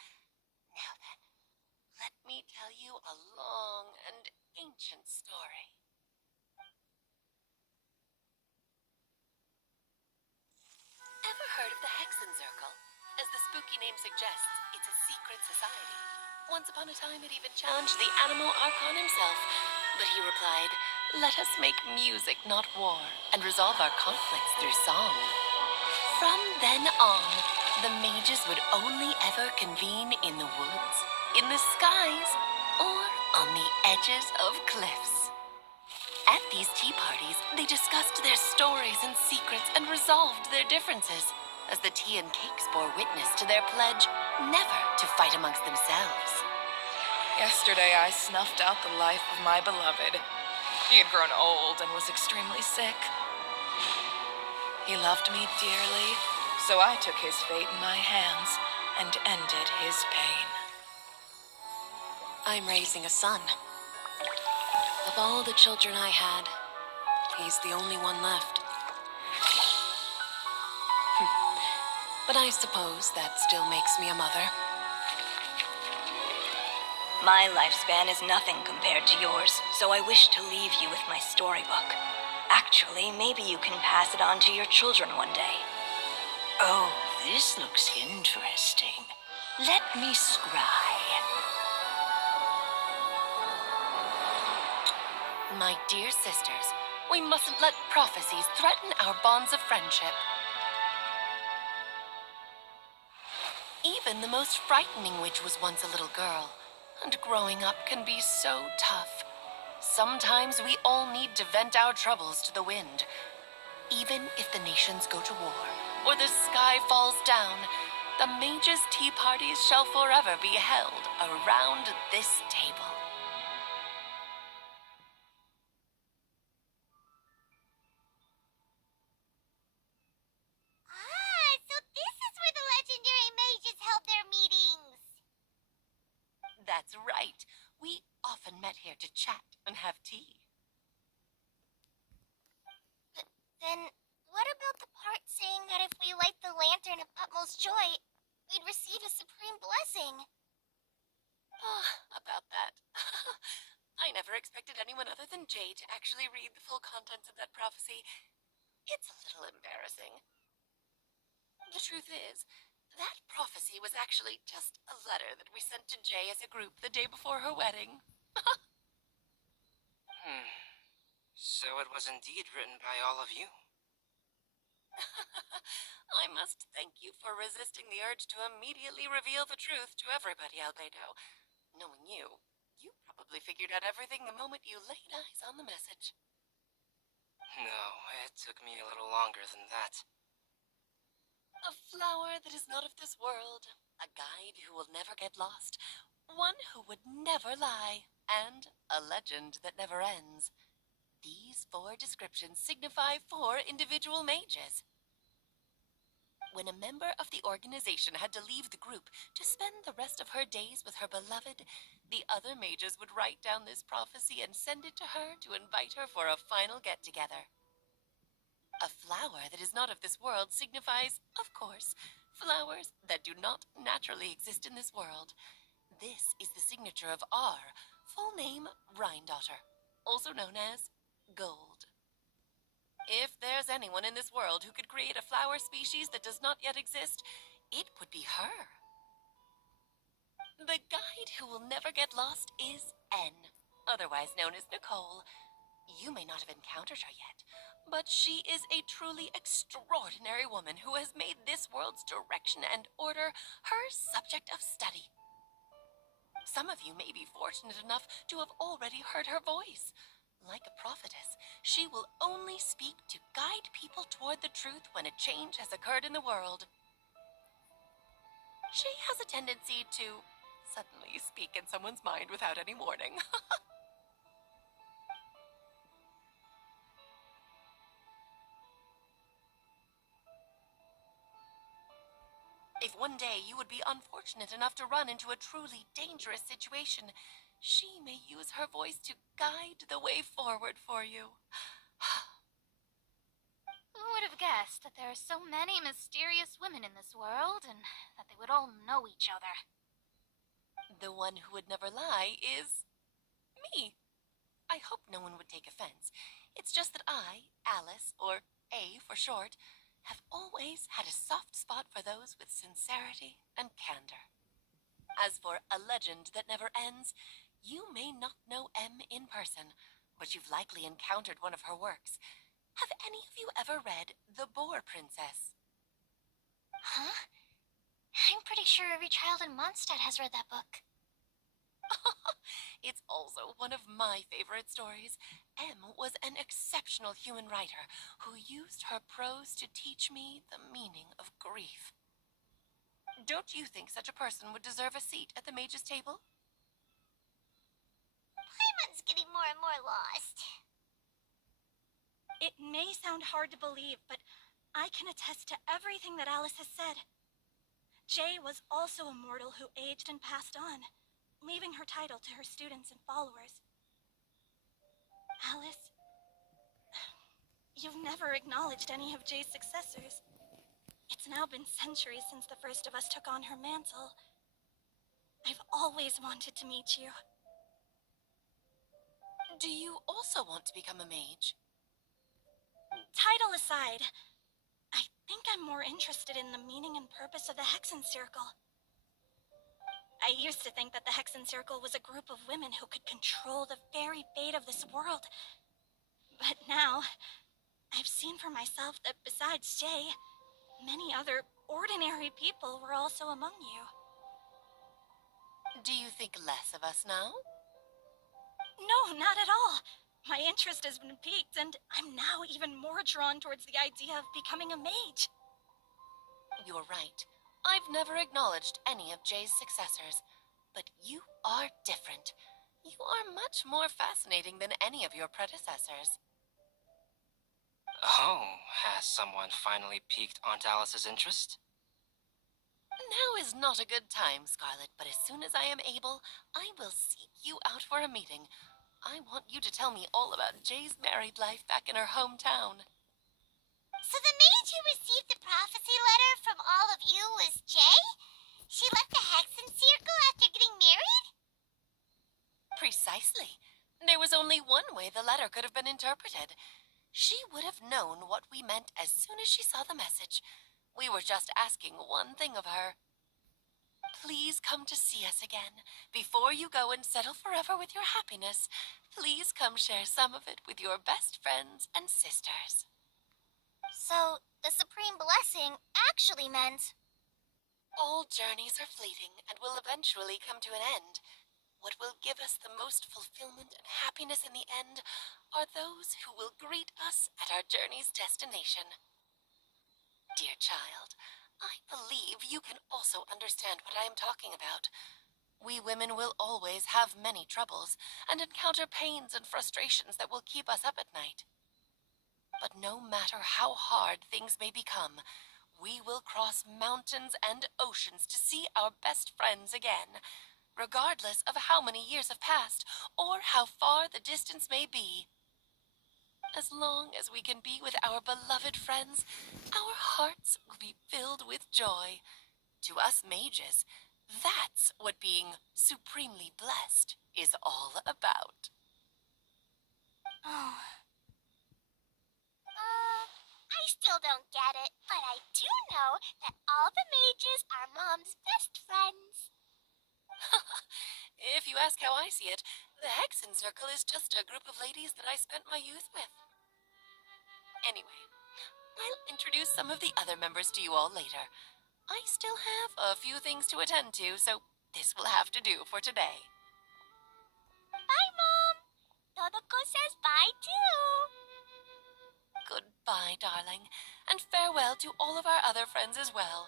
Now then, let me tell you a long and ancient story. Ever heard of the Hexen Circle? As the spooky name suggests, it's a secret society. Once upon a time, it even challenged the Anemo Archon himself. But he replied, "Let us make music, not war, and resolve our conflicts through song." From then on, the mages would only ever convene in the woods, in the skies, or on the edges of cliffs. At these tea parties, they discussed their stories and secrets and resolved their differences, as the tea and cakes bore witness to their pledge never to fight amongst themselves. Yesterday, I snuffed out the life of my beloved. He had grown old and was extremely sick. He loved me dearly, so I took his fate in my hands and ended his pain. I'm raising a son. Of all the children I had, he's the only one left. But I suppose that still makes me a mother. My lifespan is nothing compared to yours, so I wish to leave you with my storybook. Actually, maybe you can pass it on to your children one day. Oh, this looks interesting. Let me scry. My dear sisters, we mustn't let prophecies threaten our bonds of friendship. Even the most frightening witch was once a little girl, and growing up can be so tough. Sometimes we all need to vent our troubles to the wind. Even if the nations go to war, or the sky falls down, the mages' tea parties shall forever be held around this table. So this is where the legendary mages held their meetings. That's right. We often met here to chat and have tea. Then what about the part saying that if we light the lantern of utmost joy, we'd receive a supreme blessing? About that. I never expected anyone other than Jay to actually read the full contents of that prophecy. It's a little embarrassing. The truth is, that prophecy was actually just a letter that we sent to Jay as a group the day before her wedding. So it was indeed written by all of you. I must thank you for resisting the urge to immediately reveal the truth to everybody, Albedo. Knowing you, you probably figured out everything the moment you laid eyes on the message. No, it took me a little longer than that. A flower that is not of this world, a guide who will never get lost, one who would never lie, and a legend that never ends. These 4 descriptions signify 4 individual mages. When a member of the organization had to leave the group to spend the rest of her days with her beloved, the other mages would write down this prophecy and send it to her to invite her for a final get-together. A flower that is not of this world signifies, of course, flowers that do not naturally exist in this world. This is the signature of our full name, Rhindaughter, also known as Gold. If there's anyone in this world who could create a flower species that does not yet exist, it would be her. The guide who will never get lost is N, otherwise known as Nicole. You may not have encountered her yet, but she is a truly extraordinary woman who has made this world's direction and order her subject of study. Some of you may be fortunate enough to have already heard her voice. Like a prophetess, she will only speak to guide people toward the truth when a change has occurred in the world. She has a tendency to suddenly speak in someone's mind without any warning. If one day you would be unfortunate enough to run into a truly dangerous situation, she may use her voice to guide the way forward for you. Who would have guessed that there are so many mysterious women in this world and that they would all know each other? The one who would never lie is me. I hope no one would take offense. It's just that I, Alice, or A for short, have always had a soft spot for those with sincerity and candor. As for a legend that never ends, you may not know M in person, but you've likely encountered one of her works. Have any of you ever read The Boar Princess? Huh? I'm pretty sure every child in Mondstadt has read that book. It's also one of my favorite stories. M was an exceptional human writer who used her prose to teach me the meaning of grief. Don't you think such a person would deserve a seat at the mage's table? Paimon's getting more and more lost. It may sound hard to believe, but I can attest to everything that Alice has said. Jay was also a mortal who aged and passed on, leaving her title to her students and followers. Alice, you've never acknowledged any of Jay's successors. It's now been centuries since the first of us took on her mantle. I've always wanted to meet you. Do you also want to become a mage? Title aside, I think I'm more interested in the meaning and purpose of the Hexen Circle. I used to think that the Hexen Circle was a group of women who could control the very fate of this world. But now, I've seen for myself that besides Jay, many other ordinary people were also among you. Do you think less of us now? No, not at all. My interest has been piqued, and I'm now even more drawn towards the idea of becoming a mage. You're right. I've never acknowledged any of Jay's successors, but you are different. You are much more fascinating than any of your predecessors. Oh, has someone finally piqued Aunt Alice's interest? Now is not a good time, Scarlet, but as soon as I am able, I will seek you out for a meeting. I want you to tell me all about Jay's married life back in her hometown. So the mage who received the prophecy letter from all of you was Jay? She left the Hexen Circle after getting married? Precisely. There was only one way the letter could have been interpreted. She would have known what we meant as soon as she saw the message. We were just asking one thing of her. Please come to see us again. Before you go and settle forever with your happiness, please come share some of it with your best friends and sisters. So, the Supreme Blessing actually meant... All journeys are fleeting and will eventually come to an end. What will give us the most fulfillment and happiness in the end are those who will greet us at our journey's destination. Dear child, I believe you can also understand what I am talking about. We women will always have many troubles and encounter pains and frustrations that will keep us up at night. But no matter how hard things may become, we will cross mountains and oceans to see our best friends again, regardless of how many years have passed or how far the distance may be. As long as we can be with our beloved friends, our hearts will be filled with joy. To us mages, that's what being supremely blessed is all about. Oh. I still don't get it, but I do know that all the mages are Mom's best friends. If you ask how I see it, the Hexen Circle is just a group of ladies that I spent my youth with. Anyway, I'll introduce some of the other members to you all later. I still have a few things to attend to, so this will have to do for today. Bye, Mom. Todoko says bye, too. Goodbye, darling, and farewell to all of our other friends as well.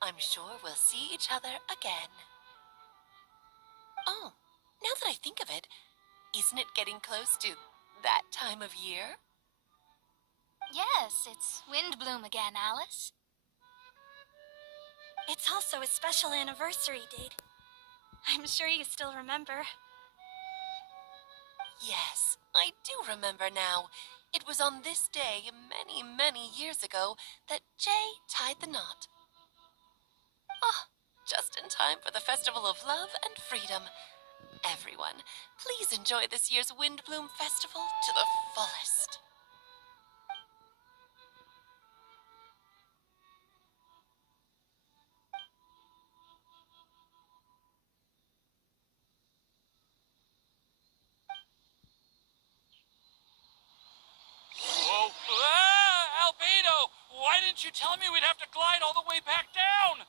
I'm sure we'll see each other again. Oh, now that I think of it, isn't it getting close to that time of year? Yes, it's Windbloom again, Alice. It's also a special anniversary date. I'm sure you still remember. Yes, I do remember now. It was on this day, many, many years ago, that Jay tied the knot. Ah, just in time for the Festival of Love and Freedom. Everyone, please enjoy this year's Windbloom Festival to the fullest. Whoa! Ah! Albedo! Why didn't you tell me we'd have to glide all the way back down?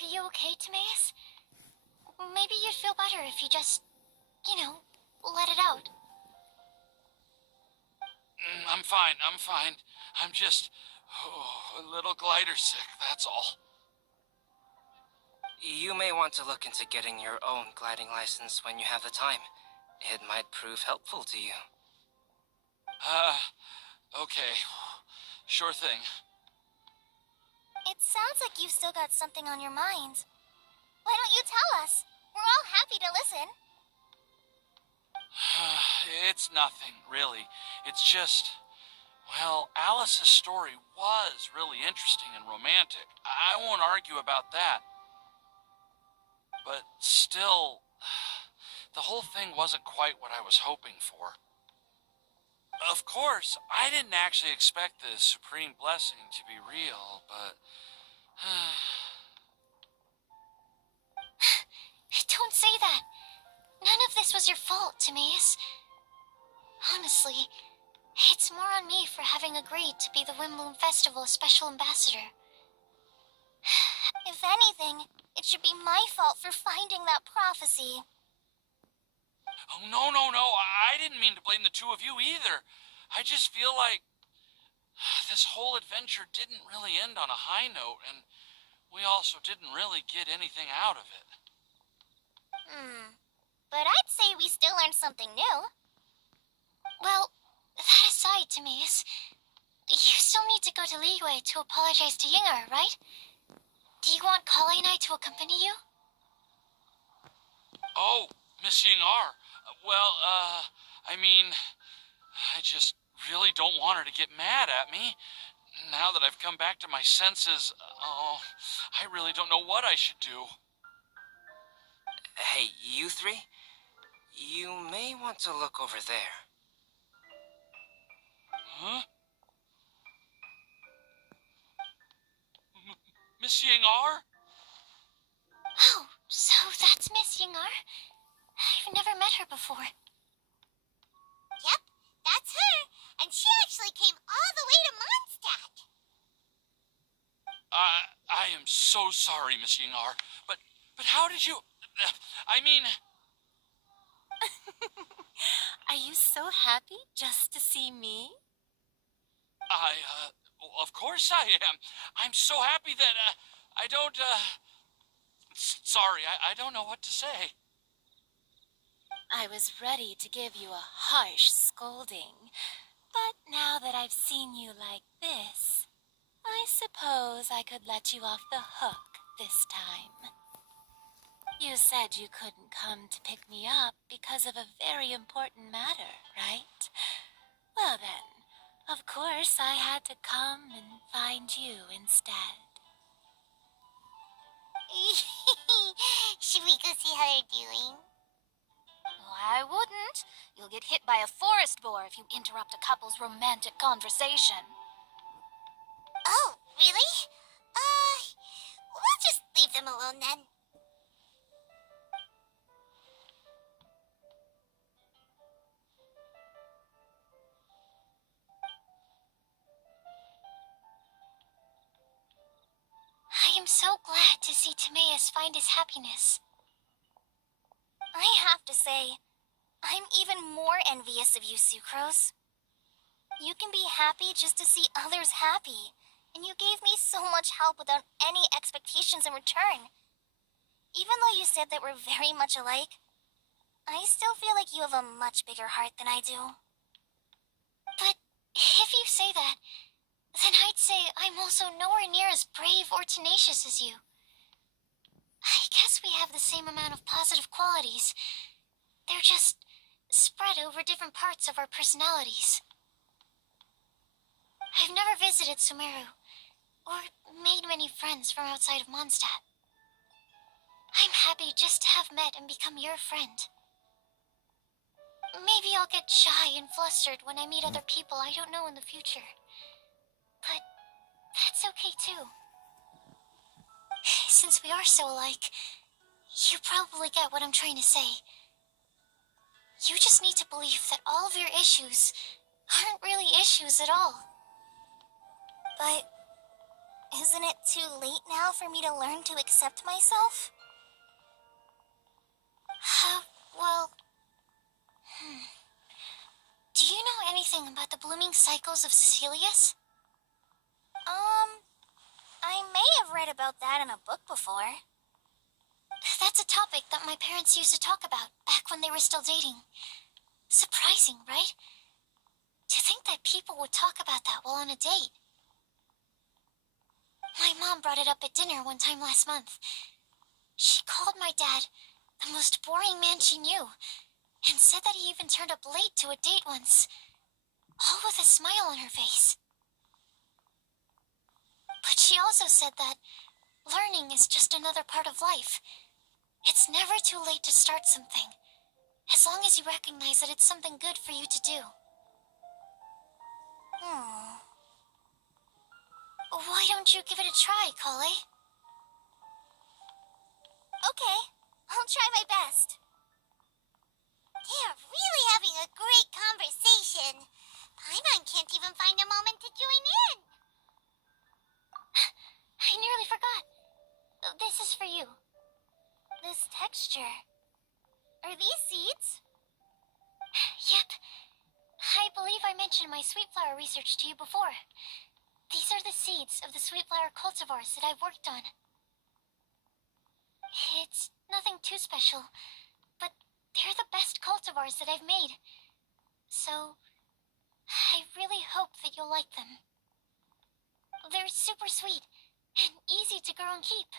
Are you okay, Timaeus? Maybe you'd feel better if you just, let it out. I'm fine, I'm fine. I'm just a little glider sick, that's all. You may want to look into getting your own gliding license when you have the time. It might prove helpful to you. Okay. Sure thing. It sounds like you've still got something on your mind. Why don't you tell us? We're all happy to listen. It's nothing, really. It's just, well, Alice's story was really interesting and romantic. I won't argue about that. But still, the whole thing wasn't quite what I was hoping for. Of course, I didn't actually expect the supreme blessing to be real, but... Don't say that. None of this was your fault, Timaeus. Honestly, it's more on me for having agreed to be the Wimbloom Festival Special Ambassador. If anything, it should be my fault for finding that prophecy. Oh, no, no, no. I didn't mean to blame the two of you either. I just feel like this whole adventure didn't really end on a high note, and we also didn't really get anything out of it. But I'd say we still learned something new. Well, that aside, Timaeus, you still need to go to Liyue to apologize to Yingar, right? Do you want Kale and I to accompany you? Oh, Miss Yingar. Well, I mean, I just really don't want her to get mad at me. Now that I've come back to my senses, I really don't know what I should do. Hey, you three? You may want to look over there. Huh? Miss Yingar? Oh, so that's Miss Yingar? I've never met her before. Yep, that's her. And she actually came all the way to Mondstadt. I am so sorry, Miss Yingar. But how did you... I mean... Are you so happy just to see me? Of course I am. I'm so happy that, I don't, sorry, I don't know what to say. I was ready to give you a harsh scolding, but now that I've seen you like this, I suppose I could let you off the hook this time. You said you couldn't come to pick me up because of a very important matter, right? Well then, of course I had to come and find you instead. Should we go see how they're doing? I wouldn't. You'll get hit by a forest boar if you interrupt a couple's romantic conversation. Oh, really? We'll just leave them alone then. I am so glad to see Timaeus find his happiness. I have to say, I'm even more envious of you, Sucrose. You can be happy just to see others happy, and you gave me so much help without any expectations in return. Even though you said that we're very much alike, I still feel like you have a much bigger heart than I do. But if you say that, then I'd say I'm also nowhere near as brave or tenacious as you. I guess we have the same amount of positive qualities. They're just spread over different parts of our personalities. I've never visited Sumeru, or made many friends from outside of Mondstadt. I'm happy just to have met and become your friend. Maybe I'll get shy and flustered when I meet other people I don't know in the future. But that's okay too. Since we are so alike, you probably get what I'm trying to say. You just need to believe that all of your issues aren't really issues at all. But isn't it too late now for me to learn to accept myself? Well... Do you know anything about the blooming cycles of Cecilius? I may have read about that in a book before. That's a topic that my parents used to talk about back when they were still dating. Surprising, right? To think that people would talk about that while on a date. My mom brought it up at dinner one time last month. She called my dad the most boring man she knew, and said that he even turned up late to a date once, all with a smile on her face. But she also said that learning is just another part of life. It's never too late to start something, as long as you recognize that it's something good for you to do. Why don't you give it a try, Kale? Okay, I'll try my best. They're really having a great conversation. Paimon can't even find a moment to join in. I nearly forgot. This is for you. This texture. Are these seeds? Yep. I believe I mentioned my sweet flower research to you before. These are the seeds of the sweet flower cultivars that I've worked on. It's nothing too special, but they're the best cultivars that I've made. So, I really hope that you'll like them. They're super sweet and easy to grow and keep.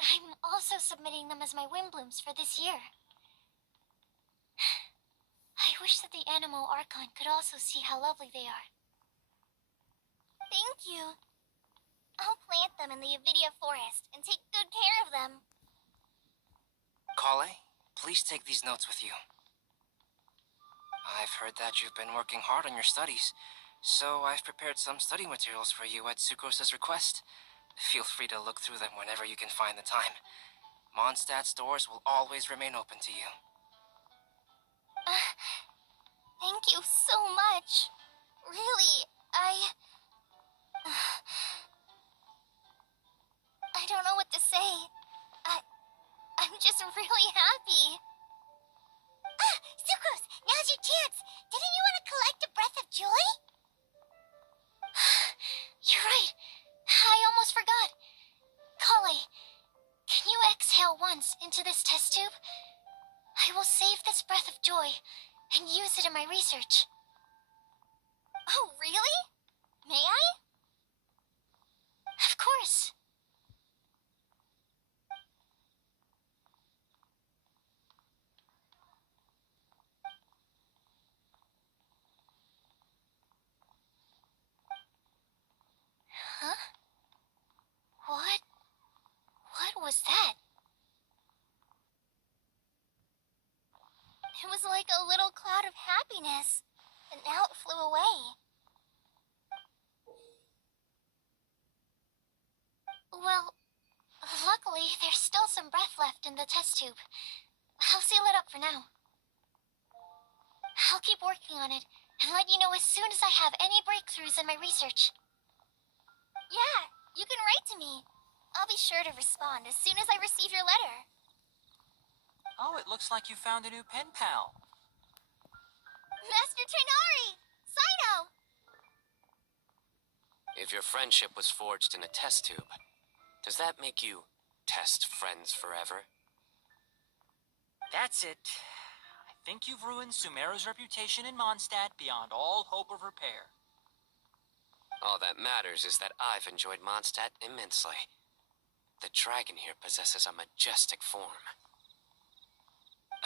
I'm also submitting them as my wind blooms for this year. I wish that the Anemo Archon could also see how lovely they are. Thank you. I'll plant them in the Avidia forest and take good care of them. Kale, please take these notes with you. I've heard that you've been working hard on your studies, so I've prepared some study materials for you at Sucrose's request. Feel free to look through them whenever you can find the time. Mondstadt's doors will always remain open to you. Thank you so much. Really, I don't know what to say. I'm just really happy. Sucrose, now's your chance. Didn't you want to collect a breath of joy? You're right. I almost forgot. Kale, can you exhale once into this test tube? I will save this breath of joy and use it in my research. Oh, really? May I? Of course. Huh? What was that? It was like a little cloud of happiness, and now it flew away. Well, luckily, there's still some breath left in the test tube. I'll seal it up for now. I'll keep working on it and let you know as soon as I have any breakthroughs in my research. Yeah, you can write to me. I'll be sure to respond as soon as I receive your letter. Oh, it looks like you found a new pen pal. Master Tainari! Sino! If your friendship was forged in a test tube, does that make you test friends forever? That's it. I think you've ruined Sumeru's reputation in Mondstadt beyond all hope of repair. All that matters is that I've enjoyed Mondstadt immensely. The dragon here possesses a majestic form.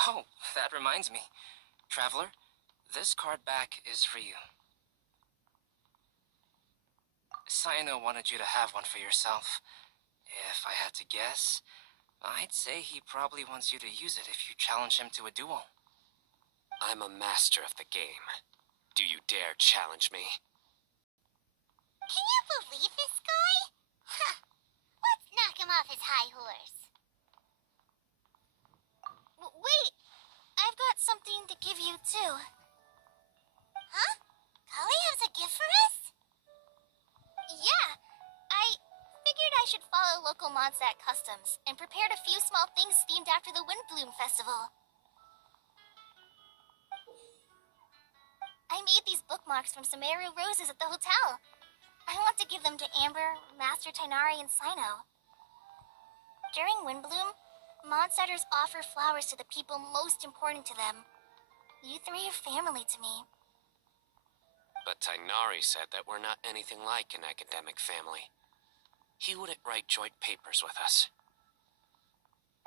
Oh, that reminds me. Traveler, this card back is for you. Sino wanted you to have one for yourself. If I had to guess, I'd say he probably wants you to use it if you challenge him to a duel. I'm a master of the game. Do you dare challenge me? Can you believe this guy? Huh. Let's knock him off his high horse. Wait, I've got something to give you too. Huh? Kali has a gift for us? Yeah, I figured I should follow local Mondstadt customs and prepared a few small things themed after the Windbloom Festival. I made these bookmarks from Sumeru roses at the hotel. I want to give them to Amber, Master Tainari, and Sino. During Windbloom, Mondstadters offer flowers to the people most important to them. You three are family to me. But Tainari said that we're not anything like an academic family. He wouldn't write joint papers with us.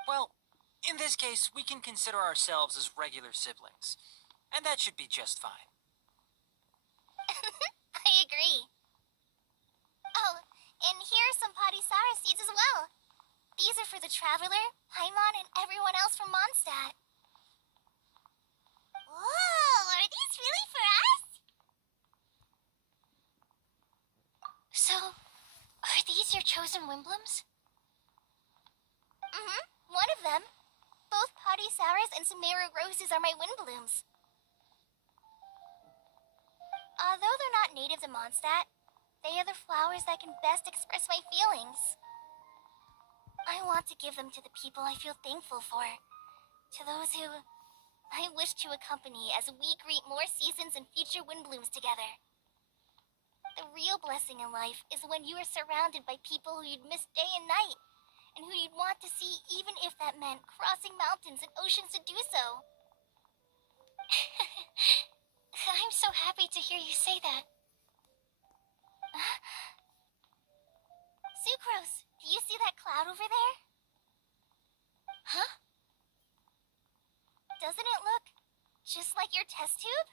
Well, In this case, we can consider ourselves as regular siblings. And that should be just fine. I agree. Oh, and here are some Podisara seeds as well. These are for the Traveler, Paimon, and everyone else from Mondstadt. Whoa, are these really for us? So, are these your chosen Wimblums? Mm-hmm, one of them. Both Podisaras and Sumeru roses are my Windblooms. Although they're not native to Mondstadt, they are the flowers that can best express my feelings. I want to give them to the people I feel thankful for. To those who I wish to accompany as we greet more seasons and future Windblooms together. The real blessing in life is when you are surrounded by people who you'd miss day and night, and who you'd want to see even if that meant crossing mountains and oceans to do so. I'm so happy to hear you say that. Sucrose, do you see that cloud over there? Huh? Doesn't it look just like your test tube?